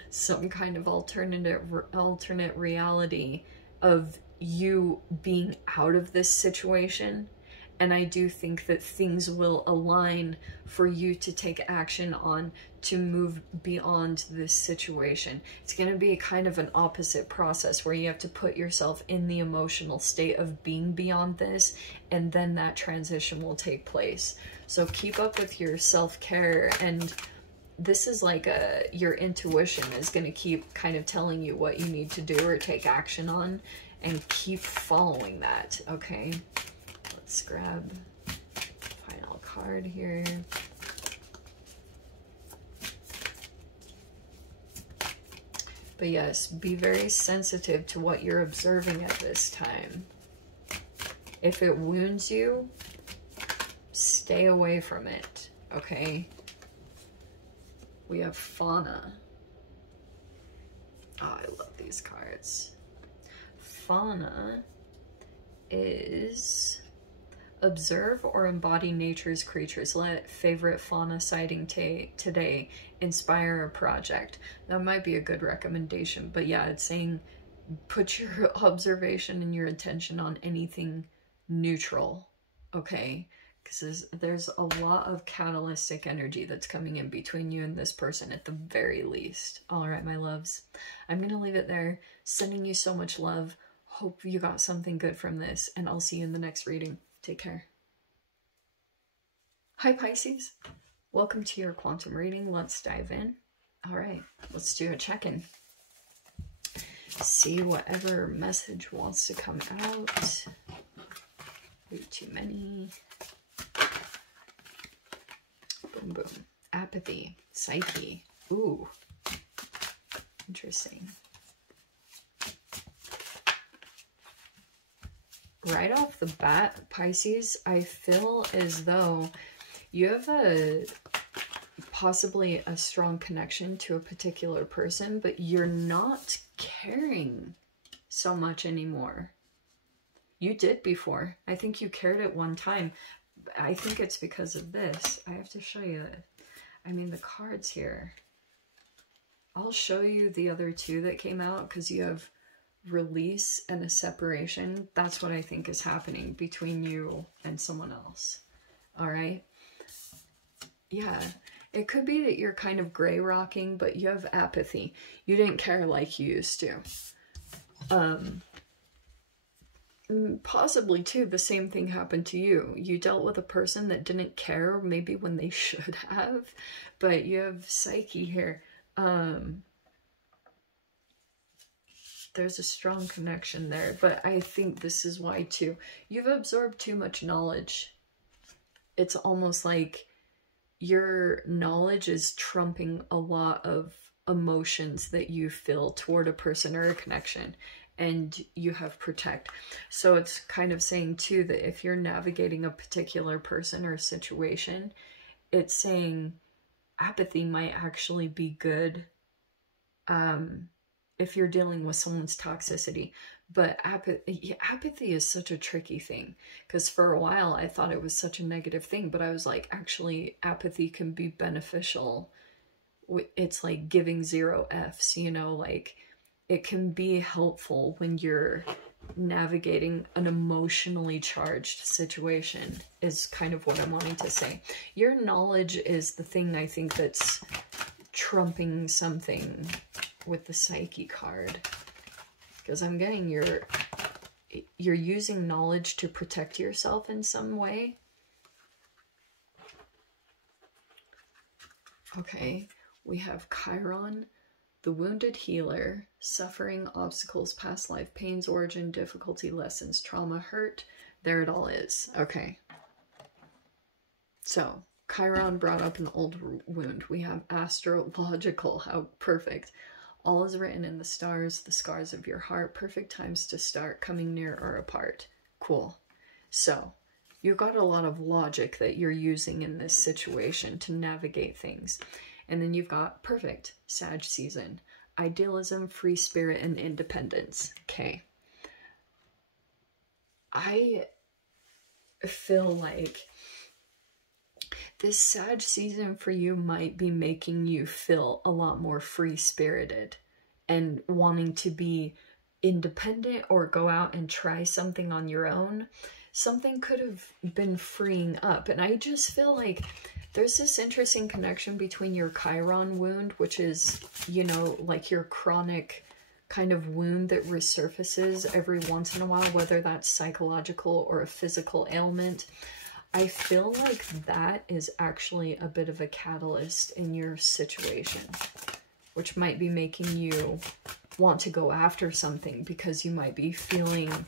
some kind of alternate reality of you being out of this situation. And I do think that things will align for you to take action on to move beyond this situation. It's going to be kind of an opposite process where you have to put yourself in the emotional state of being beyond this, and then that transition will take place. So keep up with your self-care, and this is like your intuition is going to keep kind of telling you what you need to do or take action on, and keep following that, okay? Let's grab final card here. But yes, be very sensitive to what you're observing at this time. If it wounds you, stay away from it, okay? We have fauna. Oh, I love these cards. Fauna is observe or embody nature's creatures. Let favorite fauna sighting today inspire a project. That might be a good recommendation, but yeah, it's saying put your observation and your attention on anything neutral, okay? Because there's a lot of catalytic energy that's coming in between you and this person at the very least. All right, my loves, I'm going to leave it there. Sending you so much love. Hope you got something good from this, and I'll see you in the next reading. Take care. Hi, Pisces. Welcome to your quantum reading. Let's dive in. All right, let's do a check-in. See whatever message wants to come out. Way too many. Boom, boom. Apathy. Psyche. Ooh. Interesting. Right off the bat, Pisces, I feel as though you have possibly a strong connection to a particular person, but you're not caring so much anymore. You did before. I think you cared at one time. I think it's because of this. I have to show you it. I mean, the cards here. I'll show you the other two that came out because you have release and a separation. That's what I think is happening between you and someone else. All right. Yeah. It could be that you're kind of gray rocking, but you have apathy. You didn't care like you used to. Possibly too, the same thing happened to you. You dealt with a person that didn't care maybe when they should have, but you have psyche here. There's a strong connection there, but I think this is why too. You've absorbed too much knowledge. It's almost like your knowledge is trumping a lot of emotions that you feel toward a person or a connection, and you have protect. So it's kind of saying too that if you're navigating a particular person or situation, it's saying apathy might actually be good. if you're dealing with someone's toxicity. But apathy is such a tricky thing, because for a while I thought it was such a negative thing, but I was like, actually, apathy can be beneficial. It's like giving 0 Fs, you know, like it can be helpful when you're navigating an emotionally charged situation, is kind of what I'm wanting to say. Your knowledge is the thing I think that's trumping something with the Psyche card, because I'm getting you're using knowledge to protect yourself in some way. Okay, we have Chiron, the wounded healer, suffering, obstacles, past life, pains, origin, difficulty, lessons, trauma, hurt. There it all is. Okay. So, Chiron brought up an old wound. We have astrological. How perfect. All is written in the stars, the scars of your heart. Perfect times to start, coming near or apart. Cool. So, you've got a lot of logic that you're using in this situation to navigate things. And then you've got perfect Sag season, idealism, free spirit, and independence. Okay. I feel like this Sag season for you might be making you feel a lot more free-spirited and wanting to be independent or go out and try something on your own. Something could have been freeing up. And I just feel like there's this interesting connection between your Chiron wound, which is, you know, like your chronic kind of wound that resurfaces every once in a while, whether that's psychological or a physical ailment. I feel like that is actually a bit of a catalyst in your situation, which might be making you want to go after something because you might be feeling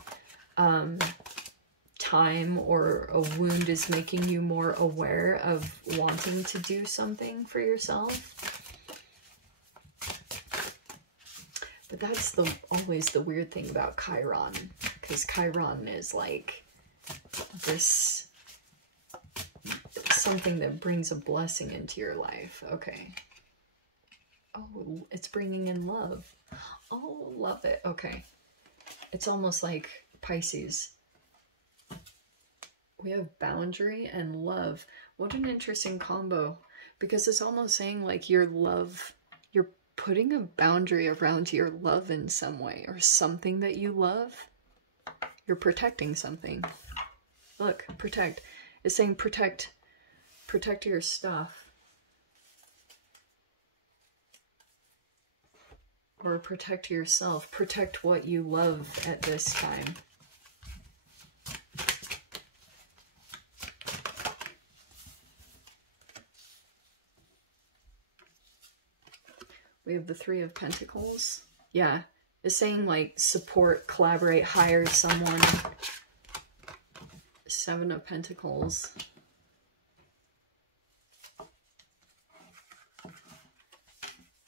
time, or a wound is making you more aware of wanting to do something for yourself. But that's always the weird thing about Chiron, because Chiron is like this something that brings a blessing into your life. Okay. Oh, it's bringing in love. Oh, love it. Okay. It's almost like Pisces. We have boundary and love. What an interesting combo, because it's almost saying like your love, you're putting a boundary around your love in some way, or something that you love. You're protecting something. Look, protect. It's saying protect your stuff. Or protect yourself. Protect what you love at this time. We have the Three of Pentacles. Yeah, it's saying like support, collaborate, hire someone. Seven of Pentacles.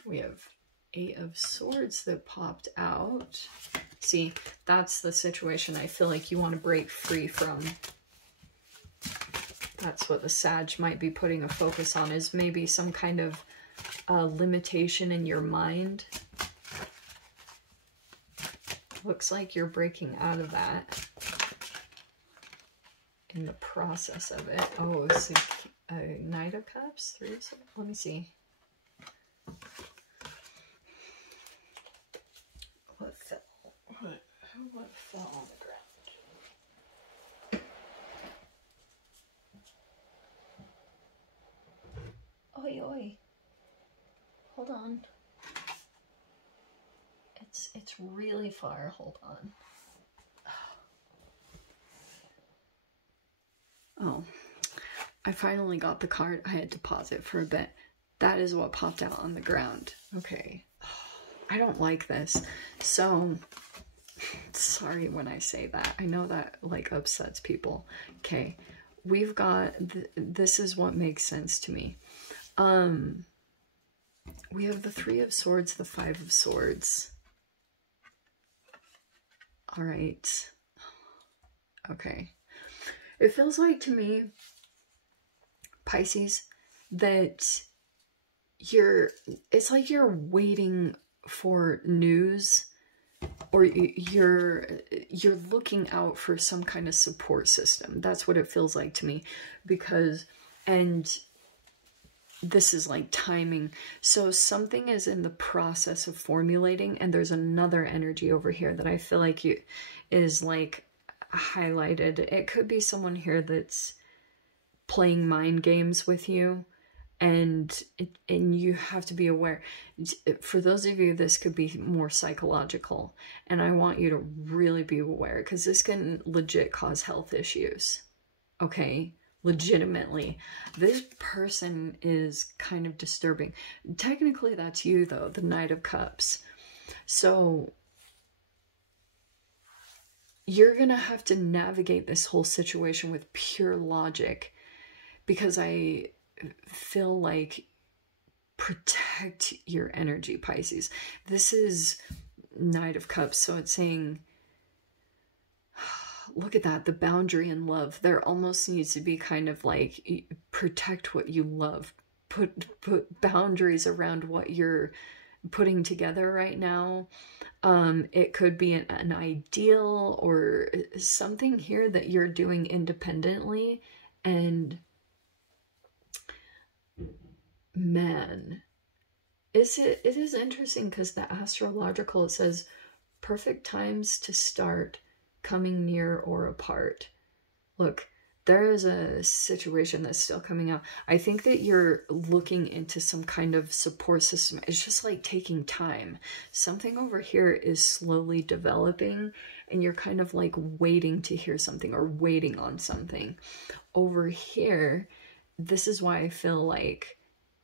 We have Eight of Swords that popped out. See, that's the situation I feel like you want to break free from. That's what the Sag might be putting a focus on, is maybe some kind of limitation in your mind. Looks like you're breaking out of that in the process of it. Oh, it's a Knight of Cups? Let me see. What fell on the ground? Oi, oi. Hold on. It's really far. Hold on. Oh, I finally got the card. I had to pause it for a bit. That is what popped out on the ground. Okay. I don't like this. So, sorry when I say that. I know that like upsets people. Okay. We've got, this is what makes sense to me. We have the Three of Swords, the Five of Swords. All right. Okay. It feels like to me, Pisces, that it's like you're waiting for news, or you're looking out for some kind of support system. That's what it feels like to me, because, and this is like timing. So something is in the process of formulating, and there's another energy over here that I feel like is like highlighted. It could be someone here that's playing mind games with you, and you have to be aware. For those of you, this could be more psychological, and I want you to really be aware, because this can legit cause health issues. Okay, legitimately. This person is kind of disturbing. Technically that's you though, the Knight of Cups. So you're gonna have to navigate this whole situation with pure logic, because I feel like protect your energy, Pisces. This is Knight of Cups, so it's saying, look at that, the boundary in love. There almost needs to be kind of like, protect what you love. Put boundaries around what you're putting together right now. It could be an ideal or something here that you're doing independently. And man, it is interesting, because the astrological, it says perfect times to start, coming near or apart. Look, there is a situation that's still coming out. I think that you're looking into some kind of support system. It's just like taking time. Something over here is slowly developing, and you're kind of like waiting to hear something or waiting on something. Over here, this is why I feel like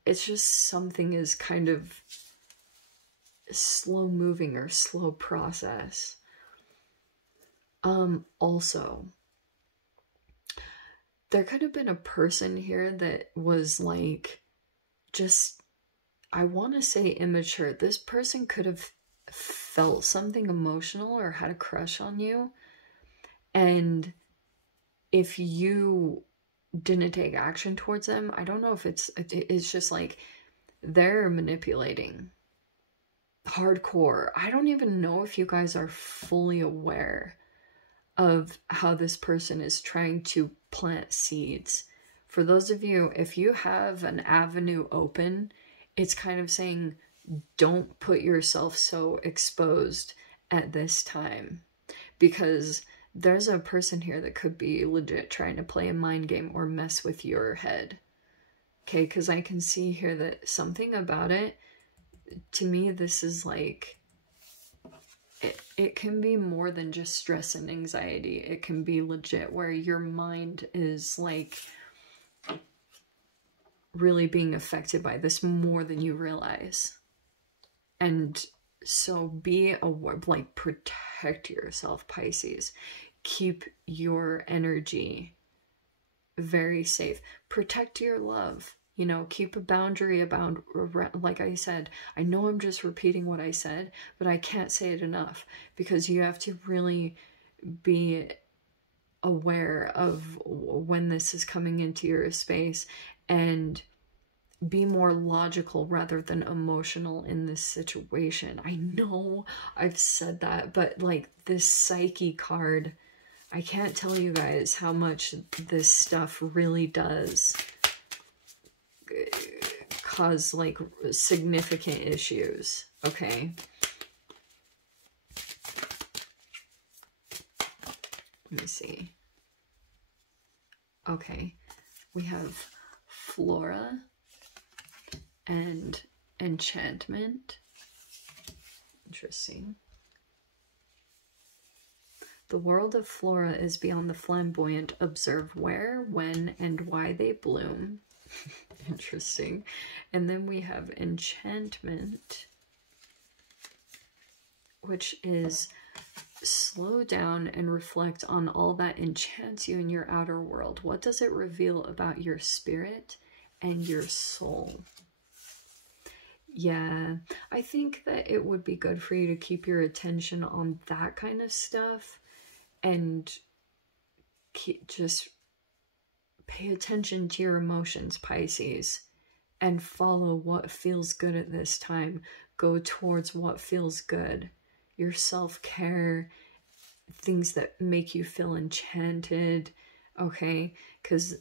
it's just something is kind of slow moving or slow process. Also, there could have been a person here that was like, just, I want to say immature. This person could have felt something emotional or had a crush on you. And if you didn't take action towards them, I don't know if it's just like they're manipulating hardcore. I don't even know if you guys are fully aware of how this person is trying to plant seeds. For those of you, if you have an avenue open, it's kind of saying, don't put yourself so exposed at this time, because there's a person here that could be legit trying to play a mind game or mess with your head. Okay, because I can see here that something about it, to me, this is like, it can be more than just stress and anxiety. It can be legit where your mind is like really being affected by this more than you realize. And so be aware, like protect yourself, Pisces. Keep your energy very safe. Protect your love. You know, keep a boundary about, like I said, I know I'm just repeating what I said, but I can't say it enough, because you have to really be aware of when this is coming into your space, and be more logical rather than emotional in this situation. I know I've said that, but like this Psyche card, I can't tell you guys how much this stuff really does cause like significant issues. Okay, let me see. Okay, we have Flora and Enchantment. Interesting. The world of Flora is beyond the flamboyant. Observe where, when, and why they bloom. Interesting. And then we have Enchantment, which is slow down and reflect on all that enchants you in your outer world. What does it reveal about your spirit and your soul? Yeah, I think that it would be good for you to keep your attention on that kind of stuff, and just pay attention to your emotions, Pisces, and follow what feels good at this time. go towards what feels good. Your self-care, things that make you feel enchanted, okay? Because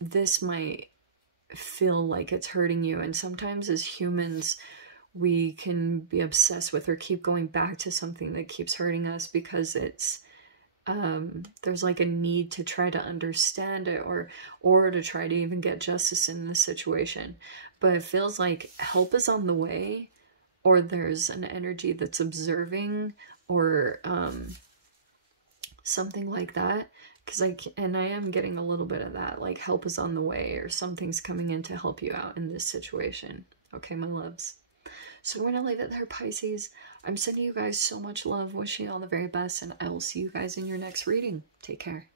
this might feel like it's hurting you. And sometimes as humans, we can be obsessed with or keep going back to something that keeps hurting us because it's, there's like a need to try to understand it or to try to even get justice in the situation. But it feels like help is on the way, or there's an energy that's observing, or something like that. Because I am getting a little bit of that, like help is on the way, or something's coming in to help you out in this situation. Okay, my loves. So we're going to leave it there, Pisces. I'm sending you guys so much love, wishing you all the very best, and I will see you guys in your next reading. Take care.